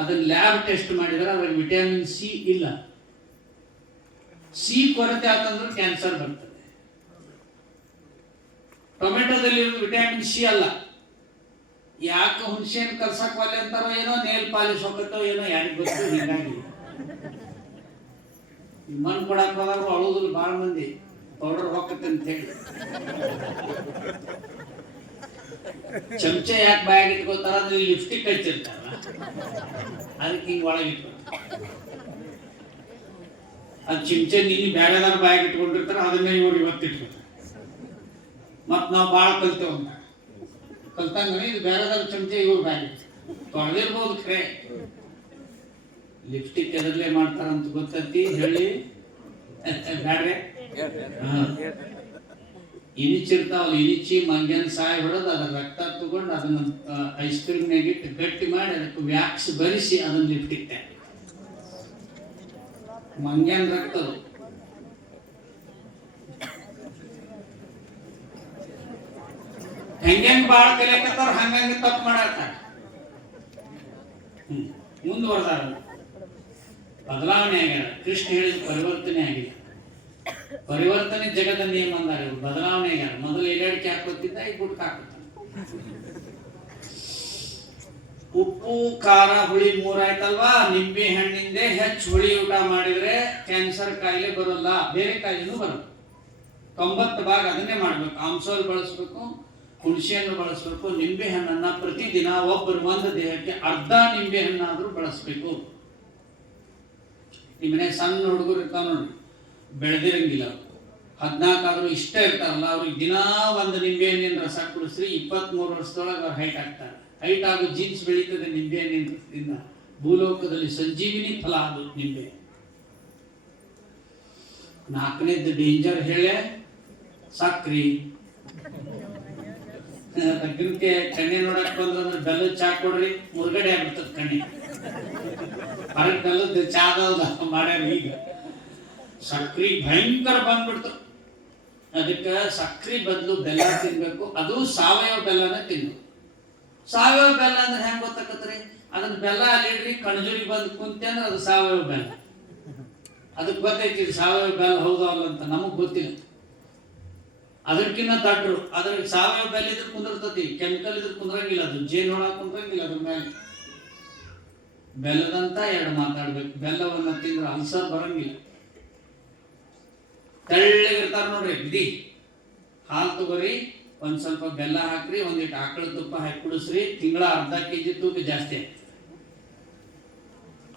ಅದನ್ನ ಲ್ಯಾಬ್ ಟೆಸ್ಟ್ ಮಾಡಿದ್ರೆ ಅದ್ರಾಗ ವಿಟಮಿನ್ ಸಿ ಇಲ್ಲ. ಸಿ ಕೊರತೆ ಆತಂದ್ರೆ ಕ್ಯಾನ್ಸರ್ ಬರ್ತದೆ. ಟೊಮೆಟೊದಲ್ಲಿ ವಿಟಮಿನ್ ಸಿ ಅಲ್ಲ. ಯಾಕೆ ಹುಣಸೆ ಹಣ್ಣು ಕಲ್ಸಕ್ ಒಲ್ಲೆ ಅಂತಾರೋ ಏನೋ, ನೇಲ್ ಪಾಲಿಶ್ ಹೋಗತ್ತೋ ಏನೋ, ಯಾರಿಗೆ ಗೊತ್ತು. ಹೀಗಾಗಿ ಮಣ್ಣು ಕೊಡಕ್ ಹೋದವ್ರು ಅಳುದಿಲ್ಲ ಭಾಳ ಮಂದಿ, ಪೌಡರ್ ಹೋಗತ್ತೆ ಅಂತ ಹೇಳಿ. ಚಮಚ ಯಾಕೆ ಬಾಯಾಗ ಇಟ್ಕೋತಾರ ಅಂದ್ರೆ ಲಿಪ್ಸ್ಟಿಕ್ ಹಚ್ಚಿರ್ತಾರ, ಅದಕ್ಕೆ ಹಿಂಗ್ ಒಳಗಿಟ್ಟು ಅದು ಚಿಂಚ ನೀನು ಬೇರೆದಾರ ಬಾಯಾಗ ಇಟ್ಕೊಂಡಿರ್ತಾರ, ಅದನ್ನೇ ಇವ್ರು ಇವತ್ತಿಟ್ಕೊತಾರೆ. ಮತ್ ನಾವು ಭಾಳ ಕಲ್ತೇವಂತ ಕಲ್ತಂಗ ಇದು ಬೇರೆದಾರ ಚಮಚ ಇವ್ರು ಬಾಯಾಗ ತೊಳೆದಿರ್ಬೋದು. ಖರೆ ಲಿಪ್ಸ್ಟಿಕ್ ಎದರ್ಲೆ ಮಾಡ್ತಾರಂತ ಗೊತ್ತೈತಿ ಹೇಳಿ ಬ್ಯಾಡ್ರೆ. ಇನಿಚಿರ್ತಾವಲ್ಲ, ಇನಿಚಿ ಮಂಗ್ಯಾನ ಸಾಯಿ ಹೊಡೆದು ಅದ್ರ ರಕ್ತ ತಗೊಂಡು ಅದನ್ನ ಐಸ್ ಕ್ರೀಮ್ನಾಗ ಇಟ್ಟು ಗಟ್ಟಿ ಮಾಡಿ ಅದಕ್ಕೆ ವ್ಯಾಕ್ಸ್ ಬರಿಸಿ ಅದನ್ನ ಲಿಪ್ಸ್ಟಿಕ್ ಟ್ಯಾಕ್. ಮಂಗ್ಯಾನ ರಕ್ತ ಹೆಂಗ್ ಬಾಳ ಕಲಿಯಕತ್ತಾರ ಹಂಗಂಗ ತಪ್ಪು ಮಾಡಾಕ್ತಾರ. ಮುಂದುವರೆದಾರ, ಬದಲಾವಣೆ ಆಗ್ಯಾರ. ಕೃಷ್ಣ ಹೇಳಿದ ಪರಿವರ್ತನೆ ಆಗಿದೆ. ಪರಿವರ್ತನೆ ಜಗದ ನಿಯಮ ಅಂದಾರ. ಇವ್ರು ಬದಲಾವಣೆ ಆಗ್ಯಾರ. ಮೊದಲು ಎಲೆಡಿಕೆ ಹಾಕೋತಿದ್ದ, ಈಗ ಗುಟ್ಕ ಹಾಕೋತಾನ. ಉಪ್ಪು ಖಾರ ಹುಳಿ 3 ಆಯ್ತಲ್ವಾ. ನಿಂಬೆ ಹಣ್ಣಿಂದ ಹೆಚ್ಚು ಹುಳಿ ಊಟ ಮಾಡಿದ್ರೆ ಕ್ಯಾನ್ಸರ್ ಕಾಯಿಲೆ ಬರೋಲ್ಲ, ಬೇರೆ ಕಾಯಿಲೆನೂ ಬರಲ್ಲ. 90 ಭಾಗ ಅದನ್ನೇ ಮಾಡ್ಬೇಕು. ಆಮ್ಸೋಲ್ ಬಳಸ್ಬೇಕು, ಹುಣಸೆ ಹಣ್ಣು ಬಳಸಬೇಕು. ನಿಂಬೆ ಹಣ್ಣನ್ನ ಪ್ರತಿದಿನ ಒಬ್ಬರು ಒಂದು ದೇಹಕ್ಕೆ ಅರ್ಧ ನಿಂಬೆ ಹಣ್ಣಾದ್ರೂ ಬಳಸಬೇಕು. ಈ ಮನೆ ಸಣ್ಣ ಹುಡುಗರು ಇರ್ತಾವ ನೋಡಿ, ಬೆಳೆದಿರಂಗಿಲ್ಲ, 14 ಆದ್ರೂ ಇಷ್ಟ ಇರ್ತಾರಲ್ಲ, ಅವ್ರಿಗೆ ದಿನಾ ಒಂದು ನಿಂಬೆ ಹಣ್ಣಿನ ರಸ ಕುಡಿಸ್ರಿ 23 ವರ್ಷದೊಳಗೆ ಅವ್ರು ಹೈಟ್ ಆಗ್ತಾರೆ. ಹೈಟ್ ಆಗೋ ಜೀನ್ಸ್ ಬೆಳೀತದೆ ನಿಂಬೆ ಹಣ್ಣಿನ. ಭೂಲೋಕದಲ್ಲಿ ಸಂಜೀವಿನಿ ಫಲ ಅದು ನಿಂಬೆ. 4ನೇದು ಡೇಂಜರ್ ಹೇಳೆ ಸಕ್ರಿ. ತಗ್ಗನಕ್ಕೆ ಕಣ್ಣೆ ನೋಡಕ್ ಬಂದ್ರೆ ಬೆಲ್ಲದ ಚಾ ಕೊಡ್ರಿ, ಮುರುಗಡೆ ಆಗ್ಬಿಡ್ತದ ಕಣ್ಣೆ. ಹೊರಗೆ ಬೆಲ್ಲದ ಚಾದ ಮಾಡ್ಯಾರ. ಈಗ ಸಕ್ರಿ ಭಯಂಕರ ಬಂದ್ಬಿಡ್ತು. ಅದಕ್ಕೆ ಸಕ್ರಿ ಬದಲು ಬೆಲ್ಲ ತಿನ್ಬೇಕು. ಅದು ಸಾವಯವ ಬೆಲ್ಲನ ತಿನ್ಬೇಕು. ಸಾವಯವ ಬೆಲ್ಲ ಅಂದ್ರೆ ಹೆಂಗ್ ಗೊತ್ತಾಕತ್ರಿ? ಅದನ್ನ ಬೆಲ್ಲ ಅಲ್ಲಿಡ್ರಿ, ಕಣಜೂರಿಗೆ ಬಂದು ಕುಂತೆ ಅಂದ್ರೆ ಅದು ಸಾವಯವ ಬೆಲ್ಲ. ಅದಕ್ಕೆ ಗೊತ್ತೈತಿ ಸಾವಯವ ಬೆಲ್ಲ ಹೌದು ಅಲ್ಲ ಅಂತ. ನಮಗ್ ಗೊತ್ತಿಲ್ಲ. ಅದಕ್ಕಿಂತ ದಡ್ರು ಅದ್ರ ಸಾವಯವ ಬೆಲ್ಲ ಇದ್ರೆ ಕುಂದಿರ್ತತಿ, ಕೆಮಿಕಲ್ ಇದ್ರೆ ಕುಂದ್ರಂಗಿಲ್ಲ. ಅದು ಜೇನು ಹೊಳ ಕುಂದ್ರಂಗಿಲ್ಲ ಅದ್ರ ಮೇಲೆ. ಬೆಲ್ಲದಂತ 2 ಮಾತಾಡ್ಬೇಕು. ಬೆಲ್ಲವನ್ನ ತಿಂದ್ರೆ ಅಲ್ಸರ್ ಬರಂಗಿಲ್ಲ. ತೆಳ್ಳಗಿರ್ತಾರ ನೋಡ್ರಿ ಬಿದಿ. ಹಾಲು ತಗೋರಿ, ಒಂದ್ ಸ್ವಲ್ಪ ಬೆಲ್ಲ ಹಾಕ್ರಿ, ಒಂದಿಟ್ಟು ಆಕಳ ತುಪ್ಪ ಹಾಕಿ ಕುಡಿಸ್ರಿ, ತಿಂಗಳ ಅರ್ಧ kg ತೂಕ ಜಾಸ್ತಿ ಆಗ್ತದೆ.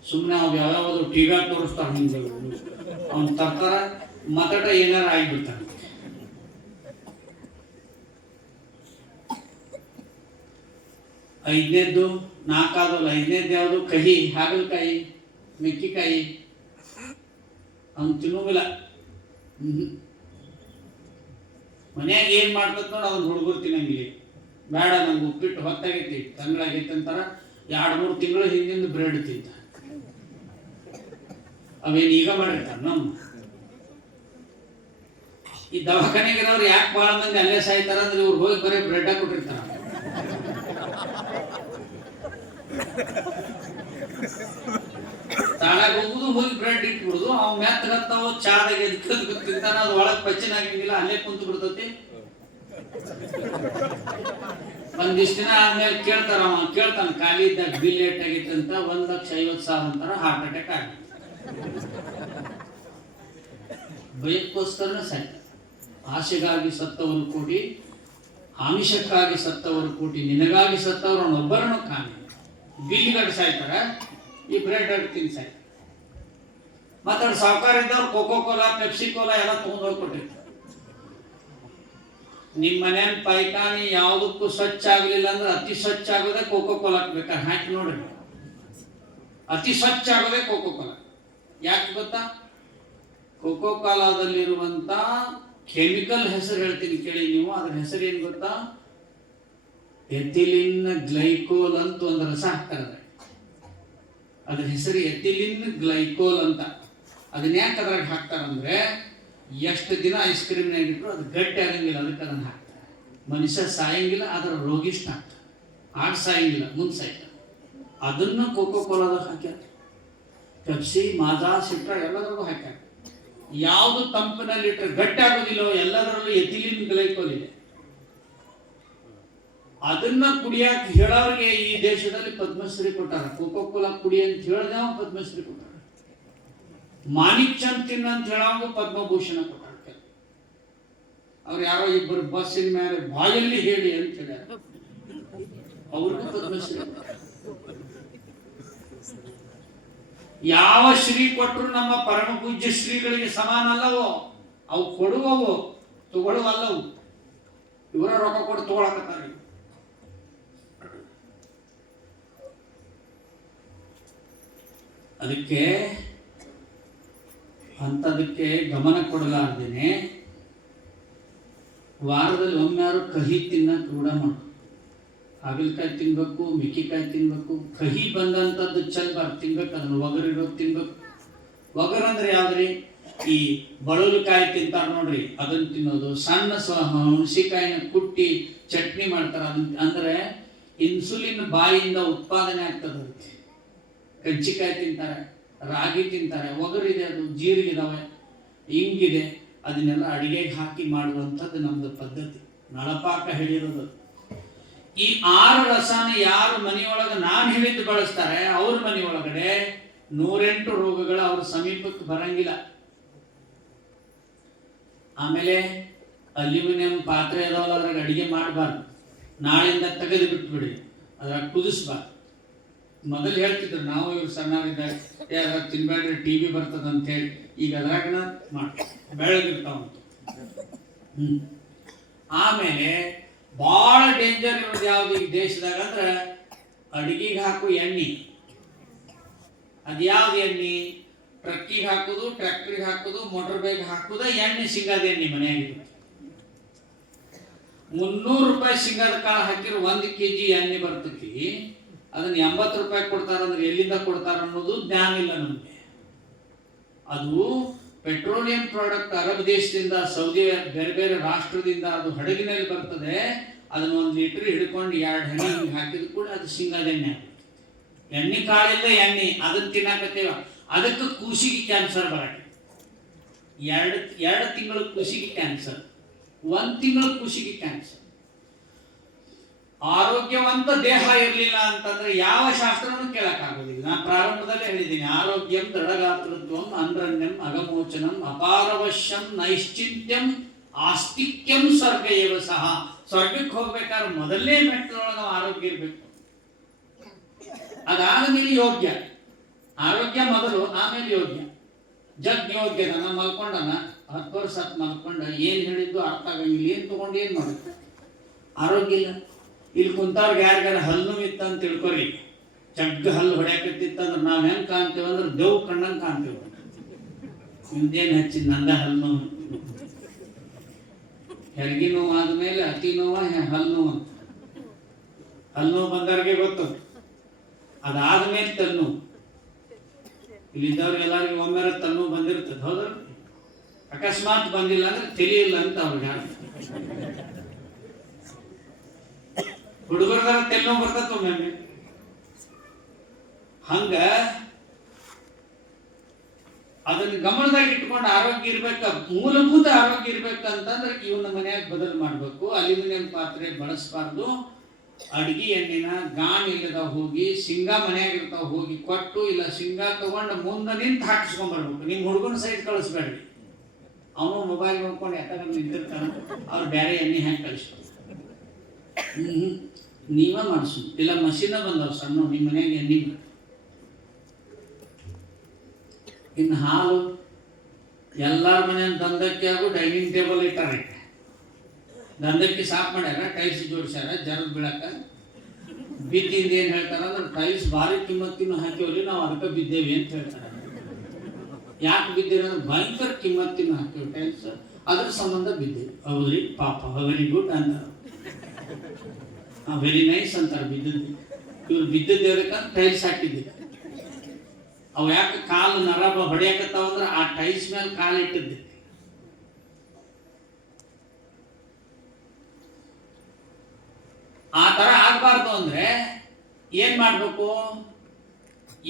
ಸುಮ್ಮನೆ ಅವ್ ಯಾವ್ಯಾವ್ದು ಟಿವ್ಯಾಗ ತೋರಿಸ್ತಾರ, ಹಿಂಗೆ ಅವ್ನು ತರ್ತಾರ, ಮತಟ ಏನಾರ ಆಗಿಬಿಡ್ತಾರ. ಐದನೇದ್ದು 4 ಆದವಲ್ಲ, 5ನೇದ್ದು ಯಾವುದು? ಕಹಿ. ಹಾಗಲಕಾಯಿ, ಮೆಕ್ಕಿಕಾಯಿ ಅವ್ನು ತಿನ್ನೋಗಿಲ್ಲ. ಮನ್ಯಾಗ ಏನ್ ಮಾಡ್ತದ ನೋಡಿ ಅದನ್ನ ಹುಡುಗರು ತಿನ್ನಂಗಿಲ್ಲ. ಬೇಡ ನಂಗೆ ಉಪ್ಪಿಟ್ಟು ಹೊತ್ತಾಗೈತಿ, ತಂಗಳಾಗೈತಿ ಅಂತಾರ. 2-3 ತಿಂಗಳು ಹಿಂದಿಂದ ಬ್ರೆಡ್ ತಿಂತ. ಅವೇನು ಈಗ ಮಾಡಿರ್ತಾರ. ನಮ್ಮ ಈ ದವಾಖಾನೆಗಿರೋರು ಯಾಕೆ ಬಹಳ ಮಂದಿ ಅಲ್ಲೇ ಸಾಯ್ತಾರ ಅಂದ್ರೆ ಇವ್ರು ಹೋಗಿ ಬರೀ ಬ್ರೆಡ್ ಕೊಟ್ಟಿರ್ತಾರ. ತಾನಾಗ ಹೋಗುದು, ಹೋಗಿ ಬ್ರೆಡ್ ಇಟ್ಬಿಡುದು. ಅವ್ ಮೆತ್ತಗತ್ತಾವ, ಚಾದಾಗ ಎದ್ಕಂದ್ ತಿಂತಾನ. ಅದು ಒಳಗ್ ಪಚನ ಆಗಂಗಿಲ್ಲ, ಅಲ್ಲೇ ಕುಂತು ಬಿಡ್ತತಿ. ಒಂದಿಷ್ಟು ದಿನ ಆದ್ಮೇಲೆ ಕೇಳ್ತಾನ ಖಾಲಿ ಇದ್ದಾಗ ಬಿಲ್ ಏಟ್ ಆಗಿತ್ತು ಅಂತ 1,50,000 ಅಂತಾರ ಹಾರ್ಟ್ ಅಟ್ಯಾಕ್ ಆಗ ಭಯಕ್ಕೋಸ್ಕರನೇ ಸಾಯ್ತಾರೆ. ಆಸೆಗಾಗಿ ಸತ್ತವರು ಕೋಟಿ, ಆಮಿಷಕ್ಕಾಗಿ ಸತ್ತವರು ಕೋಟಿ, ನಿನಗಾಗಿ ಸತ್ತವರು ಒಬ್ಬರನ್ನು ಕಾಣಿ. ಬಿಲ್ಗಾಗಿ ಸಾಯ್ತಾರ, ಈ ಬ್ರೆಡ್ ತಿಂದು ಸಾಯ್ತಾರೆ. ಮಾತಾಡ ಸಾವುಕಾರ ಇದ್ದವ್ರು ಕೋಕೋ ಕೋಲಾ, ಪೆಪ್ಸಿ ಕೋಲಾ ಎಲ್ಲ ತಗೊಂಡೋಗಿ ಕೊಟ್ಟಿರ್ತಾರೆ. ನಿಮ್ಮ ಮನೆಯ ಪೈಖಾನಿ ಯಾವುದಕ್ಕೂ ಸ್ವಚ್ಛ ಆಗಲಿಲ್ಲ ಅಂದ್ರೆ ಅತಿ ಸ್ವಚ್ಛ ಆಗೋದೇ ಕೋಕೋ ಕೋಲಾ ಬೇಕಾದ್ರೆ ಹಾಕಿ ನೋಡ್ರಿ. ಅತಿ ಸ್ವಚ್ಛ ಆಗೋದೇ ಕೋಕೋ ಕೋಲಾ. ಯಾಕೆ ಗೊತ್ತಾ? ಕೋಕೋ ಕೋಲಾದಲ್ಲಿರುವಂತ ಕೆಮಿಕಲ್ ಹೆಸರು ಹೇಳ್ತೀನಿ ಕೇಳಿ ನೀವು. ಅದ್ರ ಹೆಸರು ಏನ್ ಗೊತ್ತಾ? ಎಥಿಲಿನ್ ಗ್ಲೈಕೋಲ್ ಅಂತ ಒಂದು ರಸ ಹಾಕ್ತಾರೆ. ಅದ್ರ ಹೆಸರು ಎಥಿಲಿನ್ ಗ್ಲೈಕೋಲ್ ಅಂತ. ಅದನ್ನ ಯಾಕೆ ಅದ್ರಾಗ ಹಾಕ್ತಾರಂದ್ರೆ ಎಷ್ಟು ದಿನ ಐಸ್ ಕ್ರೀಮ್ನಾಗ ಇಟ್ಟರು ಅದು ಗಟ್ಟಿ ಆಗಂಗಿಲ್ಲ, ಅದಕ್ಕೆ ಅದನ್ನ ಹಾಕ್ತಾರೆ. ಮನುಷ್ಯ ಸಾಯಂಗಿಲ್ಲ, ಅದರ ರೋಗಿಷ್ಟ ಆಗ್ತಾರೆ. ಆಗ ಸಾಯಂಗಿಲ್ಲ, ಮುಂದೆ ಸಾಯ್ತಾರೆ. ಅದನ್ನ ಕೋಕೋ ಕೋಲಾದಾಗ ಹಾಕ್ಯಾರ. ಪೆಪ್ಸಿ, ಮಾಜಾ, ಸಿಟ್ರಾ ಎಲ್ಲದರಲ್ಲೂ ಹಾಕ್ಯಾರ. ಯಾವುದು ತಂಪಿನಲ್ಲಿ ಇಟ್ಟರೆ ಗಟ್ಟಿ ಆಗೋದಿಲ್ಲೋ ಎಲ್ಲದರಲ್ಲೂ ಎಥಿಲಿನ್ ಗ್ಲೈಕೋಲ್ ಇದೆ. ಅದನ್ನ ಕುಡಿಯಾಕ ಹೇಳೋರಿಗೆ ಈ ದೇಶದಲ್ಲಿ ಪದ್ಮಶ್ರೀ ಕೊಟ್ಟಾರ. ಕೋಕೋ ಕೋಲಾ ಕುಡಿ ಅಂತ ಹೇಳಿದವ ಪದ್ಮಶ್ರೀ ಕೊಟ್ಟಾರ. ಮಾಣಿಕ್ ಚಂದ್ ತಿನ್ನ ಅಂತ ಹೇಳೋಂಗು ಪದ್ಮಭೂಷಣ ಕೊಟ್ಟಾರ. ಅವ್ರು ಯಾರೋ ಇಬ್ಬರು ಬಸ್ಸಿನ ಮೇಲೆ ಬಾಯಲ್ಲಿ ಹೇಳಿ ಅಂತ ಹೇಳ್ಯಾರ, ಅವ್ರಿಗೂ ಪದ್ಮಶ್ರೀ. ಯಾವ ಶ್ರೀ ಕೊಟ್ಟರು ನಮ್ಮ ಪರಮ ಪೂಜ್ಯ ಶ್ರೀಗಳಿಗೆ ಸಮಾನ ಅಲ್ಲವೋ. ಅವು ಕೊಡುವವು, ತಗೊಳ್ಳುವಲ್ಲವು. ಇವರ ರೊಕ್ಕ ಕೊಟ್ಟು ತಗೊಳಕತ್ತಾರೆ. ಅದಕ್ಕೆ ಅಂಥದಕ್ಕೆ ಗಮನ ಕೊಡಲಾರ್ದೇನೆ ವಾರದಲ್ಲಿ ಒಮ್ಮೆಯಾರು ಕಹಿ ತಿನ್ನಕ್ಕೆ ರೂಢ ಮಾಡು. ಹಾಗಲಕಾಯಿ ತಿನ್ಬೇಕು, ಮಿಕ್ಕಿಕಾಯಿ ತಿನ್ಬೇಕು. ಕಹಿ ಬಂದಂಥದ್ದು ಚಲ್ಬಾರ್ದು ತಿನ್ಬೇಕು. ಅದನ್ನು ಒಗರಿಡೋದು ತಿನ್ಬೇಕು. ಒಗರಂದ್ರೆ ಯಾವ್ದ್ರಿ? ಈ ಬಳುಲಕಾಯಿ ತಿಂತಾರ ನೋಡ್ರಿ, ಅದನ್ನ ತಿನ್ನೋದು. ಸಣ್ಣ ಹುಣಸಿಕಾಯಿನ ಕುಟ್ಟಿ ಚಟ್ನಿ ಮಾಡ್ತಾರ, ಅದನ್ನ ಅಂದ್ರೆ ಇನ್ಸುಲಿನ್ ಬಾಯಿಯಿಂದ ಉತ್ಪಾದನೆ ಆಗ್ತದೆ. ಕಜ್ಜಿಕಾಯಿ ತಿಂತಾರೆ, ರಾಗಿ ತಿಂತಾರೆ, ಒಗರಿದೆ, ಅದು ಜೀರಿಗೆ ಇದಾವೆ, ಹಿಂಗಿದೆ. ಅದನ್ನೆಲ್ಲ ಅಡಿಗೆಗೆ ಹಾಕಿ ಮಾಡುವಂಥದ್ದು ನಮ್ದು ಪದ್ಧತಿ. ನಳಪಾಕ ಹೇಳಿರೋದು. ಈ 6 ರಸನ ಯಾರು ಮನೆಯೊಳಗೆ ನಾನು ಹೇಳಿದ್ದು ಬಳಸ್ತಾರೆ, ಅವ್ರ ಮನೆಯೊಳಗಡೆ 108 ರೋಗಗಳು ಅವ್ರ ಸಮೀಪಕ್ಕೆ ಬರಂಗಿಲ್ಲ. ಆಮೇಲೆ ಅಲ್ಯೂಮಿನಿಯಂ ಪಾತ್ರೆ ಇದಾವಲ್ಲ, ಅದ್ರಾಗ ಅಡಿಗೆ ಮಾಡಬಾರ್ದು. ನಾಳಿಂದ ತೆಗೆದು ಬಿಟ್ಬಿಡಿ, ಅದ್ರಾಗ ಕುದಿಸ್ಬಾರ್ದು. ಮೊದಲು ಹೇಳ್ತಿದ್ರು ನಾವು ಇವ್ರು ಸಣ್ಣವರಿದ್ದಾಗ, ಯಾರು ತಿನ್ಬೇಡ್ರಿ TV ಬರ್ತದ ಅಂತ ಹೇಳಿ. ಈಗ ಅದ್ರಾಗನ ಮಾಡಿ ಬೆಳಗಿರ್ತಾವಂತ. ಆಮೇಲೆ ಬಹಳ ಡೇಂಜರ್ ಇರೋದು ಯಾವ್ದು ಈ ದೇಶದಾಗ ಅಂದ್ರೆ ಅಡಿಗೆಗೆ ಹಾಕು ಎಣ್ಣೆ. ಅದ್ಯಾವ್ದು ಎಣ್ಣೆ? ಟ್ರಕ್ಕಿಗೆ ಹಾಕುದು, ಟ್ರ್ಯಾಕ್ಟರ್ಗೆ ಹಾಕುದು, ಮೋಟರ್ ಬೈಕ್ ಹಾಕುದ ಎಣ್ಣೆ, ಶೇಂಗಾದ ಎಣ್ಣೆ ಮನೆಯಾಗಿತ್ತು. 300 ರೂಪಾಯಿ ಶೇಂಗಾದ ಕಾಳು ಹಾಕಿರೋ 1 kg ಎಣ್ಣೆ ಬರ್ತೈತಿ. ಅದನ್ನ 80 ರೂಪಾಯಿ ಕೊಡ್ತಾರಂದ್ರೆ ಎಲ್ಲಿಂದ ಕೊಡ್ತಾರ ಅನ್ನೋದು ಜ್ಞಾನ ಇಲ್ಲ ನಮ್ಗೆ. ಅದು ಪೆಟ್ರೋಲಿಯಂ ಪ್ರಾಡಕ್ಟ್ ಅರಬ್ ದೇಶದಿಂದ, ಸೌದಿ, ಬೇರೆ ಬೇರೆ ರಾಷ್ಟ್ರದಿಂದ ಅದು ಹಡಗಿನಲ್ಲಿ ಬರ್ತದೆ. ಅದನ್ನ 1 ಲೀಟರ್ ಹಿಡ್ಕೊಂಡು 2 ಹನಿ ಹಾಕಿದ ಕೂಡ ಅದು ಶೇಂಗಾದ ಎಣ್ಣೆ ಆಗುತ್ತೆ. ಎಣ್ಣೆ ಕಾಳಿಂದ ಎಣ್ಣೆ ಅದನ್ನ ತಿನ್ನಾಕತ್ತೇವ. ಅದಕ್ಕೆ ಕೂಸಿಗೆ ಕ್ಯಾನ್ಸರ್ ಬರಕ್ಕೆ 2 ತಿಂಗಳ ಕೂಸಿಗೆ ಕ್ಯಾನ್ಸರ್, 1 ತಿಂಗಳ ಕೂಸಿಗೆ ಕ್ಯಾನ್ಸರ್. ಆರೋಗ್ಯವಂತ ದೇಹ ಇರಲಿಲ್ಲ ಅಂತಂದ್ರೆ ಯಾವ ಶಾಸ್ತ್ರನೂ ಕೇಳಕ್ಕಾಗೋದಿಲ್ಲ. ನಾನು ಪ್ರಾರಂಭದಲ್ಲೇ ಹೇಳಿದ್ದೀನಿ, ಆರೋಗ್ಯಂ ದೃಢಗಾತೃತ್ವಂ ಅನ್ರಣ್ಯಂ ಅಗಮೋಚನಂ ಅಪಾರವಶ್ಯಂ ನೈಶ್ಚಿಂತ್ಯಂ ಆಸ್ತಿಕ್ಯಂ ಸ್ವರ್ಗ ಏವ ಸಹ. ಸ್ವರ್ಗಕ್ಕೆ ಹೋಗ್ಬೇಕಾದ್ರೆ ಮೊದಲನೇ ಮೆಟ್ಟಲೊಳಗೆ ಆರೋಗ್ಯ ಇರಬೇಕು. ಅದಾದ ಮೇಲೆ ಯೋಗ್ಯ. ಆರೋಗ್ಯ ಮೊದಲು, ಆಮೇಲೆ ಯೋಗ್ಯ. ಜಗ್ ಯೋಗ್ಯ. ನನ್ನ ಮಲ್ಕೊಂಡನ 10 ವರ್ಷ ಮಲ್ಕೊಂಡ, ಏನ್ ಹೇಳಿದ್ದು ಅರ್ಥ ಆಗಂಗಿಲ್ಲ. ಏನ್ ತಗೊಂಡು ಏನ್ ಮಾಡುತ್ತೆ? ಆರೋಗ್ಯ ಇಲ್ಲ. ಇಲ್ಲಿ ಕುಂತವ್ರಿಗೆ ಯಾರಿಗಾರ ಹಲ್ಲು ಇತ್ತ ಅಂತ ತಿಳ್ಕೊರಿ. ಜಗ್ಗ ಹಲ್ಲು ಹೊಡ್ಯಾಕತ್ತಿತ್ತಂದ್ರೆ ನಾವ್ ಹೆಂಗ್ ಕಾಣ್ತೇವೆ ಅಂದ್ರೆ ದೇವ್ ಕಣ್ಣಂಗ್ ಕಾಣ್ತೇವೆ. ಮುಂದೇನು ಹಚ್ಚಿ ನಂದ ಹಲ್ಲು ನೋವು. ಹೆರಿಗೆ ನೋವು ಆದ್ಮೇಲೆ ಅತಿ ನೋವ ಹಲ್ಲು ನೋವು ಅಂತ. ಹಲ್ಲು ನೋವು ಬಂದವ್ರಿಗೆ ಗೊತ್ತು. ಅದಾದ್ಮೇಲೆ ತನ್ನು. ಇಲ್ಲಿದ್ದವ್ರಿಗೆ ಎಲ್ಲರಿಗೂ ಒಮ್ಮೆ ತನ್ನು ಬಂದಿರ್ತದೆ. ಹೌದ್ರ? ಅಕಸ್ಮಾತ್ ಬಂದಿಲ್ಲ ಅಂದ್ರೆ ತಿಳಿಯಿಲ್ಲ ಅಂತ ಅವ್ರಿಗೆ. ಹುಡುಗರದಾರ ತೆಲ್ಲೋ ಬರ್ತದ ಒಮ್ಮೆ. ಹಂಗ ಅದನ್ನ ಗಮನದಾಗ ಇಟ್ಕೊಂಡು ಆರೋಗ್ಯ ಇರ್ಬೇಕ, ಮೂಲಭೂತ ಆರೋಗ್ಯ ಇರ್ಬೇಕಂತಂದ್ರೆ ಇವನ್ನ ಮನ್ಯಾಗ ಬದಲು ಮಾಡ್ಬೇಕು. ಅಲ್ಯೂಮಿನಿಯಂ ಪಾತ್ರೆ ಬಳಸಬಾರ್ದು. ಅಡ್ಗಿ ಎಣ್ಣಿನ ಗಾನ್ ಇಲ್ಲದ ಹೋಗಿ ಶೇಂಗಾ ಮನ್ಯಾಗ ಇರ್ತಾವ ಹೋಗಿ ಕೊಟ್ಟು, ಇಲ್ಲ ಶೇಂಗಾ ತಗೊಂಡು ಮುಂದೆ ನಿಂತು ಹಾಕಿಸ್ಕೊಂಡ್ ಬರ್ಬೇಕು. ನಿಮ್ ಹುಡುಗನ ಸೈಡ್ ಕಳಿಸ್ಬೇಡ್ರಿ. ಅವನು ಮೊಬೈಲ್ ನೋಡ್ಕೊಂಡು ಯಾಕಂದ್ರೆ ನಿಂತಿರ್ತಾನ, ಅವ್ರು ಬೇರೆ ಎಣ್ಣೆ ಹ್ಯಾಂಗೆ ಕಳಿಸ್ತಾರೆ. ನೀವ ಮಾಡಿಸು, ಇಲ್ಲ ಮಷೀನ ಬಂದವ್ ಸಣ್ಣ ನಿಮ್ಮ ಮನ್ಯಾಗ ಎಣ್ಣೆ. ಇನ್ನು ಹಾಲು ಎಲ್ಲಾರ ಮನೆ ದಂಧಕ್ಕೆ ಹಾಗೂ ಡೈನಿಂಗ್ ಟೇಬಲ್ ಇಟ್ಟಾರೆ. ದಂಧಕ್ಕೆ ಸಾಫ್ ಮಾಡ್ಯಾರ, ಟೈಲ್ಸ್ ಜೋಡಿಸ್ಯಾರ, ಜರದ ಬೀಳಕ. ಬಿದ್ದಿಂದ ಏನ್ ಹೇಳ್ತಾರ ಅಂದ್ರೆ ಟೈಲ್ಸ್ ಭಾರಿ ಕಿಮ್ಮತ್ತಿನ ಹಾಕಿವಲ್ಲಿ ನಾವು ಅದಕ್ಕೆ ಬಿದ್ದೇವಿ ಅಂತ ಹೇಳ್ತಾರೆ. ಯಾಕೆ ಬಿದ್ದೇವೆ ಅಂದ್ರೆ ಭಯಂಕರ ಕಿಮ್ಮತ್ತಿನ ಹಾಕಿವಿ ಟೈಲ್ಸ್, ಅದ್ರ ಸಂಬಂಧ ಬಿದ್ದೇವೆ. ಹೌದ್ರಿ ಪಾಪ, ವೆರಿ ಗುಡ್ ಅಂತಾರ, ವೆರಿ ನೈಸ್ ಅಂತಾರೆ ಬಿದ್ದದ್ದು. ಇವ್ರು ಬಿದ್ದದ್ದು ಯಾಕಂದ್ರೆ ಟೈಲ್ಸ್ ಹಾಕಿದ್ದೆ. ಅವು ಯಾಕೆ ಕಾಲು ನರ ಹೊಡೆಯಕತ್ತಾವ ಅಂದ್ರೆ ಆ ಟೈಲ್ಸ್ ಮೇಲೆ ಕಾಲು ಇಟ್ಟಿದ್ದೆ. ಆ ತರ ಆಗ್ಬಾರ್ದು ಅಂದ್ರೆ ಏನ್ ಮಾಡ್ಬೇಕು?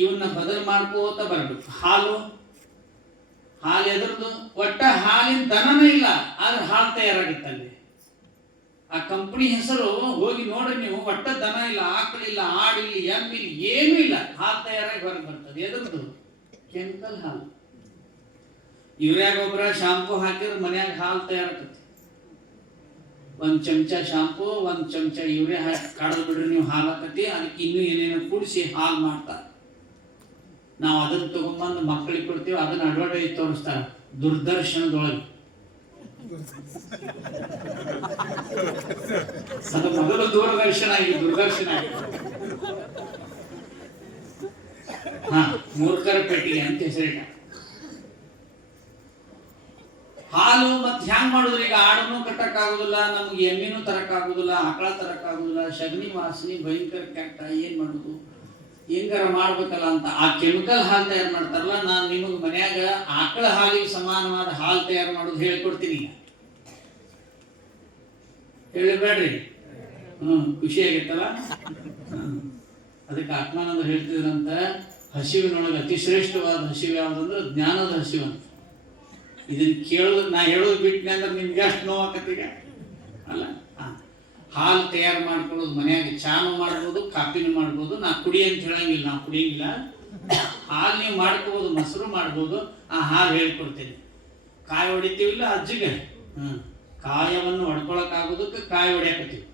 ಇವನ್ನ ಬದಲು ಮಾಡ್ಕೋತ ಬರ್ಬೇಕು. ಹಾಲು ಎದ್ರದ್ದು ಒಟ್ಟ ಹಾಲಿನ ದನನೇ ಇಲ್ಲ, ಆದ್ರೆ ಹಾಲು ತಯಾರಾಗಿತ್ತಲ್ಲಿ. ಆ ಕಂಪನಿ ಹೆಸರು ಹೋಗಿ ನೋಡ್ರಿ ನೀವು, ಒಟ್ಟ ದನ ಇಲ್ಲ, ಆಕಳಿಲ್ಲ, ಆಡಿಲ್ಲ, ಎಮ್ಮಿಲ್ಲ, ಏನೂ ಇಲ್ಲ, ಹಾಲು ತಯಾರಾಗಿ ಹೊರಗೆ ಬರ್ತದೆ. ಎದ್ರದ್ದು? ಕೆಮಿಕಲ್ ಹಾಲು. ಯೂರಿಯಾ ಗೊಬ್ಬರ ಶಾಂಪೂ ಹಾಕಿದ್ರೆ ಮನ್ಯಾಗ ಹಾಲು ತಯಾರಾಗ್ತದೆ. ಒಂದ್ ಚಮಚ ಶಾಂಪೂ, ಒಂದ್ ಚಮಚ ಯೂರಿಯಾ ಹಾಕಿ ಕಾಡಲ್ ಬಿಡ್ರಿ ನೀವು, ಹಾಲು ಹಾಕತಿ. ಅದಕ್ಕೆ ಇನ್ನೂ ಏನೇನೋ ಕೂಡಿಸಿ ಹಾಲು ಮಾಡ್ತಾರೆ. ನಾವು ಅದನ್ನ ತಗೊಂಡ್ಬಂದು ಮಕ್ಕಳಿಗೆ ಕೊಡ್ತೀವಿ, ಅದನ್ನ ಅಡ್ವರ್ಟೈಸ್ ತೋರಿಸ್ತಾರೆ ದೂರದರ್ಶನದೊಳಗೆ. ಅದು ಮೊದಲು ದೂರದರ್ಶನ ಆಗಿ ಮೂರ್ಖರ ಪೆಟ್ಟಿಗೆ ಅಂತ ಹೆಸರಿಟ್ಟ. ಹಾಲು ಮತ್ತೆ ಹ್ಯಾಂಗ್ ಮಾಡುದ್ರಿ? ಈಗ ಆಡನ್ನು ಕಟ್ಟಕ್ ಆಗುದಿಲ್ಲ, ನಮ್ಗೆ ಎಮ್ಮಿನೂ ತರಕ್ ಆಗುದಿಲ್ಲ, ಆಕಳ ತರಕ್ ಆಗುದಿಲ್ಲ, ಸಗಣಿ ವಾಸನಿ ಭಯಂಕರ ಕೆಟ್ಟ. ಏನ್ ಮಾಡುದು? ಹೆಂಗಾರ ಮಾಡ್ಬೇಕಲ್ಲ ಅಂತ ಆ ಕೆಮಿಕಲ್ ಹಾಲು ತಯಾರು ಮಾಡ್ತಾರಲ್ಲ. ನಾನು ನಿಮಗೆ ಮನ್ಯಾಗ ಆಕಳ ಹಾಲಿಗೆ ಸಮಾನವಾದ ಹಾಲು ತಯಾರು ಮಾಡೋದು ಹೇಳ್ಕೊಡ್ತೀನಿ. ಹೇಳಿಬೇಡ್ರಿ, ಖುಷಿ ಆಗಿತ್ತಲ್ಲ. ಅದಕ್ಕೆ ಆತ್ಮಾನಂದ ಹೇಳ್ತಿದ್ರಂತ, ಹಸಿವಿನೊಳಗೆ ಅತಿ ಶ್ರೇಷ್ಠವಾದ ಹಸಿವು ಯಾವುದಂದ್ರೆ ಜ್ಞಾನದ ಹಸಿವು ಅಂತ. ಇದನ್ನ ಕೇಳೋದು ನಾ ಹೇಳೋದು ಬಿಟ್ಟನೆ ಅಂದ್ರೆ ನಿಮ್ಗೆ ಅಷ್ಟು ನೋವಾಕತ್ತೀಗ ಅಲ್ಲ. ಹಾಲು ತಯಾರು ಮಾಡ್ಕೊಳ್ಳೋದು ಮನ್ಯಾಗ ಚಾನು ಮಾಡ್ಬೋದು, ಕಾಪಿನೂ ಮಾಡ್ಬೋದು. ನಾ ಕುಡಿ ಅಂತ ಹೇಳಂಗಿಲ್ಲ, ನಾವು ಕುಡಿಯಂಗಿಲ್ಲ. ಹಾಲು ನೀವು ಮಾಡ್ಕೋಬೋದು, ಮೊಸರು ಮಾಡ್ಬೋದು. ಆ ಹಾಲು ಹೇಳ್ಕೊಡ್ತೇನೆ. ಕಾಯಿ ಹೊಡಿತೀವಿಲ್ಲ ಅಜ್ಜಿಗೆ, ಕಾಯವನ್ನು ಹೊಡ್ಕೊಳಕ್ಕಾಗೋದಕ್ಕೆ ಕಾಯಿ ಹೊಡ್ಯಾಕತ್ತೀವಿ.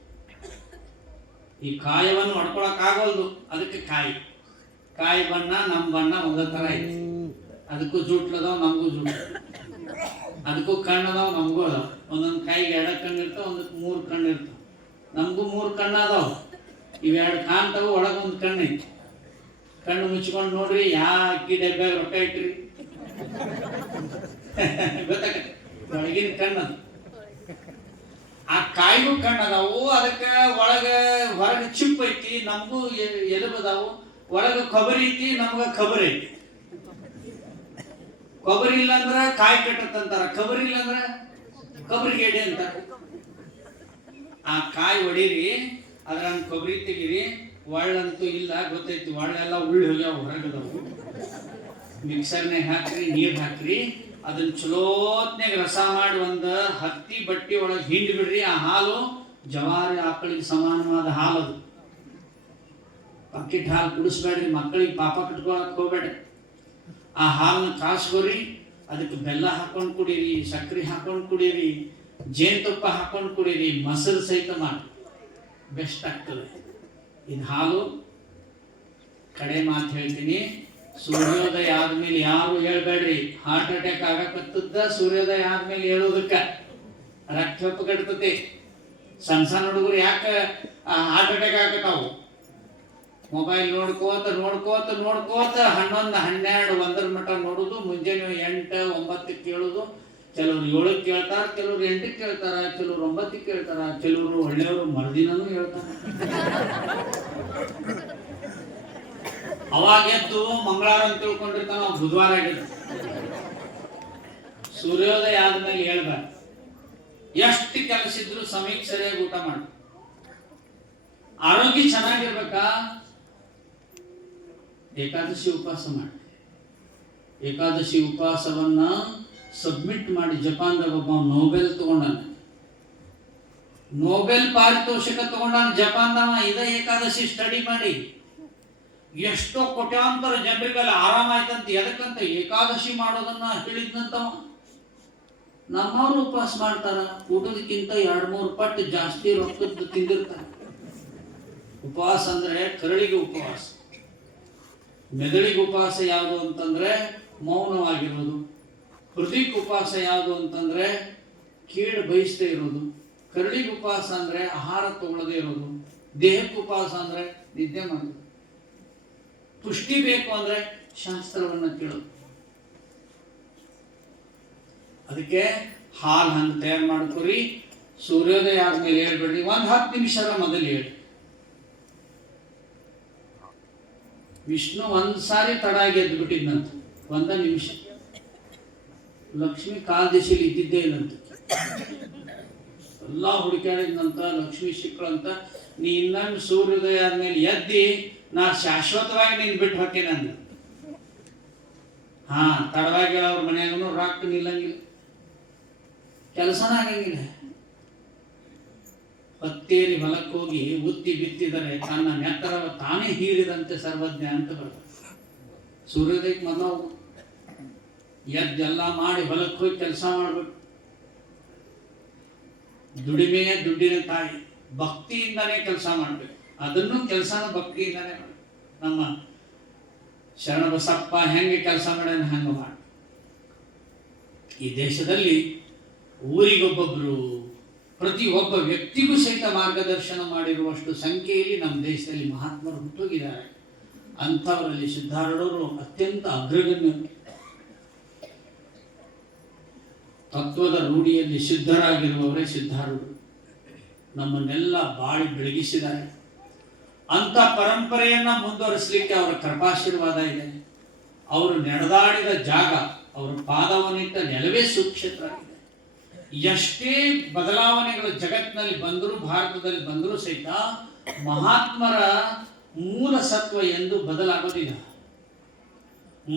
ಈ ಕಾಯವನ್ನು ಹೊಡ್ಕೊಳಕ್ಕಾಗೋಲ್ದು, ಅದಕ್ಕೆ ಕಾಯಿ ಬಣ್ಣ ನಮ್ಮ ಬಣ್ಣ ಒಂದೇ ಥರ ಐತಿ. ಅದಕ್ಕೂ ಜೂಟ್ಲದಾವ, ನಮಗೂ ಜೂಟ್. ಅದಕ್ಕೂ ಕಣ್ಣದಾವ, ನಮಗೂ ಅದಾವ. ಒಂದೊಂದು ಕಾಯಿಗೆ 2 ಕಣ್ಣು ಇರ್ತಾವ, ಒಂದಕ್ಕೆ 3 ಕಣ್ಣು ಇರ್ತಾವ. ನಮಗೂ 3 ಕಣ್ಣು ಅದಾವ. ಇವೆರಡು ಕಾಣ್ತಾವ, ಒಳಗೊಂದು ಕಣ್ಣು ಐತಿ. ಕಣ್ಣು ಮುಚ್ಕೊಂಡು ನೋಡ್ರಿ, ಅಕ್ಕಿ ಡಬ್ಬೆ ರೊಕ್ಕ ಇಟ್ರಿ ಗೊತ್ತಾಗತ್ತೆ. ಒಳಗಿನ ಕಣ್ಣದು. ಆ ಕಾಯಿಗೂ ಕಣ್ಣು ಅದಾವು, ಅದಕ್ಕೆ ಹೊರಗೆ ಚಿಪ್ ಐತಿ, ನಮಗೂ ಎಲುಬದಾವು. ಒಳಗೆ ಕೊಬ್ಬರಿ ಐತಿ, ನಮ್ಗ ಖಬರಿ ಐತಿ. ಕೊಬ್ಬರಿ ಇಲ್ಲ ಅಂದ್ರ ಕಾಯಿ ಕಟ್ಟತ್ತಂತಾರ, ಕೊಬ್ಬರಿ ಇಲ್ಲ ಅಂದ್ರ ಕೊಬ್ಬರಿ ಗೆಡೆ ಅಂತಾರ. ಆ ಕಾಯಿ ಹೊಡೀರಿ, ಅದ್ರ ಕೊಬ್ಬರಿ ತೆಗೀರಿ. ಒಳ್ಳಂತೂ ಇಲ್ಲ, ಗೊತ್ತೈತಿ. ಒಳ್ಳೆಲ್ಲ ಉಳ್ಳಿ ಹೋಗ್ಯಾವ, ಹೊರಗದವು. ಮಿಕ್ಸರ್ನಾಗ ಹಾಕ್ರಿ, ನೀರು ಹಾಕ್ರಿ, ಅದನ್ನ ಚಲೋತ್ನಾಗ ರಸ ಮಾಡಿ ಒಂದು ಹತ್ತಿ ಬಟ್ಟಿ ಒಳಗೆ ಹಿಂಡಿ ಬಿಡ್ರಿ. ಆ ಹಾಲು ಜವಾರಿ ಆಕಳಿಗೆ ಸಮಾನವಾದ ಹಾಲು. ಅದು ಪಾಕೆಟ್ ಹಾಲು ಕುಡಿಸ್ಬೇಡ್ರಿ, ಮಕ್ಕಳಿಗೆ ಪಾಪ ಕಟ್ಕೊಳಕ್ ಹೋಗ್ಬೇಡ್ರಿ. ಆ ಹಾಲನ್ನ ಕಾಸ್ಕೋರಿ, ಅದಕ್ಕೆ ಬೆಲ್ಲ ಹಾಕೊಂಡು ಕುಡೀರಿ, ಸಕ್ಕರೆ ಹಾಕೊಂಡು ಕುಡೀರಿ, ಜೇನುತುಪ್ಪ ಹಾಕೊಂಡು ಕುಡೀರಿ, ಮೊಸರು ಸಹಿತ ಮಾಡಿ, ಬೆಸ್ಟ್ ಆಗ್ತದೆ. ಇದು ಹಾಲು. ಕಡೆ ಮಾತು ಹೇಳ್ತೀನಿ, ಸೂರ್ಯೋದಯ ಆದ್ಮೇಲೆ ಯಾರು ಹೇಳ್ಬೇಡ್ರಿ. ಹಾರ್ಟ್ ಅಟ್ಯಾಕ್ ಆಗಕತ್ತದ ಸೂರ್ಯೋದಯ ಆದ್ಮೇಲೆ ಹೇಳೋದಕ್ಕ. ರಕ್ತ ಹೆಪ್ಪಗಡ್ತತಿ. ಸಣ್ಣ ಹುಡುಗರು ಯಾಕೆ ಹಾರ್ಟ್ ಅಟ್ಯಾಕ್ ಆಗತ್ತಾವು? ಮೊಬೈಲ್ ನೋಡ್ಕೋತ 11, 12, 1 ಮಟ್ಟ ನೋಡುದು. ಮುಂಜಾನೆ 8, 9 ಕೇಳುದು. ಕೆಲವ್ರು 7 ಕೇಳ್ತಾರ, ಕೆಲವ್ರು 8 ಕೇಳ್ತಾರ, ಕೆಲವ್ರು 9 ಕೇಳ್ತಾರ, ಕೆಲವರು ಒಳ್ಳೆಯವರು ಮರುದಿನೂ ಹೇಳ್ತಾರ. ಅವಾಗ ಎದ್ದು ಮಂಗಳವಾರ ಅಂತ ತಿಳ್ಕೊಂಡಿರ್ತಾನ, ಬುಧವಾರ ಆಗಿರ್ತ. ಸೂರ್ಯೋದಯ ಆದ್ಮೇಲೆ ಹೇಳ್ಬಾರ್ದು. ಎಷ್ಟು ಕೆಲಸ ಇದ್ರು ಸಮಯಕ್ಕೆ ಸರಿಯಾಗಿ ಊಟ ಮಾಡಿ. ಆರೋಗ್ಯ ಚೆನ್ನಾಗಿರ್ಬೇಕಾ? ಏಕಾದಶಿ ಉಪವಾಸ ಮಾಡಿ. ಏಕಾದಶಿ ಉಪವಾಸವನ್ನ ಸಬ್ಮಿಟ್ ಮಾಡಿ ಜಪಾನ್ದಾಗ ಒಬ್ಬ ನೋಬೆಲ್ ತಗೊಂಡಾನ, ನೋಬೆಲ್ ಪಾರಿತೋಷಿಕ ತಗೊಂಡಾನ ಜಪಾನ್ದವ. ಇದ ಏಕಾದಶಿ ಸ್ಟಡಿ ಮಾಡಿ ಎಷ್ಟೋ ಕೋಟ್ಯಾಂತರ ಜನರಿಗೆಲ್ಲ ಆರಾಮಾಯ್ತಂತ. ಎದಕ್ಕಂತ ಏಕಾದಶಿ ಮಾಡೋದನ್ನ ಹೇಳಿದ್ನಂತವ. ನಮ್ಮವ್ರು ಉಪವಾಸ ಮಾಡ್ತಾರ, ಊಟದಕ್ಕಿಂತ 2-3 ಪಟ್ಟು ಜಾಸ್ತಿ ರೊಕ್ಕದ್ದು ತಿಂದಿರ್ತಾರ. ಉಪವಾಸ ಅಂದ್ರೆ ಕರಳಿಗೆ ಉಪವಾಸ, ಮೆದುಳಿಗೆ ಉಪವಾಸ ಯಾವುದು ಅಂತಂದ್ರೆ ಮೌನವಾಗಿರೋದು. ಹೃದಯಕ್ಕೆ ಉಪವಾಸ ಯಾವುದು ಅಂತಂದ್ರೆ ಕೀಳು ಬಯಸದೇ ಇರೋದು. ಕರಳಿಗೆ ಉಪವಾಸ ಅಂದ್ರೆ ಆಹಾರ ತಗೊಳ್ಳದೇ ಇರೋದು. ದೇಹಕ್ಕೆ ಉಪವಾಸ ಅಂದ್ರೆ ನಿದ್ದೆ ಮಾಡೋದು. ಪುಷ್ಟಿ ಬೇಕು ಅಂದ್ರೆ ಶಾಸ್ತ್ರವನ್ನ ಕೇಳೋದು. ಅದಕ್ಕೆ ಹಾಲು ಹಂಗೆ ತಯಾರು ಮಾಡ್ಕೊರಿ. ಸೂರ್ಯೋದಯ ಆದ್ಮೇಲೆ ಹೇಳ್ಬೇಡ್ರಿ, 10 ನಿಮಿಷದ ಮೊದಲು ಹೇಳಿ. ವಿಷ್ಣು ಒಂದ್ಸಾರಿ ತಡಾಗಿ ಎದ್ದು ಬಿಟ್ಟಿದ್ನಂತ, 1 ನಿಮಿಷ. ಲಕ್ಷ್ಮಿ ಕಾಲ್ ದಿಶೆಯಲ್ಲಿ ಇದ್ದಿದ್ದೇ ಇಲ್ಲಂತ. ಎಲ್ಲ ಹುಡುಕಾಡಿದ್ನಂತ, ಲಕ್ಷ್ಮಿ ಸಿಕ್ಕಳಂತ. ನೀ ಇನ್ನೊಂದು ಸೂರ್ಯೋದಯ ಆದ್ಮೇಲೆ ಎದ್ದಿ ನಾ ಶಾಶ್ವತವಾಗಿ ನೀನ್ ಬಿಟ್ಟು ಹೋಗ್ತೇನೆ. ತಡವಾಗಿ ಅವ್ರ ಮನೆಯಾಗೂ ರೊಕ್ಕ ನಿಲ್ಲಂಗಿಲ್ಲ, ಕೆಲಸನ ಆಗಂಗಿಲ್ಲ. ಹತ್ತೇರಿ ಹೊಲಕ್ಕೆ ಹೋಗಿ ಉತ್ತಿ ಬಿತ್ತಿದರೆ ತನ್ನ ನೆತ್ತರ ತಾನೇ ಹೀರಿದಂತೆ ಸರ್ವಜ್ಞ ಅಂತ ಬರ್ತದೆ. ಸೂರ್ಯೋದಯಕ್ಕೆ ಮೊದಲು ಎದ್ದೆಲ್ಲ ಮಾಡಿ ಹೊಲಕ್ಕೆ ಹೋಗಿ ಕೆಲಸ ಮಾಡ್ಬೇಕು. ದುಡಿಮೆಯ ದುಡ್ಡಿನ ತಾಯಿ, ಭಕ್ತಿಯಿಂದಾನೇ ಕೆಲಸ ಮಾಡ್ಬೇಕು. ಅದನ್ನು ಕೆಲಸನ ಭಕ್ತಿಯಿಂದಾನೇ ಮಾಡಿ. ನಮ್ಮ ಶರಣಬಸಪ್ಪ ಹೆಂಗೆ ಕೆಲಸ ಮಾಡ್ಯಾನ ಹಂಗೆ ಮಾಡಿ. ಈ ದೇಶದಲ್ಲಿ ಊರಿಗೊಬ್ಬೊಬ್ರು, ಪ್ರತಿ ಒಬ್ಬ ವ್ಯಕ್ತಿಗೂ ಸಹಿತ ಮಾರ್ಗದರ್ಶನ ಮಾಡಿರುವಷ್ಟು ಸಂಖ್ಯೆಯಲ್ಲಿ ನಮ್ಮ ದೇಶದಲ್ಲಿ ಮಹಾತ್ಮರು ಹುಟ್ಟೋಗಿದ್ದಾರೆ. ಅಂಥವರಲ್ಲಿ ಸಿದ್ಧಾರೂಢರು ಅತ್ಯಂತ ಅಗ್ರಗಣ್ಯರು. ತತ್ವದ ರೂಢಿಯಲ್ಲಿ ಸಿದ್ಧರಾಗಿರುವವರೇ ಸಿದ್ಧಾರೂಢರು. ನಮ್ಮನ್ನೆಲ್ಲ ಬಾಳಿ ಬೆಳಗಿಸಿದ್ದಾರೆ. ಅಂತ ಪರಂಪರೆಯನ್ನ ಮುಂದುವರಿಸಲಿಕ್ಕೆ ಅವರ ಕೃಪಾಶೀರ್ವಾದ ಇದೆ. ಅವರು ನಡೆದಾಡಿದ ಜಾಗ, ಅವರ ಪಾದವನ್ನಿಟ್ಟ ನೆಲವೇ ಸುಕ್ಷೇತ್ರ ಆಗಿದೆ. ಎಷ್ಟೇ ಬದಲಾವಣೆಗಳು ಜಗತ್ತಿನಲ್ಲಿ ಬಂದರೂ, ಭಾರತದಲ್ಲಿ ಬಂದರೂ ಸಹಿತ ಮಹಾತ್ಮರ ಮೂಲ ಸತ್ವ ಎಂದು ಬದಲಾಗೋದಿಲ್ಲ.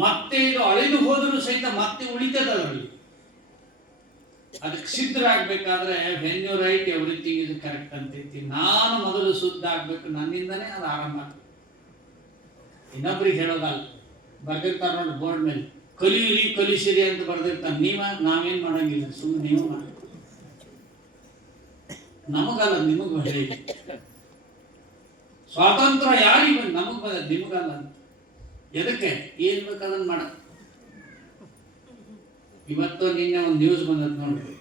ಮತ್ತೆ ಇದು ಅಳಿದು ಹೋದರೂ ಸಹಿತ ಮತ್ತೆ ಉಳಿತದ ಅದರಲ್ಲಿ. ಅದಕ್ಕೆ ಸಿದ್ಧರಾಗಬೇಕಾದ್ರೆ when you write everything is correct ಅಂತೈತಿ. ನಾನು ಮೊದಲು ಶುದ್ಧ ಆಗ್ಬೇಕು, ನನ್ನಿಂದನೇ ಅದು ಆರಂಭ ಆಗ್ಬೇಕು. ಇನ್ನೊಬ್ರಿಗೆ ಹೇಳೋದಲ್ಲ. ಬರ್ದಿರ್ತಾರ ನೋಡಿ ಬೋರ್ಡ್ ಮೇಲೆ, ಕಲಿಯಿರಿ ಕಲಿಸಿರಿ ಅಂತ ಬರ್ದಿರ್ತಾನೆ. ನಾವೇನ್ ಮಾಡಂಗಿಲ್ಲ, ಸುಮ್ಮನೆ ನೀವು ಮಾಡಿ. ನಮಗಲ್ಲ, ನಿಮಗ್ ಹೇಳಿ. ಸ್ವಾತಂತ್ರ್ಯ ಯಾರಿಗೆ ನಮಗ್ ಬದ, ನಿಮಗಲ್ಲ ಅಂತ. ಎದಕ್ಕೆ ಏನ್ ಬೇಕಾದನ್ನ ಮಾಡ. ಇವತ್ತು ನಿನ್ನೆ ಒಂದು ನ್ಯೂಸ್ ಬಂದದ್ ನೋಡ್ರಿ,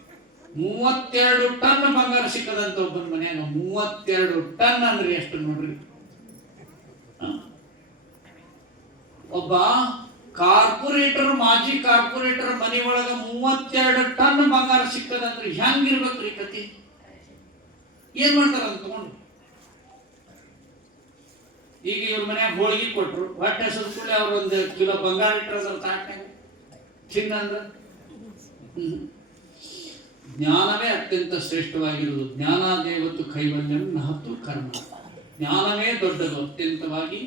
32 ಟನ್ ಬಂಗಾರ ಸಿಕ್ಕದಂತ ಒಬ್ಬನ ಮನ್ಯಾಗ. 32 ಟನ್ ಅಂದ್ರೆ ಎಷ್ಟು ನೋಡ್ರಿ. ಒಬ್ಬ ಕಾರ್ಪೊರೇಟರ್, ಮಾಜಿ ಕಾರ್ಪೊರೇಟರ್ ಮನೆ ಒಳಗ 32 ಟನ್ ಬಂಗಾರ ಸಿಕ್ಕದಂದ್ರೆ ಹೆಂಗಿರ್ಬೇಕ್ರಿ ಕತಿ? ಏನ್ ಮಾಡ್ತಾರ ಅಂತ ತಗೊಂಡು. ಈಗ ಇವ್ರ ಮನ್ಯಾಗ ಹೋಳಿಗೆ ಕೊಟ್ರು, ಹೊಟ್ಟೆ ಹೆಸರು ಕೂಡಲೇ ಅವ್ರ 1 ಕಿಲೋ ಬಂಗಾರ ಇಟ್ಟರೆ ಅದ್ರ ತಾಟ್ನಾಗ ಚಿನ್ನಂದ್ರ. ಜ್ಞಾನವೇ ಅತ್ಯಂತ ಶ್ರೇಷ್ಠವಾಗಿರುವುದು. ಜ್ಞಾನಾದೇವತ್ತು ಕೈವಲ್ಯಂ ನಹತು ಕರ್ಮ. ಜ್ಞಾನವೇ ದೊಡ್ಡದು ಅತ್ಯಂತವಾಗಿ.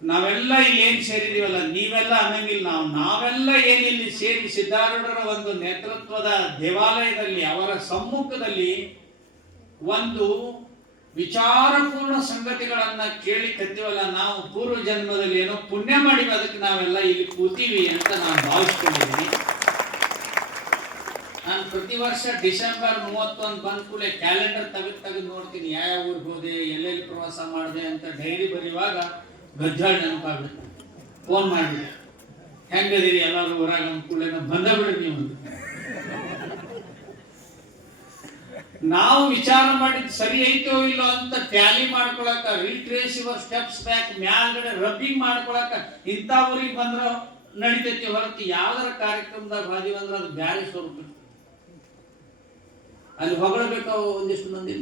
ನಾವೆಲ್ಲ ಇಲ್ಲಿ ಏನ್ ಸೇರಿದೀವಲ್ಲ, ನೀವೆಲ್ಲ ಅನ್ನಂಗಿಲ್ಲ. ನಾವೆಲ್ಲ ಏನಿಲ್ಲಿ ಸೇರಿ ಸಿದ್ಧಾರೂಢರ ಒಂದು ನೇತೃತ್ವದ ದೇವಾಲಯದಲ್ಲಿ, ಅವರ ಸಮ್ಮುಖದಲ್ಲಿ ಒಂದು ವಿಚಾರಪೂರ್ಣ ಸಂಗತಿಗಳನ್ನ ಕೇಳಿ ಕತ್ತೀವಲ್ಲ. ನಾವು ಪೂರ್ವ ಜನ್ಮದಲ್ಲಿ ಏನೋ ಪುಣ್ಯ ಮಾಡಿವಿ, ಅದಕ್ಕೆ ನಾವೆಲ್ಲ ಇಲ್ಲಿ ಕೂತೀವಿ ಅಂತ ನಾನು ಭಾವಿಸ್ಕೊಂಡಿದ್ದೀನಿ. ನಾನು ಪ್ರತಿ ವರ್ಷ ಡಿಸೆಂಬರ್ 31 ಬಂದ ಕೂಡಲೇ ಕ್ಯಾಲೆಂಡರ್ ತೆಗೆದು ನೋಡ್ತೀನಿ. ಯಾವ ಊರಿಗೆ ಹೋದೆ, ಎಲ್ಲೆಲ್ಲಿ ಪ್ರವಾಸ ಮಾಡಿದೆ ಅಂತ ಡೈರಿ ಬರೆಯುವಾಗ ಗಜ್ಜಾಳ ನೆನಪಾಗುತ್ತೆ. ಫೋನ್ ಮಾಡಿಬಿಡಿ, ಹೆಂಗದಿರಿ ಎಲ್ಲರೂ ಊರಾಗ ಕೂಡಲೇ ಬಂದ ಬಿಡ್ರಿ ನೀವು. ನಾವು ವಿಚಾರ ಮಾಡಿದ್ ಸರಿ ಐತೋ ಇಲ್ಲೋ ಅಂತ ಟ್ಯಾಲಿ ಮಾಡ್ಕೊಳಕ, ರಿಟ್ರೇಸ್ ಯುವರ್ ಸ್ಟೆಪ್ಸ್ ಬ್ಯಾಕ್, ಮ್ಯಾಲ್ಗಡೆ ರಬ್ಬಿಂಗ್ ಮಾಡ್ಕೊಳಕ ಇಂಥ ಊರಿಗೆ ಬಂದ್ರ ನಡಿತೈತಿ. ಹೊರತು ಯಾವ್ದಾರ ಕಾರ್ಯಕ್ರಮದಾಗ ಬಾದಿವ ಅಂದ್ರೆ ಅದು ಬ್ಯಾರೆ ಸ್ವರೂಪ. ಅಲ್ಲಿ ಹೊಗಳಬೇಕ ಒಂದಿಷ್ಟು ಮಂದಿ,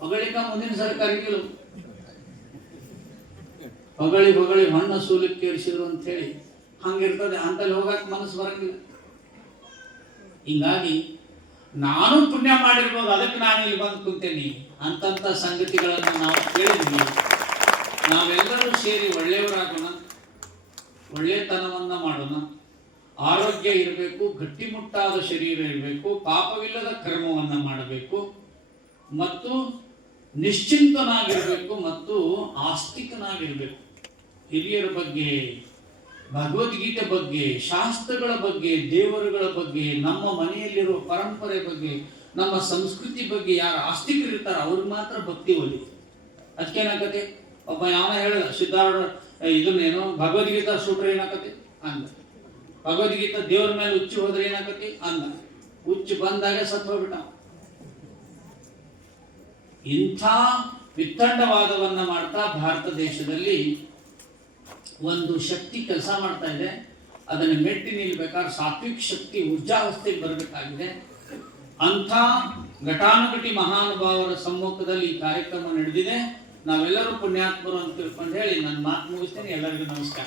ಹೊಗಳಿಕ ಮುಂದಿನ ಸರ್ಕಾರಿಗಳು ಹೊಗಳಿ ಮಣ್ಣ ಸೂಲಕ್ಕೆ ಏರಿಸಿದ್ರು ಅಂತ ಹೇಳಿ ಹಂಗಿರ್ತದೆ. ಅಂತಲ್ಲಿ ಹೋಗಕ್ಕೆ ಮನಸ್ಸು ಬರಂಗಿಲ್ಲ. ಹಿಂಗಾಗಿ ನಾನು ಪುಣ್ಯ ಮಾಡಿರ್ಬೋದು, ಅದಕ್ಕೆ ನಾನು ಇಲ್ಲಿ ಬಂದು ಕುಂತೇನಿ ಅಂತಂತ ಸಂಗತಿಗಳನ್ನು ನಾವು ಕೇಳಿದ್ವಿ. ನಾವೆಲ್ಲರೂ ಸೇರಿ ಒಳ್ಳೆಯವರಾಗೋಣ, ಒಳ್ಳೆತನವನ್ನ ಮಾಡೋಣ. ಆರೋಗ್ಯ ಇರಬೇಕು, ಗಟ್ಟಿಮುಟ್ಟಾದ ಶರೀರ ಇರಬೇಕು, ಪಾಪವಿಲ್ಲದ ಕರ್ಮವನ್ನ ಮಾಡಬೇಕು ಮತ್ತು ನಿಶ್ಚಿಂತನಾಗಿರಬೇಕು ಮತ್ತು ಆಸ್ತಿಕನಾಗಿರಬೇಕು. ಹಿರಿಯರ ಬಗ್ಗೆ, ಭಗವದ್ಗೀತೆ ಬಗ್ಗೆ, ಶಾಸ್ತ್ರಗಳ ಬಗ್ಗೆ, ದೇವರುಗಳ ಬಗ್ಗೆ, ನಮ್ಮ ಮನೆಯಲ್ಲಿರುವ ಪರಂಪರೆ ಬಗ್ಗೆ, ನಮ್ಮ ಸಂಸ್ಕೃತಿ ಬಗ್ಗೆ ಯಾರು ಆಸ್ತಿಕರಿರ್ತಾರ ಅವ್ರಿಗೆ ಮಾತ್ರ ಭಕ್ತಿ ಒಲಿ. ಅದಕ್ಕೇನಾಗತ್ತೆ, ಒಬ್ಬ ಯಾವ ಹೇಳಿದ ಸಿದ್ಧಾರ್ಥ ಇದನ್ನೇನು ಭಗವದ್ಗೀತಾ ಸೂಟ್ರ ಏನಾಗತ್ತೆ ಅಂದ, ಭಗವದ್ಗೀತಾ ದೇವ್ರ ಮೇಲೆ ಹುಚ್ಚು ಹೋದ್ರೆ ಏನಾಗತ್ತೆ ಅಂದ, ಹುಚ್ಚು ಬಂದಾಗ ಸತ್ತು ಹೋಗ್ಬಿಟ್ಟ. ಇಂಥ ವಿತ್ತಂಡವಾದವನ್ನ ಮಾಡ್ತಾ ಭಾರತ ದೇಶದಲ್ಲಿ ಒಂದು ಶಕ್ತಿ ಕೆಲಸ ಮಾಡ್ತಾ ಇದೆ. ಅದನ್ನು ಮೆಟ್ಟಿ ನಿಲ್ಬೇಕಾದ್ರೆ ಸಾತ್ವಿಕ ಶಕ್ತಿ ಊರ್ಜಾವಸ್ಥೆಗೆ ಬರಬೇಕಾಗಿದೆ. ಅಂಥ ಘಟಾನುಘಟಿ ಮಹಾನುಭಾವರ ಸಮ್ಮುಖದಲ್ಲಿ ಈ ಕಾರ್ಯಕ್ರಮ ನಡೆದಿದೆ. ನಾವೆಲ್ಲರೂ ಪುಣ್ಯಾತ್ಮರು ಅಂತ ತಿಳ್ಕೊಂಡು ಹೇಳಿ ನನ್ನ ಮಾತು ಮುಗಿಸ್ತೇನೆ. ಎಲ್ಲರಿಗೂ ನಮಸ್ಕಾರ.